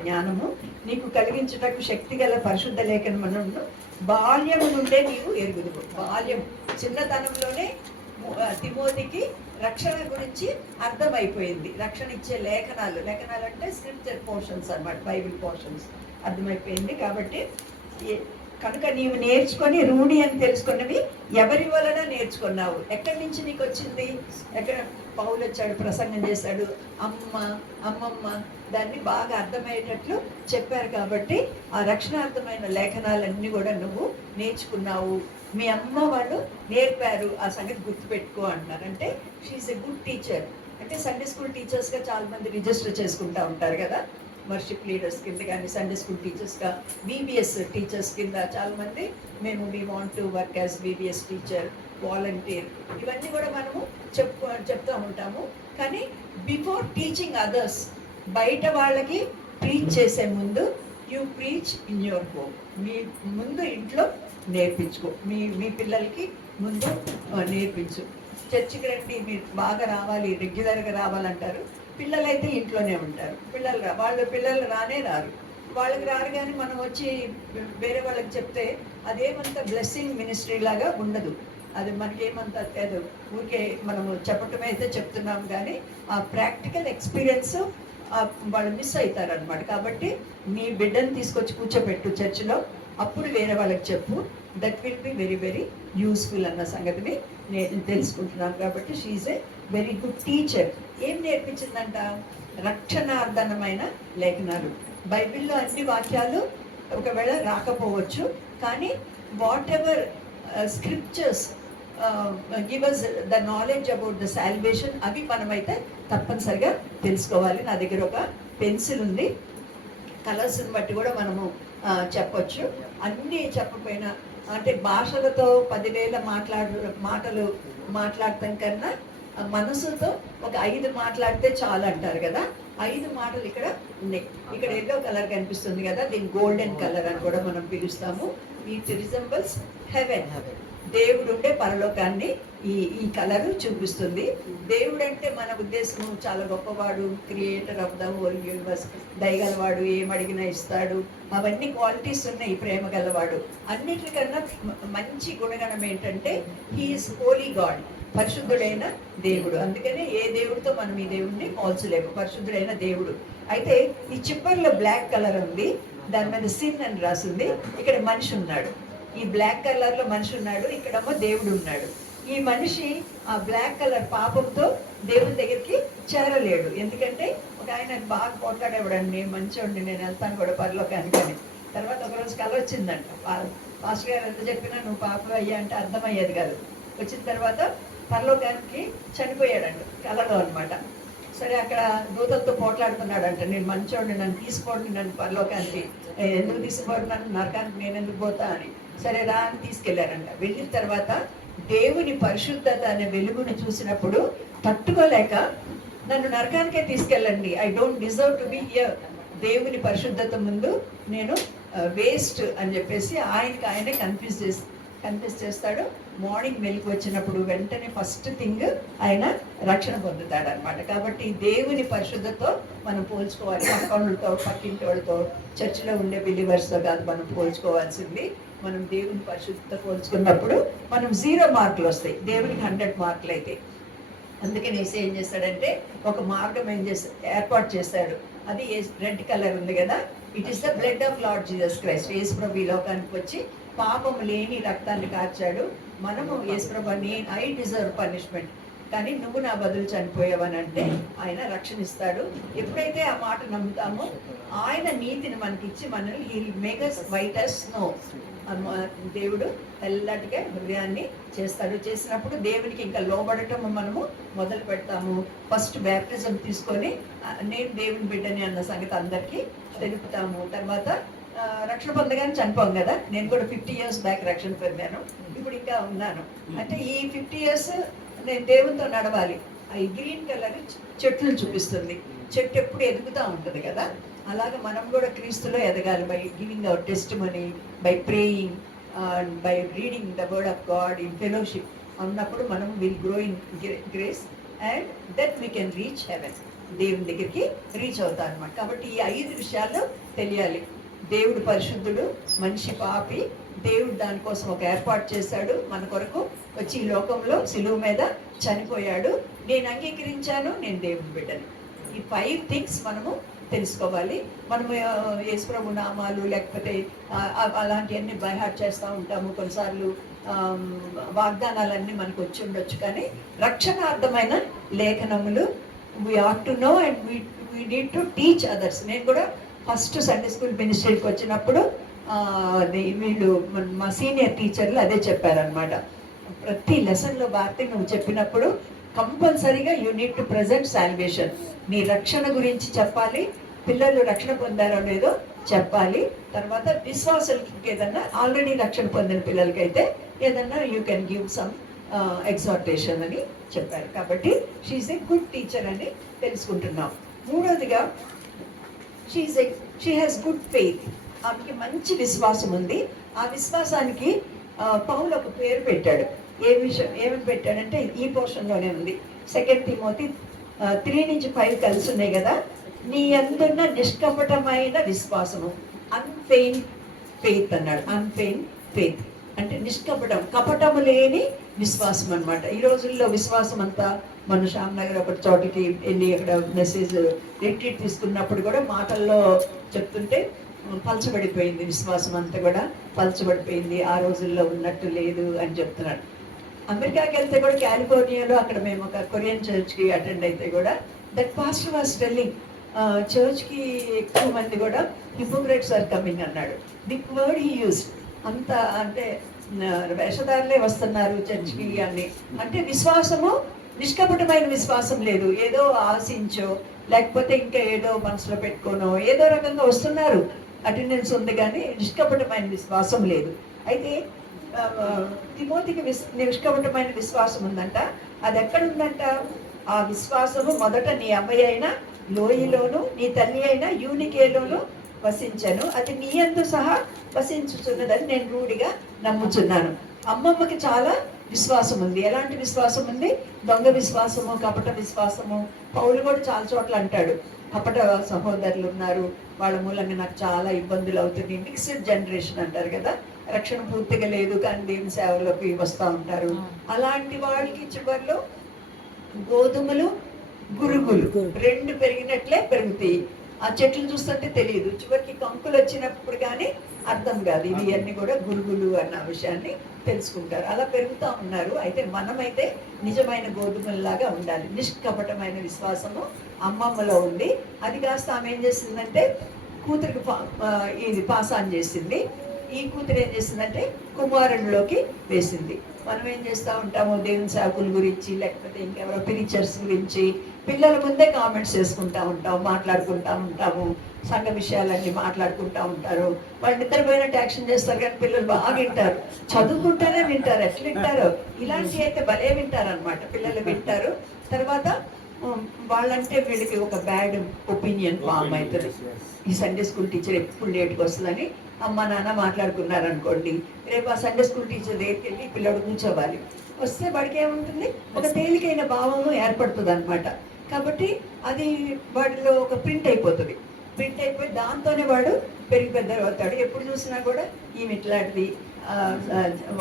జ్ఞానము నీకు కలిగించుటకు శక్తిగల పరిశుద్ధ లేఖనమును బాల్యము నుండే నీవు ఎరుగుదువు. బాల్యం, చిన్నతనంలోనే తిమోతికి రక్షణ గురించి అర్థమైపోయింది. రక్షణ ఇచ్చే లేఖనాలు అంటే స్క్రిప్చర్ పోర్షన్స్ అన్నమాట, బైబిల్ పోర్షన్స్ అర్థమైపోయింది. కాబట్టి కనుక నీవు నేర్చుకొని రూఢి అని తెలుసుకున్నవి ఎవరి వలన నేర్చుకున్నావు, ఎక్కడి నుంచి నీకు వచ్చింది? ఎక్కడ పౌలు వచ్చాడు, ప్రసంగం చేశాడు, అమ్మమ్మ దాన్ని బాగా అర్థమయ్యేటట్లు చెప్పారు. కాబట్టి ఆ రక్షణార్థమైన లేఖనాలన్నీ కూడా నువ్వు నేర్చుకున్నావు, మీ అమ్మ వాళ్ళు నేర్పారు, ఆ సంగతి గుర్తుపెట్టుకో అంటున్నారు. అంటే షీఈస్ ఎ గుడ్ టీచర్. అంటే సండే స్కూల్ టీచర్స్గా చాలామంది రిజిస్టర్ చేసుకుంటూ ఉంటారు కదా, వర్షిప్ లీడర్స్ కింద కానీ, సండే స్కూల్ టీచర్స్గా, బీబీఎస్ టీచర్స్ కింద చాలామంది we want to work as BBS teacher, volunteer, ఇవన్నీ కూడా మనము చెప్తూ ఉంటాము. కానీ బిఫోర్ టీచింగ్ అదర్స్, బయట వాళ్ళకి ప్రీచ్ చేసే ముందు you preach in your home. మీ ముందు ఇంట్లో నేర్పించుకో, మీ పిల్లలకి ముందు నేర్పించు. చర్చికి రండి, మీరు బాగా రావాలి, రెగ్యులర్గా రావాలంటారు. పిల్లలైతే ఇంట్లోనే ఉంటారు, పిల్లలు రానే రారు, వాళ్ళకి రారు. కానీ మనం వచ్చి వేరే వాళ్ళకి చెప్తే అదేమంత బ్లెస్సింగ్ మినిస్ట్రీ లాగా ఉండదు. అది మనకేమంత లేదు, ఊరికే మనము చెప్పటమే అయితే చెప్తున్నాం, కానీ ఆ ప్రాక్టికల్ ఎక్స్పీరియన్స్ వాళ్ళు మిస్ అవుతారనమాట. కాబట్టి నీ బిడ్డను తీసుకొచ్చి కూర్చోబెట్టు చర్చిలో, అప్పుడు వేరే వాళ్ళకి చెప్పు. That will be very very useful అన్న సంగతిని నేను తెలుసుకుంటున్నాను. కాబట్టి she's a very good teacher. ఏం నేర్పించిందంట? రక్షణార్థమైన లేఖనాలు. బైబిల్లో అన్ని వాక్యాలు ఒకవేళ రాకపోవచ్చు, కానీ whatever scriptures give us the knowledge about the salvation, అవి మనమైతే తప్పనిసరిగా తెలుసుకోవాలి. నా దగ్గర ఒక పెన్సిల్ ఉంది, కలర్స్ని బట్టి కూడా మనము చెప్పొచ్చు. అన్నీ చెప్పకపోయినా, అంటే భాషలతో 10,000 మాటలు మాట్లాడటం కన్నా మనసుతో ఒక 5 మాట్లాడితే చాలు అంటారు కదా. 5 మాటలు ఇక్కడ ఉన్నాయి. ఇక్కడ ఎల్లో కలర్ కనిపిస్తుంది కదా, దీన్ని గోల్డెన్ కలర్ అని కూడా మనం పిలుస్తాము. It resembles heaven. దేవుడు ఉండే పరలోకాన్ని ఈ కలరు చూపిస్తుంది. దేవుడు అంటే మన ఉద్దేశం చాలా గొప్పవాడు, creator of the whole universe, దయగలవాడు, ఏమడిగినా ఇస్తాడు, అవన్నీ క్వాలిటీస్ ఉన్నాయి. ప్రేమ గలవాడు. అన్నిటికన్నా మంచి గుణగణం ఏంటంటే హీఈస్ హోలీ గాడ్, పరిశుద్ధుడైన దేవుడు. అందుకనే ఏ దేవుడితో మనం ఈ దేవుడిని పోల్చలేము, పరిశుద్ధుడైన దేవుడు. అయితే ఈ చిప్పర్లో బ్లాక్ కలర్ ఉంది, దాని మీద సిన్ అని రాసింది. ఇక్కడ మనిషి ఉన్నాడు, ఈ బ్లాక్ కలర్లో మనిషి ఉన్నాడు, ఇక్కడేమో దేవుడు ఉన్నాడు. ఈ మనిషి ఆ బ్లాక్ కలర్ పాపంతో దేవుని దగ్గరికి చేరలేడు. ఎందుకంటే ఒక ఆయన బాగా పోట్లాడేవాడండి, మంచివాడిని, నేను వెళ్తాను కూడా పరలోకానికి అని. తర్వాత ఒకరోజు కళ వచ్చిందంట. పాస్టర్ గారు ఎంత చెప్పినా నువ్వు పాపలు అయ్యా అంటే అర్థమయ్యేది కాదు. వచ్చిన తర్వాత పరలోకానికి చనిపోయాడంట కళలో అనమాట. సరే అక్కడ దూతలతో పోట్లాడుతున్నాడంట, నేను మంచోడిని, నన్ను తీసుకోండి, నన్ను పరలోకానికి ఎందుకు తీసుకోండి, నన్ను నరకానికి నేను ఎందుకు పోతా అని. సరే రా అని తీసుకెళ్లారంట. వెళ్ళిన తర్వాత దేవుని పరిశుద్ధత అనే వెలుగుని చూసినప్పుడు తట్టుకోలేక, నన్ను నరకానికే తీసుకెళ్ళండి, I don't deserve to be here, దేవుని పరిశుద్ధత ముందు నేను వేస్ట్ అని చెప్పేసి ఆయనకి ఆయనే కన్ఫ్యూజ్ కన్ఫెస్ చేస్తాడు. మార్నింగ్ మెలకు వచ్చినప్పుడు వెంటనే ఫస్ట్ థింగ్ ఆయన రక్షణ పొందుతాడు అనమాట. కాబట్టి దేవుని పరిశుద్ధతో మనం పోల్చుకోవాలి. పక్కనులతో, పక్కింటి వాళ్ళతో, చర్చిలో ఉండే బిలీవర్స్తో కాదు మనం పోల్చుకోవాల్సింది. మనం దేవుని పరిశుద్ధత పోల్చుకున్నప్పుడు మనం 0 మార్కులు వస్తాయి, దేవునికి 100 మార్కులు అయితే. అందుకని ఏం చేస్తాడంటే ఒక మార్గం ఏర్పాటు చేస్తాడు. అది రెడ్ కలర్ ఉంది కదా, it is the blood of lord Jesus Christ. యేసుప్రభు ఈ లోకానికి వచ్చి పాపం లేని రక్తాన్ని కార్చాడు. మనము యేసుప్రభు ఐ డిజర్వ్ పనిష్మెంట్, కానీ నువ్వు నా బదులు చనిపోయావని అంటే ఆయన రక్షణ ఇస్తాడు. ఎప్పుడైతే ఆ మాట నమ్ముతామో ఆయన నీతిని మనకిచ్చి మనల్ని he make us white as snow. దేవుడు తెల్లటిగా హృదయాన్ని చేస్తాడు. చేసినప్పుడు దేవునికి ఇంకా లోబడటం మనము మొదలు పెడతాము. ఫస్ట్ బ్యాప్టిజం తీసుకొని నేను దేవుని బిడ్డని అన్న సంగతి అందరికీ తెలుపుతాము. తర్వాత రక్షణ పొందగానే చనిపోం కదా. నేను కూడా 50 years బ్యాక్ రక్షణ పొందాను, ఇప్పుడు ఇంకా ఉన్నాను. అంటే ఈ 50 years నేను దేవునితో నడవాలి. ఈ గ్రీన్ కలర్ చెట్లు చూపిస్తుంది. చెట్టు ఎప్పుడు ఎదుగుతూ ఉంటుంది కదా, అలాగే మనం కూడా క్రీస్తులో ఎదగాలి. By giving hour testimony, by praying, by reading the word of God in fellowship అన్నప్పుడు మనం will grow in grace and that we can reach heaven. దేవుని దగ్గరికి రీచ్ అవుతాం అనమాట. కాబట్టి ఈ 5 విషయాలు తెలియాలి. దేవుడు పరిశుద్ధుడు, మనిషి పాపి. దేవుడు దానికోసం ఒక ఏర్పాటు చేశాడు, మన కొరకు వచ్చి ఈ లోకంలో సిలువ మీద చనిపోయాడు. నేను అంగీకరించాను, నేను దేవుని బిడ్డని. ఈ 5 థింగ్స్ మనము తెలుసుకోవాలి. మనము యేసుప్రభు నామాలు లేకపోతే అలాంటివన్నీ బైహార్ట్ చేస్తూ ఉంటాము. కొన్నిసార్లు వాగ్దానాలన్నీ మనకు వచ్చి ఉండొచ్చు, కానీ రక్షణార్థమైన లేఖనములు we ought to know and we need to teach others. నేను కూడా ఫస్ట్ సండే స్కూల్ మినిస్ట్రీకి వచ్చినప్పుడు వీళ్ళు మా సీనియర్ టీచర్లు అదే చెప్పారనమాట. ప్రతి లెసన్లో భారతి నువ్వు చెప్పినప్పుడు కంపల్సరీగా you need to present salvation. నీ రక్షణ గురించి చెప్పాలి, పిల్లలు రక్షణ పొందారో లేదో చెప్పాలి. తర్వాత విశ్వాసాలకి ఏదన్నా ఆల్రెడీ రక్షణ పొందిన పిల్లలకైతే ఏదన్నా you can give some exhortation అని చెప్పారు. కాబట్టి షీఈస్ ఏ గుడ్ టీచర్ అని తెలుసుకుంటున్నాం. మూడవదిగా షీ హ్యాస్ గుడ్ ఫెయిత్. ఆమెకి మంచి విశ్వాసం ఉంది. ఆ విశ్వాసానికి పౌలు ఒక పేరు పెట్టాడు. ఏమని పెట్టాడంటే ఈ పోర్షన్లోనే ఉంది. 2 తిమోతి 3-5 కలిసి ఉన్నాయి కదా. నీ అందున్న నిష్కపటమైన విశ్వాసము, అన్ఫెయిన్ ఫెయిత్ అన్నాడు. అన్ఫెయిన్ ఫెయిత్ అంటే నిష్కపటం, కపటము లేని విశ్వాసం అనమాట. ఈ రోజుల్లో విశ్వాసం అంతా మన శ్యామ్నగర్ ఒకటి చోటికి వెళ్ళి అక్కడ మెసేజ్ రిట్రీట్ తీసుకున్నప్పుడు కూడా మాటల్లో చెప్తుంటే పలచబడిపోయింది, విశ్వాసం అంతా కూడా పలచబడిపోయింది, ఆ రోజుల్లో ఉన్నట్టు లేదు అని చెప్తున్నాడు. అమెరికాకి వెళ్తే కూడా కాలిఫోర్నియాలో అక్కడ మేము ఒక కొరియన్ చర్చ్కి అటెండ్ అయితే కూడా దట్ పాస్టర్ వాస్ టెల్లింగ్ చర్చ్కి ఎక్కువ మంది కూడా హిపోక్రైట్స్ ఆర్ కమింగ్ అన్నాడు. The word he used. అంత అంటే వేషధారులే వస్తున్నారు చర్చ్కి అని. అంటే విశ్వాసము నిష్కపటమైన విశ్వాసం లేదు. ఏదో ఆశించో లేకపోతే ఇంకా ఏదో మనసులో పెట్టుకోనో ఏదో రకంగా వస్తున్నారు, అటెండెన్స్ ఉంది, కానీ నిష్కపటమైన విశ్వాసం లేదు. అయితే తిమోతికి నిష్కపటమైన విశ్వాసం ఉందంట. అది ఎక్కడ ఉందంట? ఆ విశ్వాసము మొదట నీ అమ్మాయి అయినా లోయలోను నీ తల్లి అయినా యూనికేలోను వసించను, అది నీ యందు సహా వసించుచున్నదని నేను రూఢిగా నమ్ముచున్నాను. అమ్మమ్మకి చాలా విశ్వాసం ఉంది. ఎలాంటి విశ్వాసం ఉంది? దొంగ విశ్వాసము, కపట విశ్వాసము. పౌలు కూడా చాలా చోట్ల అంటాడు, కపట సహోదరులు ఉన్నారు, వాళ్ళ మూలంగా నాకు చాలా ఇబ్బందులు అవుతుంది. మిక్స్డ్ జనరేషన్ అంటారు కదా, రక్షణ పూర్తిగా లేదు కానీ దేవుని సేవలోకి వస్తూ ఉంటారు. అలాంటి వాళ్ళకి చివరిలో గోధుమలు గురుగులు 2 పెరిగినట్లే పెరుగుతాయి. ఆ చెట్లు చూస్తుంటే తెలియదు, చివరికి కంకులు వచ్చినప్పుడు కానీ అర్థం కాదు. ఇవి అన్నీ కూడా గురుగులు అన్న విషయాన్ని తెలుసుకుంటారు. అలా పెరుగుతూ ఉన్నారు. అయితే మనమైతే నిజమైన గోధుమల్లాగా ఉండాలి. నిష్కపటమైన విశ్వాసము అమ్మమ్మలో ఉంది. అది కాస్త ఆమె ఏం చేసిందంటే కూతురికి ఇది పాసాన్ చేసింది. ఈ కూతురు ఏం చేసిందంటే కుమారుడిలోకి వేసింది. మనం ఏం చేస్తూ ఉంటాము, దేవుని సేవకుల గురించి లేకపోతే ఇంకెవరో ప్రీచర్స్ గురించి పిల్లల ముందే కామెంట్స్ చేసుకుంటూ ఉంటాము, మాట్లాడుకుంటూ ఉంటాము, సంఘ విషయాలన్నీ మాట్లాడుకుంటూ ఉంటారు. వాళ్ళు నిద్రపోయినట్టు యాక్షన్ చేస్తారు, కానీ పిల్లలు బాగా వింటారు, చదువుకుంటూనే వింటారు. ఎట్లా వింటారో ఇలాంటివి అయితే భలే వింటారు అనమాట. పిల్లలు వింటారు. తర్వాత వాళ్ళంటే వీళ్ళకి ఒక బ్యాడ్ ఒపీనియన్ ఫామ్ అవుతుంది. ఈ సండే స్కూల్ టీచర్ ఎప్పుడు లేట్కి వస్తుందని అమ్మ నాన్న మాట్లాడుకున్నారు అనుకోండి, రేపు ఆ సండే స్కూల్ టీచర్ దగ్గరికి వెళ్ళి పిల్లడు కూర్చోవాలి. వస్తే వాడికి ఏముంటుంది, ఒక తేలికైన భావము ఏర్పడుతుంది అనమాట. కాబట్టి అది వాడిలో ఒక ప్రింట్ అయిపోతుంది. ప్రింట్ అయిపోయి దాంతోనే వాడు పెరిగి పెద్ద అవుతాడు. ఎప్పుడు చూసినా కూడా ఈమె ఇట్లాంటిది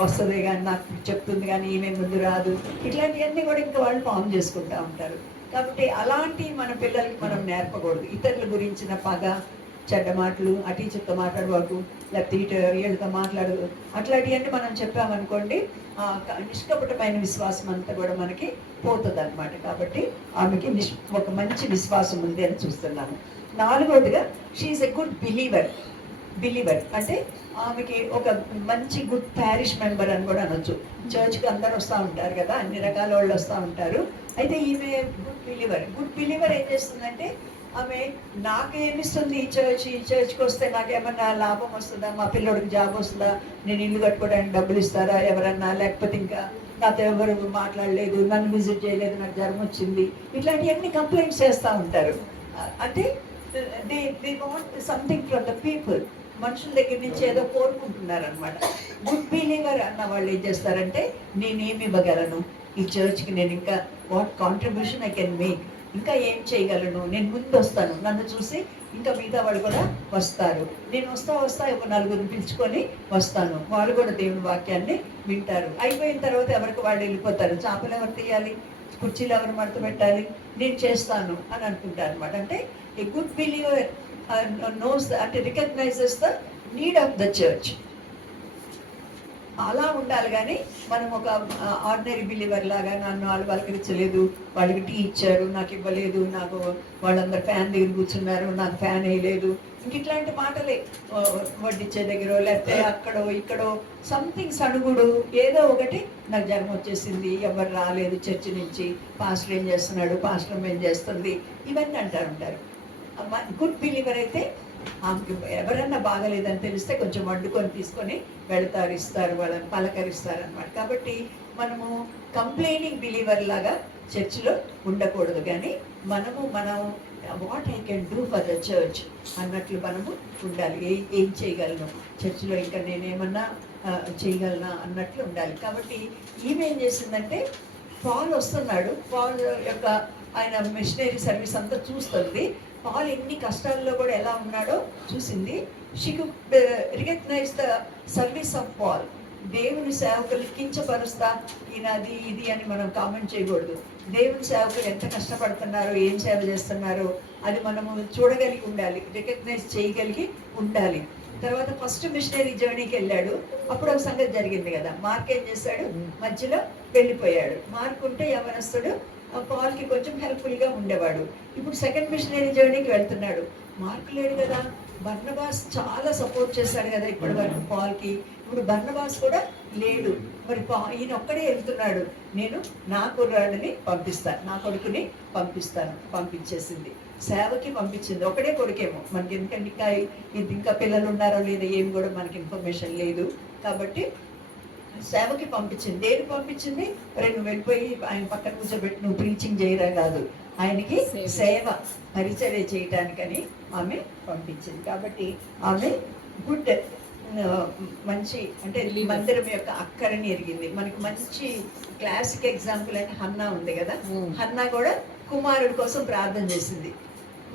వస్తుంది కానీ నాకు చెప్తుంది కానీ ఈమె ముందు రాదు, ఇట్లాంటివన్నీ కూడా ఇంకా వాళ్ళు ఫామ్ చేసుకుంటూ ఉంటారు. కాబట్టి అలాంటి మన పిల్లలకి మనం నేర్పకూడదు. ఇతరుల గురించిన పగ, చెడ్డ మాటలు, ఆ టీచర్తో మాట్లాడవాకు, లేకపోతే వీళ్ళతో మాట్లాడు, అట్లాంటివన్నీ మనం చెప్పామనుకోండి, నిష్కపటమైన విశ్వాసం అంతా కూడా మనకి పోతుంది అనమాట. కాబట్టి ఆమెకి ఒక మంచి విశ్వాసం ఉంది అని చూస్తున్నాము. 4వదిగా షీఈస్ ఎ గుడ్ బిలీవర్ అంటే ఆమెకి ఒక మంచి గుడ్ ప్యారిష్ మెంబర్ అని కూడా అనొచ్చు. చర్చ్కి అందరు వస్తూ ఉంటారు కదా, అన్ని రకాల వాళ్ళు వస్తూ ఉంటారు. అయితే ఈమె గుడ్ బిలీవర్ ఏం చేస్తుందంటే, ఆమె నాకు ఏమిస్తుంది ఈ చర్చ్కి వస్తే నాకేమన్నా లాభం వస్తుందా, మా పిల్లోడికి జాబ్ వస్తుందా, నేను ఇల్లు కట్టుకోవడానికి డబ్బులు ఇస్తారా ఎవరన్నా, లేకపోతే ఇంకా నాతో ఎవరు మాట్లాడలేదు, నన్ను విజిట్ చేయలేదు, నాకు జ్వరం వచ్చింది, ఇట్లాంటివన్నీ కంప్లైంట్స్ చేస్తూ ఉంటారు. అంటే they want something from the people, మనుషుల దగ్గర నుంచి ఏదో కోరుకుంటున్నారు అనమాట. గుడ్ బిలీవర్ అన్న వాళ్ళు ఏం చేస్తారంటే, నేనేమి ఇవ్వగలను ఈ చర్చ్కి, నేను ఇంకా what contribution I can make, ఇంకా ఏం చేయగలను, నేను ముందు వస్తాను, నన్ను చూసి ఇంకా మిగతా వాళ్ళు కూడా వస్తారు, నేను వస్తా ఒక 4 పిలుచుకొని వస్తాను, వాళ్ళు కూడా దేవుని వాక్యాన్ని వింటారు. అయిపోయిన తర్వాత ఎవరికి వాళ్ళు వెళ్ళిపోతారు, చేపలు ఎవరు తీయాలి, కుర్చీలు ఎవరు మడత పెట్టాలి, నేను చేస్తాను అని అనుకుంటారు అనమాట. అంటే ఏ గుడ్ బిలీవర్ knows అంటే recognises the need of the church. అలా ఉండాలి. కానీ మనం ఒక ఆర్డినరీ బిలీవర్ లాగా, నన్ను వాళ్ళు పలకరించలేదు, వాళ్ళకి టీ ఇచ్చారు నాకు ఇవ్వలేదు, నాకు వాళ్ళందరూ ఫ్యాన్ దగ్గర కూర్చున్నారు నాకు ఫ్యాన్ వేయలేదు, ఇంక ఇట్లాంటి మాటలే వడ్డిచ్చే దగ్గర, లేకపోతే అక్కడో ఇక్కడో సంథింగ్ సణుగుడు, ఏదో ఒకటి నాకు జ్వరం వచ్చేసింది, ఎవరు రాలేదు చర్చి నుంచి, పాస్టర్ ఏం చేస్తున్నాడు, పాస్టర్ ఏం చేస్తుంది, ఇవన్నీ అంటారు ఉంటారు. గుడ్ బిలీవర్ అయితే ఆమెకి ఎవరన్నా బాగలేదని తెలిస్తే కొంచెం వండుకొని తీసుకొని వెళతారు, ఇస్తారు, వాళ్ళని పలకరిస్తారు అనమాట. కాబట్టి మనము కంప్లైనింగ్ బిలీవర్ లాగా చర్చిలో ఉండకూడదు. కానీ మనం what I can do for the church అన్నట్లు మనము ఉండాలి. ఏం చేయగలను చర్చిలో, ఇంకా నేనేమన్నా చేయగలనా అన్నట్లు ఉండాలి. కాబట్టి ఈమె ఏం చేసిందంటే, పాల్ వస్తున్నాడు, పాల్ యొక్క ఆయన మిషనరీ సర్వీస్ అంతా చూస్తుంది, పాల్ ఎన్ని కష్టాల్లో కూడా ఎలా ఉన్నాడో చూసింది. She could recognise the service of Paul. దేవుని సేవకులు కించపరుస్తా ఈయన అది ఇది అని మనం కామెంట్ చేయకూడదు. దేవుని సేవకులు ఎంత కష్టపడుతున్నారో, ఏం సేవ చేస్తున్నారో అది మనము చూడగలిగి ఉండాలి, రికగ్నైజ్ చేయగలిగి ఉండాలి. తర్వాత ఫస్ట్ మిషనరీ జర్నీకి వెళ్ళాడు, అప్పుడు ఒక సంగతి జరిగింది కదా, మార్క్ ఏం చేశాడు, మధ్యలో వెళ్ళిపోయాడు. మార్క్ ఉంటే యవనస్తుడు పాల్కి కొంచెం హెల్ప్ఫుల్గా ఉండేవాడు. ఇప్పుడు సెకండ్ మిషనరీ జర్నీకి వెళ్తున్నాడు, మార్క్ లేడు కదా, బర్నబాస్ చాలా సపోర్ట్ చేశాడు కదా ఇప్పటి వరకు పాల్కి, ఇప్పుడు బర్నబాస్ కూడా లేడు, మరి ఈయన ఒక్కడే వెళ్తున్నాడు, నేను నా కుర్రాడిని పంపిస్తాను, నా కొడుకుని పంపించేసింది, సేవకి పంపించింది. ఒకడే కొడుకేమో, మనకి ఎందుకంటే ఇంకా పిల్లలు ఉన్నారో లేదో ఏమి కూడా మనకి ఇన్ఫర్మేషన్ లేదు. కాబట్టి సేవకి పంపించింది. దేనికి పంపించింది, నువ్వు వెళ్ళిపోయి ఆయన పక్కన కూర్చోబెట్టి నువ్వు ప్రీచింగ్ చేయరా కాదు, ఆయనకి సేవ పరిచర్య చేయటానికని ఆమె పంపించింది. కాబట్టి ఆమె గుడ్ మంచి అంటే మందిరం యొక్క అక్కరని ఎరిగింది. మనకి మంచి క్లాసిక్ ఎగ్జాంపుల్ అంటే హన్నా ఉంది కదా, హన్నా కూడా కుమారుడి కోసం ప్రార్థన చేసింది.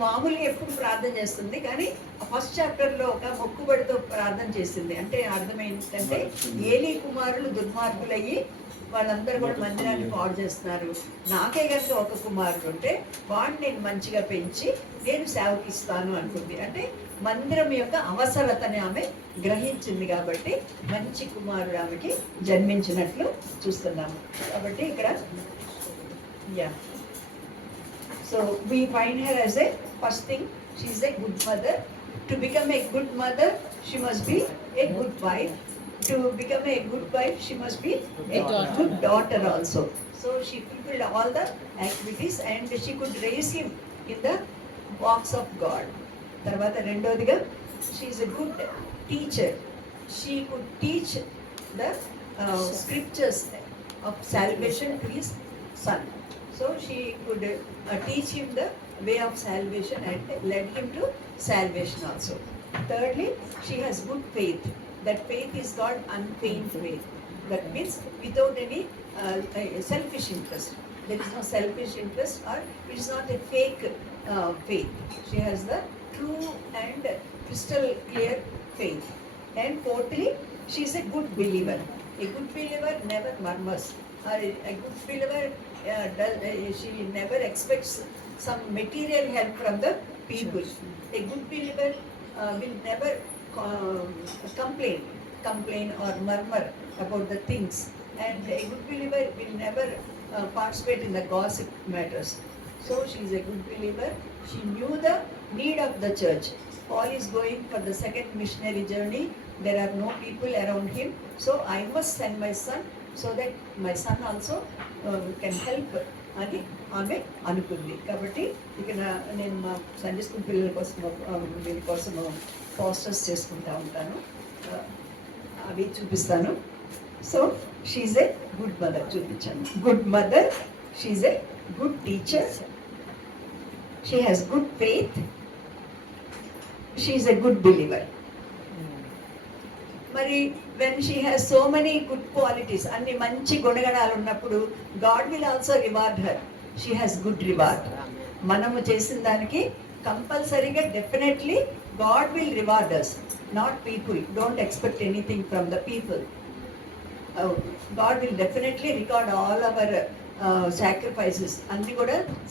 మామూలుగా ఎప్పుడు ప్రార్థన చేస్తుంది, కానీ ఫస్ట్ చాప్టర్లో ఒక మొక్కుబడితో ప్రార్థన చేసింది. అంటే అర్థం ఏంటంటే, ఏలీ కుమారులు దుర్మార్గులయ్యి వాళ్ళందరూ కూడా మందిరాన్ని పాడు చేస్తున్నారు, నాకే కనుక ఒక కుమారుడు ఉంటే వాడిని నేను మంచిగా పెంచి నేను సేవకి ఇస్తాను అనుకుంది. అంటే మందిరం యొక్క అవసరతని ఆమె గ్రహించింది కాబట్టి మంచి కుమారుడు ఆమెకి జన్మించినట్లు చూస్తున్నాము. కాబట్టి ఇక్కడ so we find her as a first thing, she is a good mother. To become a good mother, she must be a good wife. To become a good wife, she must be a good daughter also. So she fulfilled all the activities and she could raise him in the walks of God. Tarvata rendodiga, she is a good teacher. She could teach the scriptures of salvation to his son. So she could teach him the way of salvation and led him to salvation also. Thirdly, she has good faith. That faith is called unfeigned faith. That means without any selfish interest. There is no selfish interest, or it is not a fake faith. She has the true and crystal clear faith. And fourthly, she is a good believer. A good believer never murmurs. Or a good believer, she never expects some material help from the people. A good believer will never complain or murmur about the things. And a good believer will never participate in the gossip matters. So she is a good believer. She knew the need of the church. Paul is going for the second missionary journey. There are no people around him. So I must send my son so that my son also can help అని ఆమె అనుకుంది. కాబట్టి ఇక నేను మా Sunday school పిల్లల కోసం వీళ్ళ కోసం పోస్టర్స్ చేసుకుంటూ ఉంటాను, అవి చూపిస్తాను. So she is a good mother, చూపించాను. Good mother, she is a good teacher, she has good faith, she is a good believer. మరి when she has so many good qualities, అన్ని మంచి గుణగణాలు ఉన్నప్పుడు God will also reward her. She has good reward. మనము చేసిన దానికి కంపల్సరీగా definitely God will reward us, not people. Don't expect anything from the people. God will definitely record all our sacrifices.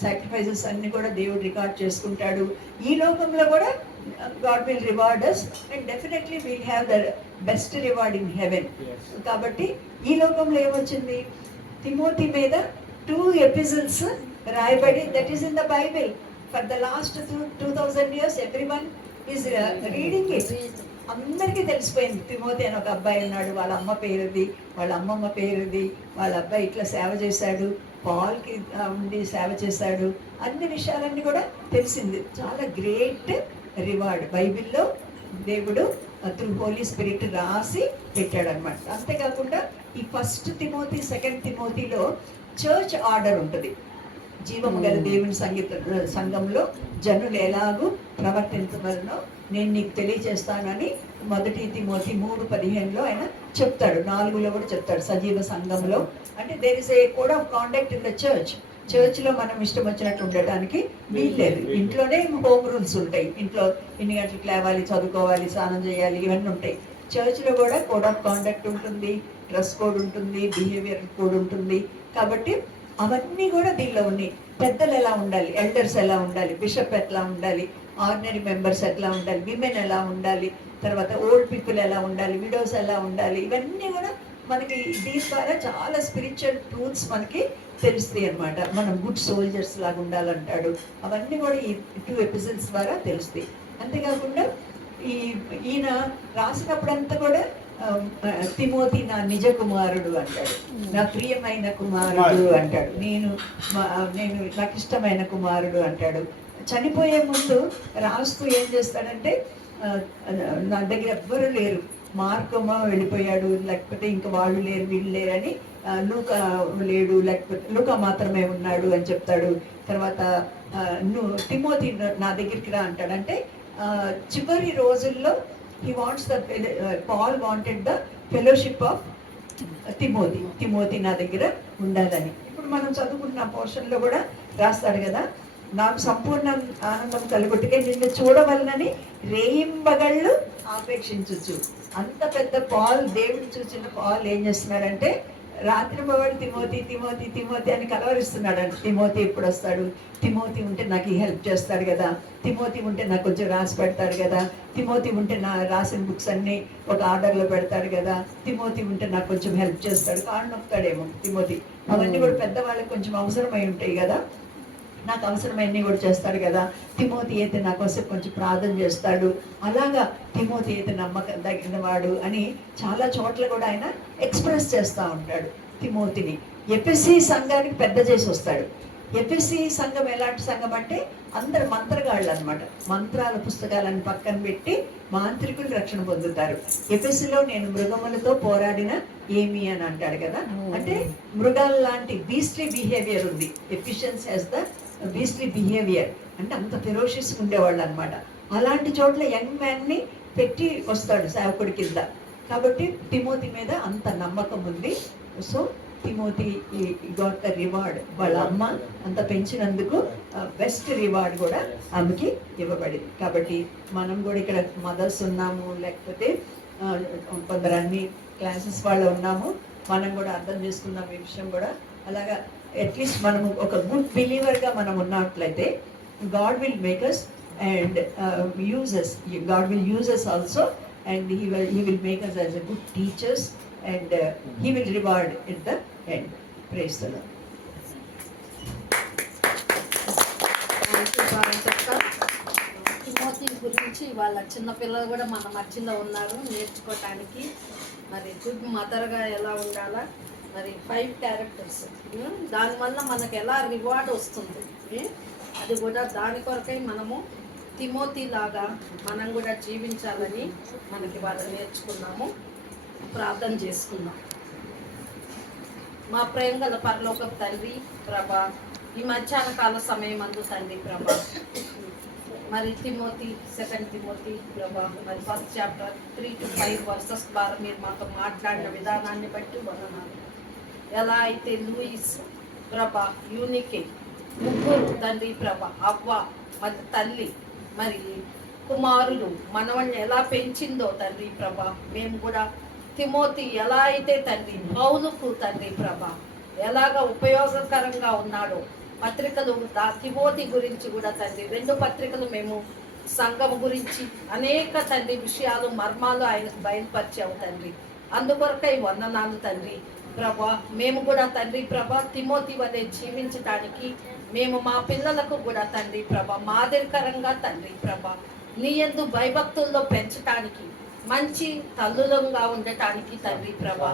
Sacrifices అన్ని కూడా దేవుడు రికార్డ్ చేసుకుంటాడు. ఈ లోకంలో కూడా God will reward us, and definitely we'll have the best reward in heaven. కాబట్టి ఈ లోకంలో ఏమొచ్చింది, తిమోతి మీద 2 epistles రాయబడి, that is in the Bible. For the last 2000 years everyone is reading it. అందరికీ తెలిసిపోయింది తిమోతి అని ఒక అబ్బాయి ఉన్నాడు, వాళ్ళ అమ్మ పేరుది, వాళ్ళ అమ్మమ్మ పేరుది, వాళ్ళ అబ్బాయి ఇట్లా సేవ చేశాడు, పాల్కి ఉండి సేవ చేశాడు, అన్ని విషయాలన్నీ కూడా తెలిసింది. చాలా గ్రేట్ రివార్డ్ బైబిల్లో దేవుడు త్రూ హోలీ స్పిరిట్ రాసి పెట్టాడు అనమాట. అంతేకాకుండా ఈ ఫస్ట్ తిమోతి, సెకండ్ తిమోతిలో చర్చ్ ఆర్డర్ ఉంటుంది. జీవము గల దేవుని సంఘంలో జనులు ఎలాగూ ప్రవర్తించవలనో నేను నీకు తెలియజేస్తానని మొదటి తిమోతి 3:15 ఆయన చెప్తాడు. 4లో కూడా చెప్తాడు సజీవ సంఘంలో. అంటే there is a code of conduct in the church. చర్చ్లో మనం ఇష్టం వచ్చినట్టు ఉండటానికి వీల్లేదు. ఇంట్లోనే హోమ్ రూల్స్ ఉంటాయి. ఇంట్లో ఇన్ని గంటలకు లేవాలి, చదువుకోవాలి, స్నానం చేయాలి, ఇవన్నీ ఉంటాయి. చర్చ్లో కూడా కోడ్ ఆఫ్ కాండక్ట్ ఉంటుంది, డ్రెస్ కోడ్ ఉంటుంది, బిహేవియర్ కోడ్ ఉంటుంది. కాబట్టి అవన్నీ కూడా దీనిలో ఉన్నాయి. పెద్దలు ఎలా ఉండాలి, ఎల్డర్స్ ఎలా ఉండాలి, బిషప్ ఎట్లా ఉండాలి, ఆర్డినరీ మెంబర్స్ ఎట్లా ఉండాలి, విమెన్ ఎలా ఉండాలి, తర్వాత ఓల్డ్ పీపుల్ ఎలా ఉండాలి, విడోస్ ఎలా ఉండాలి, ఇవన్నీ కూడా మనకి దీని ద్వారా చాలా స్పిరిచువల్ ట్రూత్స్ మనకి తెలుస్తాయి అన్నమాట. మనం గుడ్ సోల్జర్స్ లాగా ఉండాలంటాడు. అవన్నీ కూడా ఈ 2 ఎపిసోడ్స్ ద్వారా తెలుస్తాయి. అంతేకాకుండా ఈయన రాసినప్పుడంతా కూడా తిమోతి నా నిజ కుమారుడు అంటాడు, నా ప్రియమైన కుమారుడు అంటాడు, నేను నాకు ఇష్టమైన కుమారుడు అంటాడు. చనిపోయే ముందు రాస్తూ ఏం చేస్తాడంటే, నా దగ్గర ఎవ్వరూ లేరు, మార్కమ్మ వెళ్ళిపోయాడు, లేకపోతే ఇంకా వాళ్ళు లేరు, వీళ్ళు లేరని, లూకా లేడు, లేకపోతే లూకా మాత్రమే ఉన్నాడు అని చెప్తాడు. తర్వాత నువ్వు తిమోతి నా దగ్గరికి రా అంటాడు. అంటే చివరి రోజుల్లో Paul wanted the fellowship of Timothy నా దగ్గర ఉండాలని. ఇప్పుడు మనం చదువుకున్న పోర్షన్లో కూడా రాస్తాడు కదా, నాకు సంపూర్ణ ఆనందం కలుగుట్టుకే నిన్ను చూడవలనని రేయింబగళ్ళు ఆపేక్షించచ్చు. అంత పెద్ద పాల్, దేవుడు చూసిన పాల్ ఏం చేస్తున్నాడంటే రాత్రి పగలు తిమోతి తిమోతి తిమోతి అని కలవరిస్తున్నాడు అంట. తిమోతి ఎప్పుడు వస్తాడు, తిమోతి ఉంటే నాకు ఈ హెల్ప్ చేస్తాడు కదా, తిమోతి ఉంటే నాకు కొంచెం రాసి పెడతాడు కదా, తిమోతి ఉంటే నా రాసిన బుక్స్ అన్నీ ఒక ఆర్డర్లో పెడతాడు కదా, తిమోతి ఉంటే నాకు కొంచెం హెల్ప్ చేస్తాడు, కాళ్ళు నొక్కుతాడేమో తిమోతి. అవన్నీ కూడా పెద్దవాళ్ళకి కొంచెం అవసరమై ఉంటాయి కదా, నాకు అవసరమైనవి కూడా చేస్తాడు కదా. తిమోతి అయితే నా కోసం కొంచెం ప్రార్థన చేస్తాడు, అలాగా తిమోతి అయితే నమ్మకం తగిన వాడు అని చాలా చోట్ల కూడా ఆయన ఎక్స్ప్రెస్ చేస్తూ ఉంటాడు తిమోతిని. ఎఫెసీ సంఘానికి పెద్ద చేసి వస్తాడు. ఎఫెసీ సంఘం ఎలాంటి సంఘం అంటే అందరు మంత్రగాళ్ళు అనమాట. మంత్రాల పుస్తకాలను పక్కన పెట్టి మాంత్రికులు రక్షణ పొందుతారు. ఎఫెసీలో నేను మృగములతో పోరాడిన ఏమి అని అంటాడు కదా, అంటే మృగాల లాంటి బీస్ట్రీ బిహేవియర్ ఉంది. ఎఫిషియన్స్ యాజ్ ద బీస్ట్రీ బిహేవియర్, అంటే అంత ఫెరోషియస్ ఉండేవాళ్ళు అనమాట. అలాంటి చోట్ల యంగ్ మ్యాన్ని పెట్టి వస్తాడు సేవకుడి కింద. కాబట్టి తిమోతి మీద అంత నమ్మకం ఉంది. So Timothy got the reward. వాళ్ళ అమ్మ అంత పెంచినందుకు బెస్ట్ రివార్డ్ కూడా ఆమెకి ఇవ్వబడింది. కాబట్టి మనం కూడా ఇక్కడ మదర్స్ ఉన్నాము, లేకపోతే కొందరు అన్ని క్లాసెస్ వాళ్ళు ఉన్నాము, మనం కూడా అర్థం చేసుకుందాం ఈ విషయం కూడా. అలాగా అట్లీస్ట్ మనము ఒక గుడ్ బిలీవర్గా మనం ఉన్నట్లయితే God will make us and use us. God will use us also, and he will make us as a good teachers, and he will reward at the end. Praise the Lord. Timothy గురించి వాళ్ళ చిన్నపిల్లలు కూడా మన మధ్యలో ఉన్నారు నేర్చుకోవటానికి. మరి good మదర్గా ఎలా ఉండాలా, మరి 5 క్యారెక్టర్స్, దానివల్ల మనకు ఎలా రివార్డ్ వస్తుంది, అది కూడా దాని కొరకై మనము తిమోతి లాగా మనం కూడా జీవించాలని మనకి వాళ్ళు నేర్చుకున్నాము. ప్రార్థన చేసుకున్నాం. మా ప్రేమ గల పరలోకపు తండ్రి ప్రభా, ఈ మధ్యాహ్న కాల సమయం అందు తండ్రి ప్రభా, మరి తిమోతి 2 తిమోతి ప్రభా, మరి 1st chapter 3 to 5 verses ద్వారా మీరు మాతో మాట్లాడిన విధానాన్ని బట్టి వందనాలు. ఎలా అయితే లూయిస్ ప్రభా, యూనికే, ముగ్గురు తండ్రి ప్రభా, అవ్వ మరి తల్లి మరి కుమారులు మనవణ్ణి ఎలా పెంచిందో తండ్రి ప్రభా, మేము కూడా తిమోతి ఎలా అయితే తండ్రి పౌలుకు తండ్రి ప్రభా ఎలాగ ఉపయోగకరంగా ఉన్నాడో, పత్రికలు తిమోతి గురించి కూడా తండ్రి 2 పత్రికలు మేము సంఘం గురించి అనేక తండ్రి విషయాలు మర్మాలు ఆయనకు బయలుపరిచావు తండ్రి. అందుకొరకై వందనాలు తండ్రి ప్రభా. మేము కూడా తండ్రి ప్రభా తిమోతి వలె జీవించడానికి మేము మా పిల్లలకు కూడా తండ్రి ప్రభా మాదిరికరంగా తండ్రి ప్రభా నీ యందు భయభక్తుల్లో పెంచటానికి, మంచి తల్లులంగా ఉండటానికి తండ్రి ప్రభా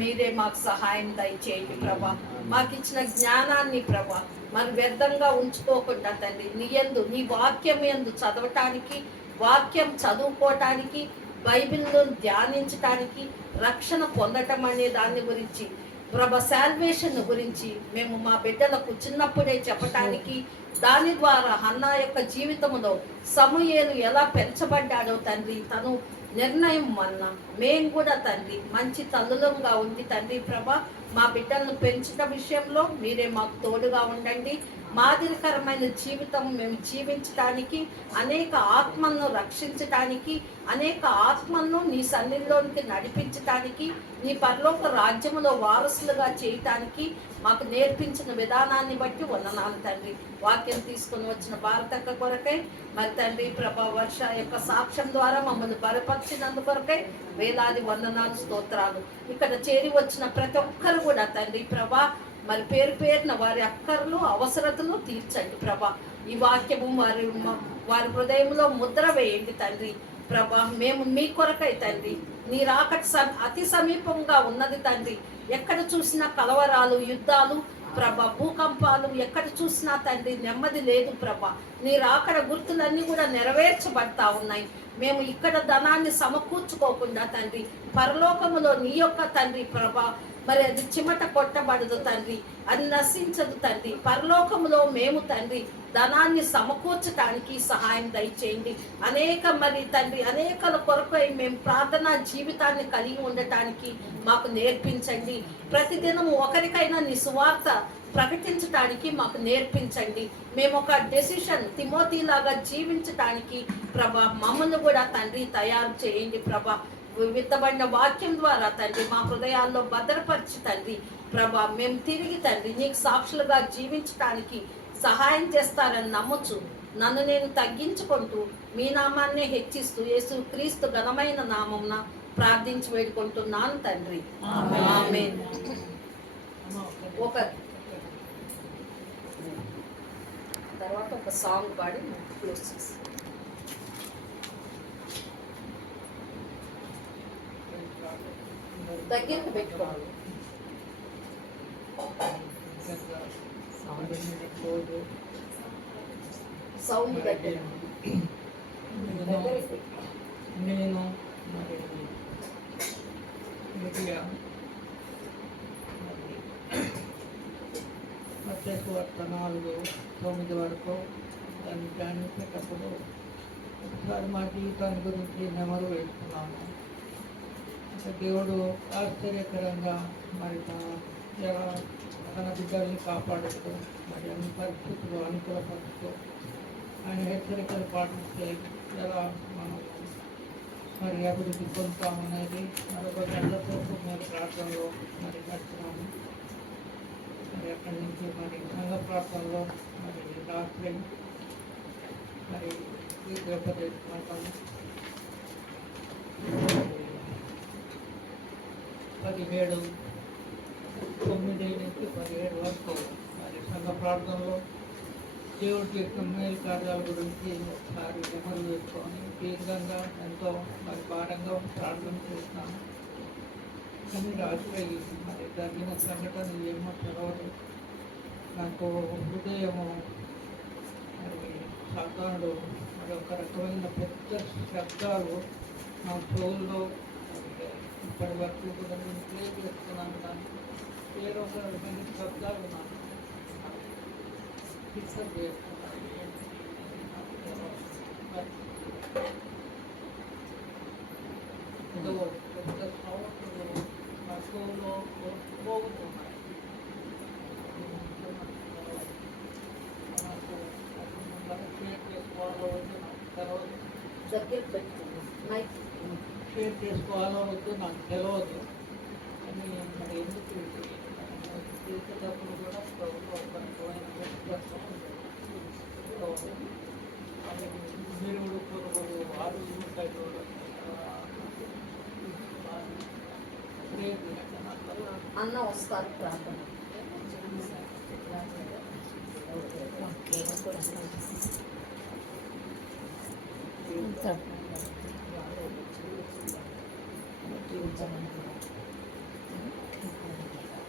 మీరే మాకు సహాయం దయచేయండి ప్రభా. మాకు ఇచ్చిన జ్ఞానాన్ని ప్రభా మరి వ్యర్థంగా ఉంచుకోకుండా తండ్రి నీ యందు, నీ వాక్యం యందు చదవటానికి, వాక్యం చదువుకోవటానికి, బైబిల్లో ధ్యానించటానికి, రక్షణ పొందటం అనే దాని గురించి ప్రభా సాల్వేషన్ గురించి మేము మా బిడ్డలకు చిన్నప్పుడే చెప్పటానికి, దాని ద్వారా హన్నా యొక్క జీవితంలో సమూయేలు ఎలా పెంచబడ్డాడో తండ్రి తను నిర్ణయం వలన మేము కూడా తండ్రి మంచి తల్లులంగా ఉంది తండ్రి ప్రభా. మా బిడ్డలను పెంచడం విషయంలో మీరే మాకు తోడుగా ఉండండి. మాదిరికరమైన జీవితం మేము జీవించడానికి, అనేక ఆత్మలను రక్షించటానికి, అనేక ఆత్మలను నీ సన్నిధిలోనికి నడిపించటానికి, నీ పరలోక రాజ్యములో వారసులుగా చేయటానికి మాకు నేర్పించిన విధానాన్ని బట్టి వందనాలు తండ్రి. వాక్యం తీసుకొని వచ్చిన భారతక్క కొరకై మరి తండ్రి ప్రభా వర్ష యొక్క సాక్ష్యం ద్వారా మమ్మల్ని బలపరిచినందుకొరకై వేలాది వందనాలు, స్తోత్రాలు. ఇక్కడ చేరి వచ్చిన ప్రతి ఒక్కరు కూడా తండ్రి ప్రభా మరి పేరు పేరున వారి అక్కర్లు అవసరతలు తీర్చండి ప్రభా. ఈ వాక్యము వారి హృదయంలో ముద్ర వేయండి తండ్రి ప్రభా. మేము మీ కొరకై తండ్రి నీ రాకటి అతి సమీపంగా ఉన్నది తండ్రి. ఎక్కడ చూసినా కలవరాలు, యుద్ధాలు ప్రభా, భూకంపాలు, ఎక్కడ చూసినా తండ్రి నెమ్మది లేదు ప్రభా. నీ రాకడ గుర్తులన్నీ కూడా నెరవేర్చబడతా ఉన్నాయి. మేము ఇక్కడ ధనాన్ని సమకూర్చుకోకుండా తండ్రి పరలోకములో నీ యొక్క తండ్రి ప్రభా మరి అది చిమట కొట్టబడదు తండ్రి, అది నశించదు తండ్రి. పరలోకములో మేము తండ్రి ధనాన్ని సమకూర్చడానికి సహాయం దయచేయండి. అనేక మరి తండ్రి అనేకల కొరకు మేము ప్రార్థనా జీవితాన్ని కలిగి ఉండటానికి మాకు నేర్పించండి. ప్రతిదినం ఒకరికైనా నీ సువార్త ప్రకటించడానికి మాకు నేర్పించండి. మేము ఒక డెసిషన్ తిమోతిలాగా జీవించటానికి ప్రభా మమ్మల్ని కూడా తండ్రి తయారు చేయండి ప్రభా. విత్తబడిన వాక్యం ద్వారా తండ్రి మా హృదయాల్లో భద్రపరిచి తండ్రి ప్రభా మేము తిరిగి తండ్రి నీకు సాక్షులుగా జీవించటానికి సహాయం చేస్తారని నమ్మచ్చు. నన్ను నేను తగ్గించుకుంటూ మీ నామాన్నే హెచ్చిస్తూ యేసు క్రీస్తు ఘనమైన నామమున ప్రార్థించి వేడుకుంటున్నాను తండ్రి. ఆమేన్. తర్వాత ఒక సాంగ్ పాడి క్లోజ్ చేస్తాం. దగ్గరికి పెట్టుకోవాలి. సౌండ్ దగ్గర నేను ప్రత్యేక 4-9 వరకు దాన్ని ధ్యానించేటప్పుడు ఒకసారి మా జీవితాన్ని గురించి నెమరు వేసుకున్నాము. అంటే దేవుడు ఆశ్చర్యకరంగా మరి ఎలా తన బిడ్డల్ని కాపాడుతూ మరి అన్ని పరిస్థితులు అనుకూలపరుస్తూ ఆయన హెచ్చరికలు పాటిస్తే ఎలా మనం మరి అభివృద్ధి పొందుతామనేది మరొక గంటతో మేము ప్రార్థనలో మరి గడిచినాము. మరి అక్కడి నుంచి మరి సంఘ ప్రార్థనలో మరి రాత్రి మరి ఉపదేశించమంటాము. 9 నుంచి 17 వరకు మరి సంఘ ప్రార్థనలో దేవుడి యొక్క మేలు కార్యాల గురించి ఒకసారి నెమరు వేసుకొని దీర్ఘంగా ఎంతో మరి భారంగా ప్రార్థన చేస్తాను. కానీ రాత్రి మరి జరిగిన సంఘటన ఏమో తెలవదు. నాకు హృదయము మరి సాతానుడు మరి ఒక రకమైన పెద్ద శబ్దాలు నా చెవుల్లో ఇప్పటి వరకు కూడా నేను ప్లే చేస్తున్నాను. కానీ వేరే ఒక రకమైన శబ్దాలు నాకు డిస్టర్బ్ చేస్తున్నాను. ఏదో పెద్ద సౌండ్లు నా చెవులో పోగుతున్నాయి. షేర్ చేసుకోవాలో వద్దు నాకు తెలియదు. షేర్ చేసుకోవాలో వద్దు నాకు తెలియదు. కానీ మరి ఎందుకు చేసేటప్పుడు కూడా ప్రభుత్వం ఒక రకమైన నిరుడు పురుగులు వారు ఉంటాయి. అన్న వస్తారు ప్రార్థన.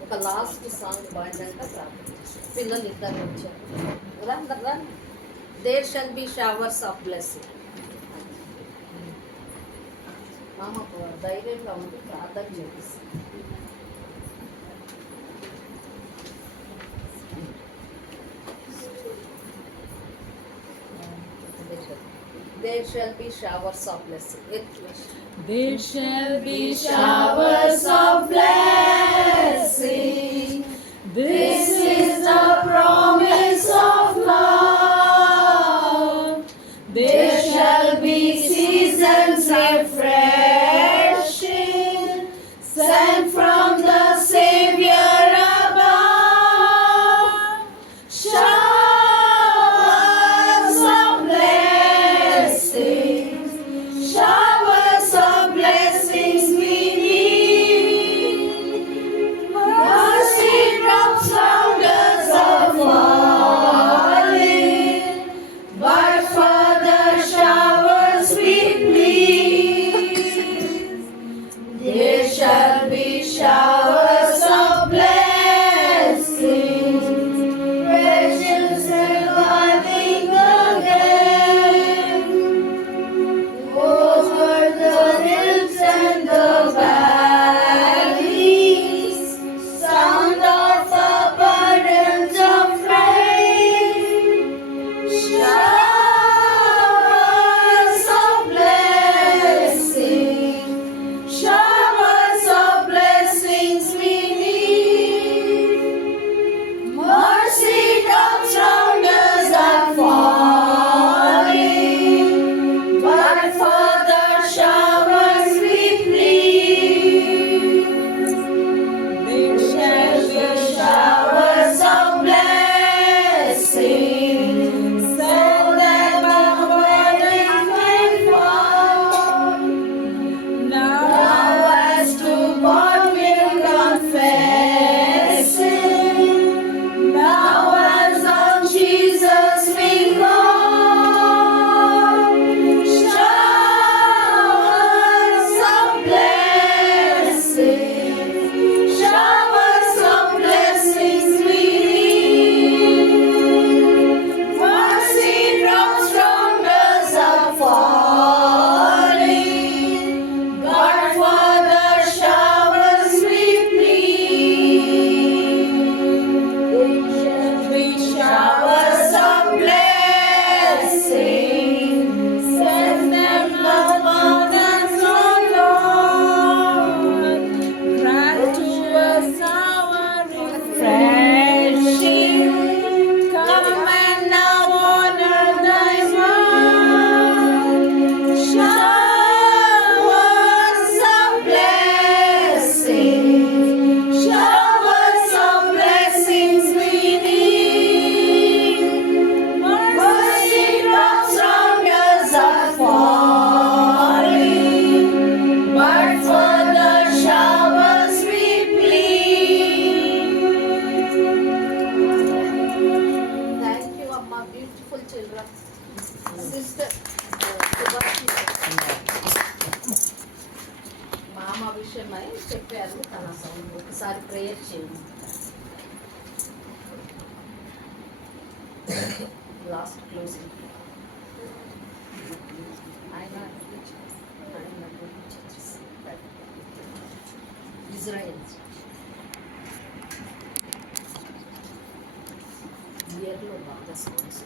ఒక లాస్ట్ సాంగ్ పాడినాక ప్రార్థన. పిల్లలు ఇద్దరు వచ్చారు. Run there shall be showers of blessing. మామకు ధైర్యంగా ఉండి ప్రార్థన చేపిస్తుంది. There shall be showers of blessing. There shall be showers of blessing. This is the promise of love. There shall be seasons refreshing, sent from the Savior above. Showers of blessings, showers of blessings we need. Mercy drops close Israel ఇయర్లో బాగా sounds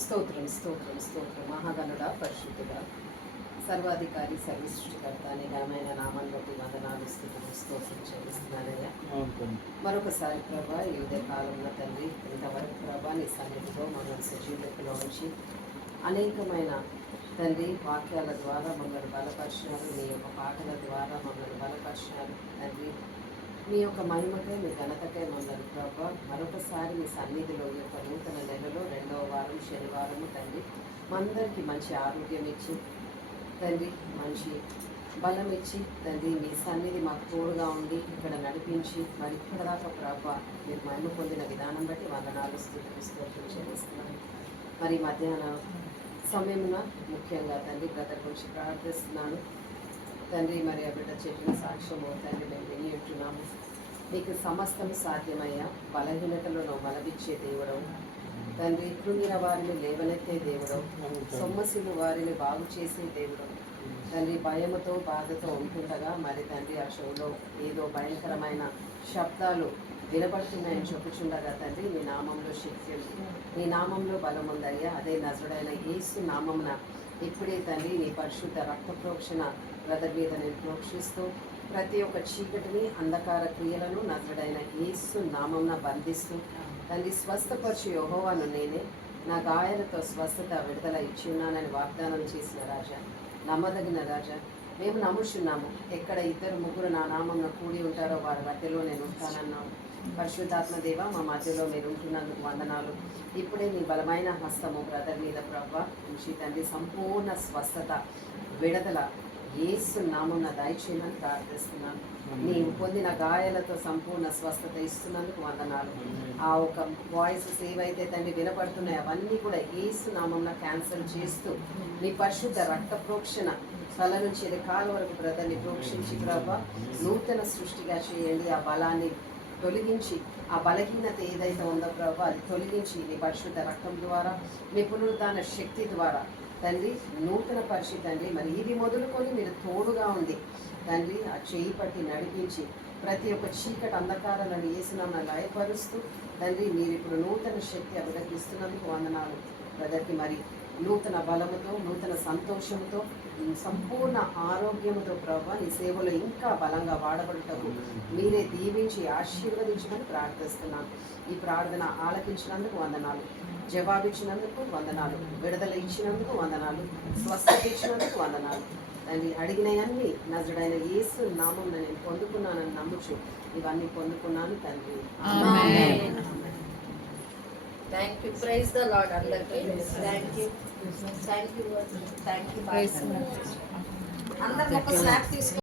స్తోత్రం స్తోత్రం స్తోత్రం. మహాగణుడా, పరిశుద్ధుడా, సర్వాధికారి, సర్వసృష్టికర్త అనే ఘనమైన నామాన్ని బట్టి వందనాలు, స్తుతులు, స్తోత్రం చెల్లిస్తున్నానయ్యా. మరొకసారి ప్రభా, ఈ ఉదయ కాలంలో తండ్రి, ఇంతవరకు ప్రభా నీ సన్నిధిలో మమ్మల్ని సజీవులకులో ఉంచి అనేకమైన తండ్రి వాక్యాల ద్వారా మమ్మల్ని బలపరిచినారు, మీ యొక్క పాటల ద్వారా మమ్మల్ని బలపరిచినారు తండ్రి. మీ యొక్క మహిమకై, మీ ఘనతకై మమ్మల్ని ప్రభా మరొకసారి మీ సన్నిధిలో ఈ యొక్క నూతన నెలలో 2వ వారం శనివారము తండ్రి మందరికి మంచి ఆరోగ్యం ఇచ్చి తండ్రి, మంచి బలం ఇచ్చి తండ్రి, మీ సన్నిధి మాకు తోడుగా ఉండి ఇక్కడ నడిపించి మరి ఇప్పటిదాకా ప్రభా మీరు మహిమ పొందిన విధానం బట్టి వందనాలు, స్తుతులు, స్తోత్రం చెల్లిస్తున్నాను. మరి మధ్యాహ్నం సమయమున ముఖ్యంగా తండ్రి బ్రదర్ గురించి ప్రార్థిస్తున్నాను తండ్రి. మరి ఆ బిడ్డ చెప్పిన సాక్ష్యము తండ్రి మేము విని ఉంటున్నాము. నీకు సమస్తం సాధ్యమయ్యా. బలహీనతలను బలవిచ్చే దేవుడవు తండ్రి, కృంగిన వారిని లేవనెత్తే దేవుడవు, సొమ్మసిలు వారిని బాగు చేసే దేవుడవు తండ్రి. భయముతో బాధతో ఉంటుండగా మరి తండ్రి ఆ షోలో ఏదో భయంకరమైన శబ్దాలు వినపడుతున్నాయని చెప్పుచుండగా తండ్రి, నీ నామంలో శక్తి ఉంది, నీ నామంలో బలం ఉందయ్యా. అదే నజరుడైన యేసు నామమున ఇప్పుడే తండ్రి నీ పరిశుద్ధ రక్త ప్రోక్షణ బ్రదర్ మీద నేను ప్రోక్షిస్తూ ప్రతి ఒక్క చీకటిని, అంధకార క్రియలను నజరుడైన యేసు నామమున బంధిస్తూ తండ్రి స్వస్థపరిచి యెహోవాను నేనే, నా గాయాలతో స్వస్థత విడుదల ఇచ్చి ఉన్నానని వాగ్దానం చేసిన రాజా, నమ్మదగిన రాజా, మేము నమ్ముచున్నాము. ఎక్కడ 2-3 నా నామంలో కూడి ఉంటారో వారి మధ్యలో నేను ఉంటానన్నావు. పరిశుద్ధాత్మ దేవ, మా మధ్యలో మీరు ఉంటున్నందుకు వందనాలు. ఇప్పుడే నీ బలమైన హస్తము బ్రదర్ మీద ప్రభా ఉంచి తండ్రి సంపూర్ణ స్వస్థత విడుదల యేసు నామమున దయచేయమని ప్రార్థిస్తున్నాను. నీవు పొందిన గాయాలతో సంపూర్ణ స్వస్థత ఇస్తున్నందుకు వందనాలు. ఆ ఒక వాయిసెస్ ఏవైతే తండ్రి వినపడుతున్నాయో అవన్నీ కూడా యేసు నామమున క్యాన్సిల్ చేస్తూ నీ పరిశుద్ధ రక్త ప్రోక్షణ తల నుంచి కాలు వరకు బ్రదర్ని ప్రోక్షించి ప్రభా నూతన సృష్టిగా చేయండి. ఆ బలాన్ని తొలగించి, ఆ బలహీనత ఏదైతే ఉందో ప్రభా అది తొలగించి నీ పరిశుద్ధ రక్తం ద్వారా, నీ పునరుద్ధాన శక్తి ద్వారా తండ్రి నూతన పరిశుద్ధ తండ్రి మరి ఇది మొదలుకొని మీరు తోడుగా ఉంది తండ్రి. ఆ చేయి పట్టి నడిపించి ప్రతి ఒక్క చీకటి అంధకారాలను వేసినామని లయపరుస్తూ తండ్రి మీరు ఇప్పుడు నూతన శక్తి అభివృద్ధిస్తున్నందుకు వందనాలు. బ్రదర్కి మరి నూతన బలముతో, నూతన సంతోషంతో, సంపూర్ణ ఆరోగ్యముతో ప్రభావ నీ సేవలో ఇంకా బలంగా వాడబడుటకు మీరే దీవించి ఆశీర్వదించమని ప్రార్థిస్తున్నాను. ఈ ప్రార్థన ఆలకించినందుకు వందనాలు, జవాబిచ్చినందుకు వందనాలు, విడుదల ఇచ్చినందుకు వందనాలు, స్వస్థత ఇచ్చినందుకు వందనాలు తండ్రి. అడిగినవన్నీ నజరుడైన యేసు నామమున నేను పొందుకున్నానని నమ్ముచు ఇవన్నీ పొందుకున్నాను తండ్రి. Thank you. Praise the lord అందరికీ. Thank you. అందరికి ఒక స్నాప్ తీసుకో.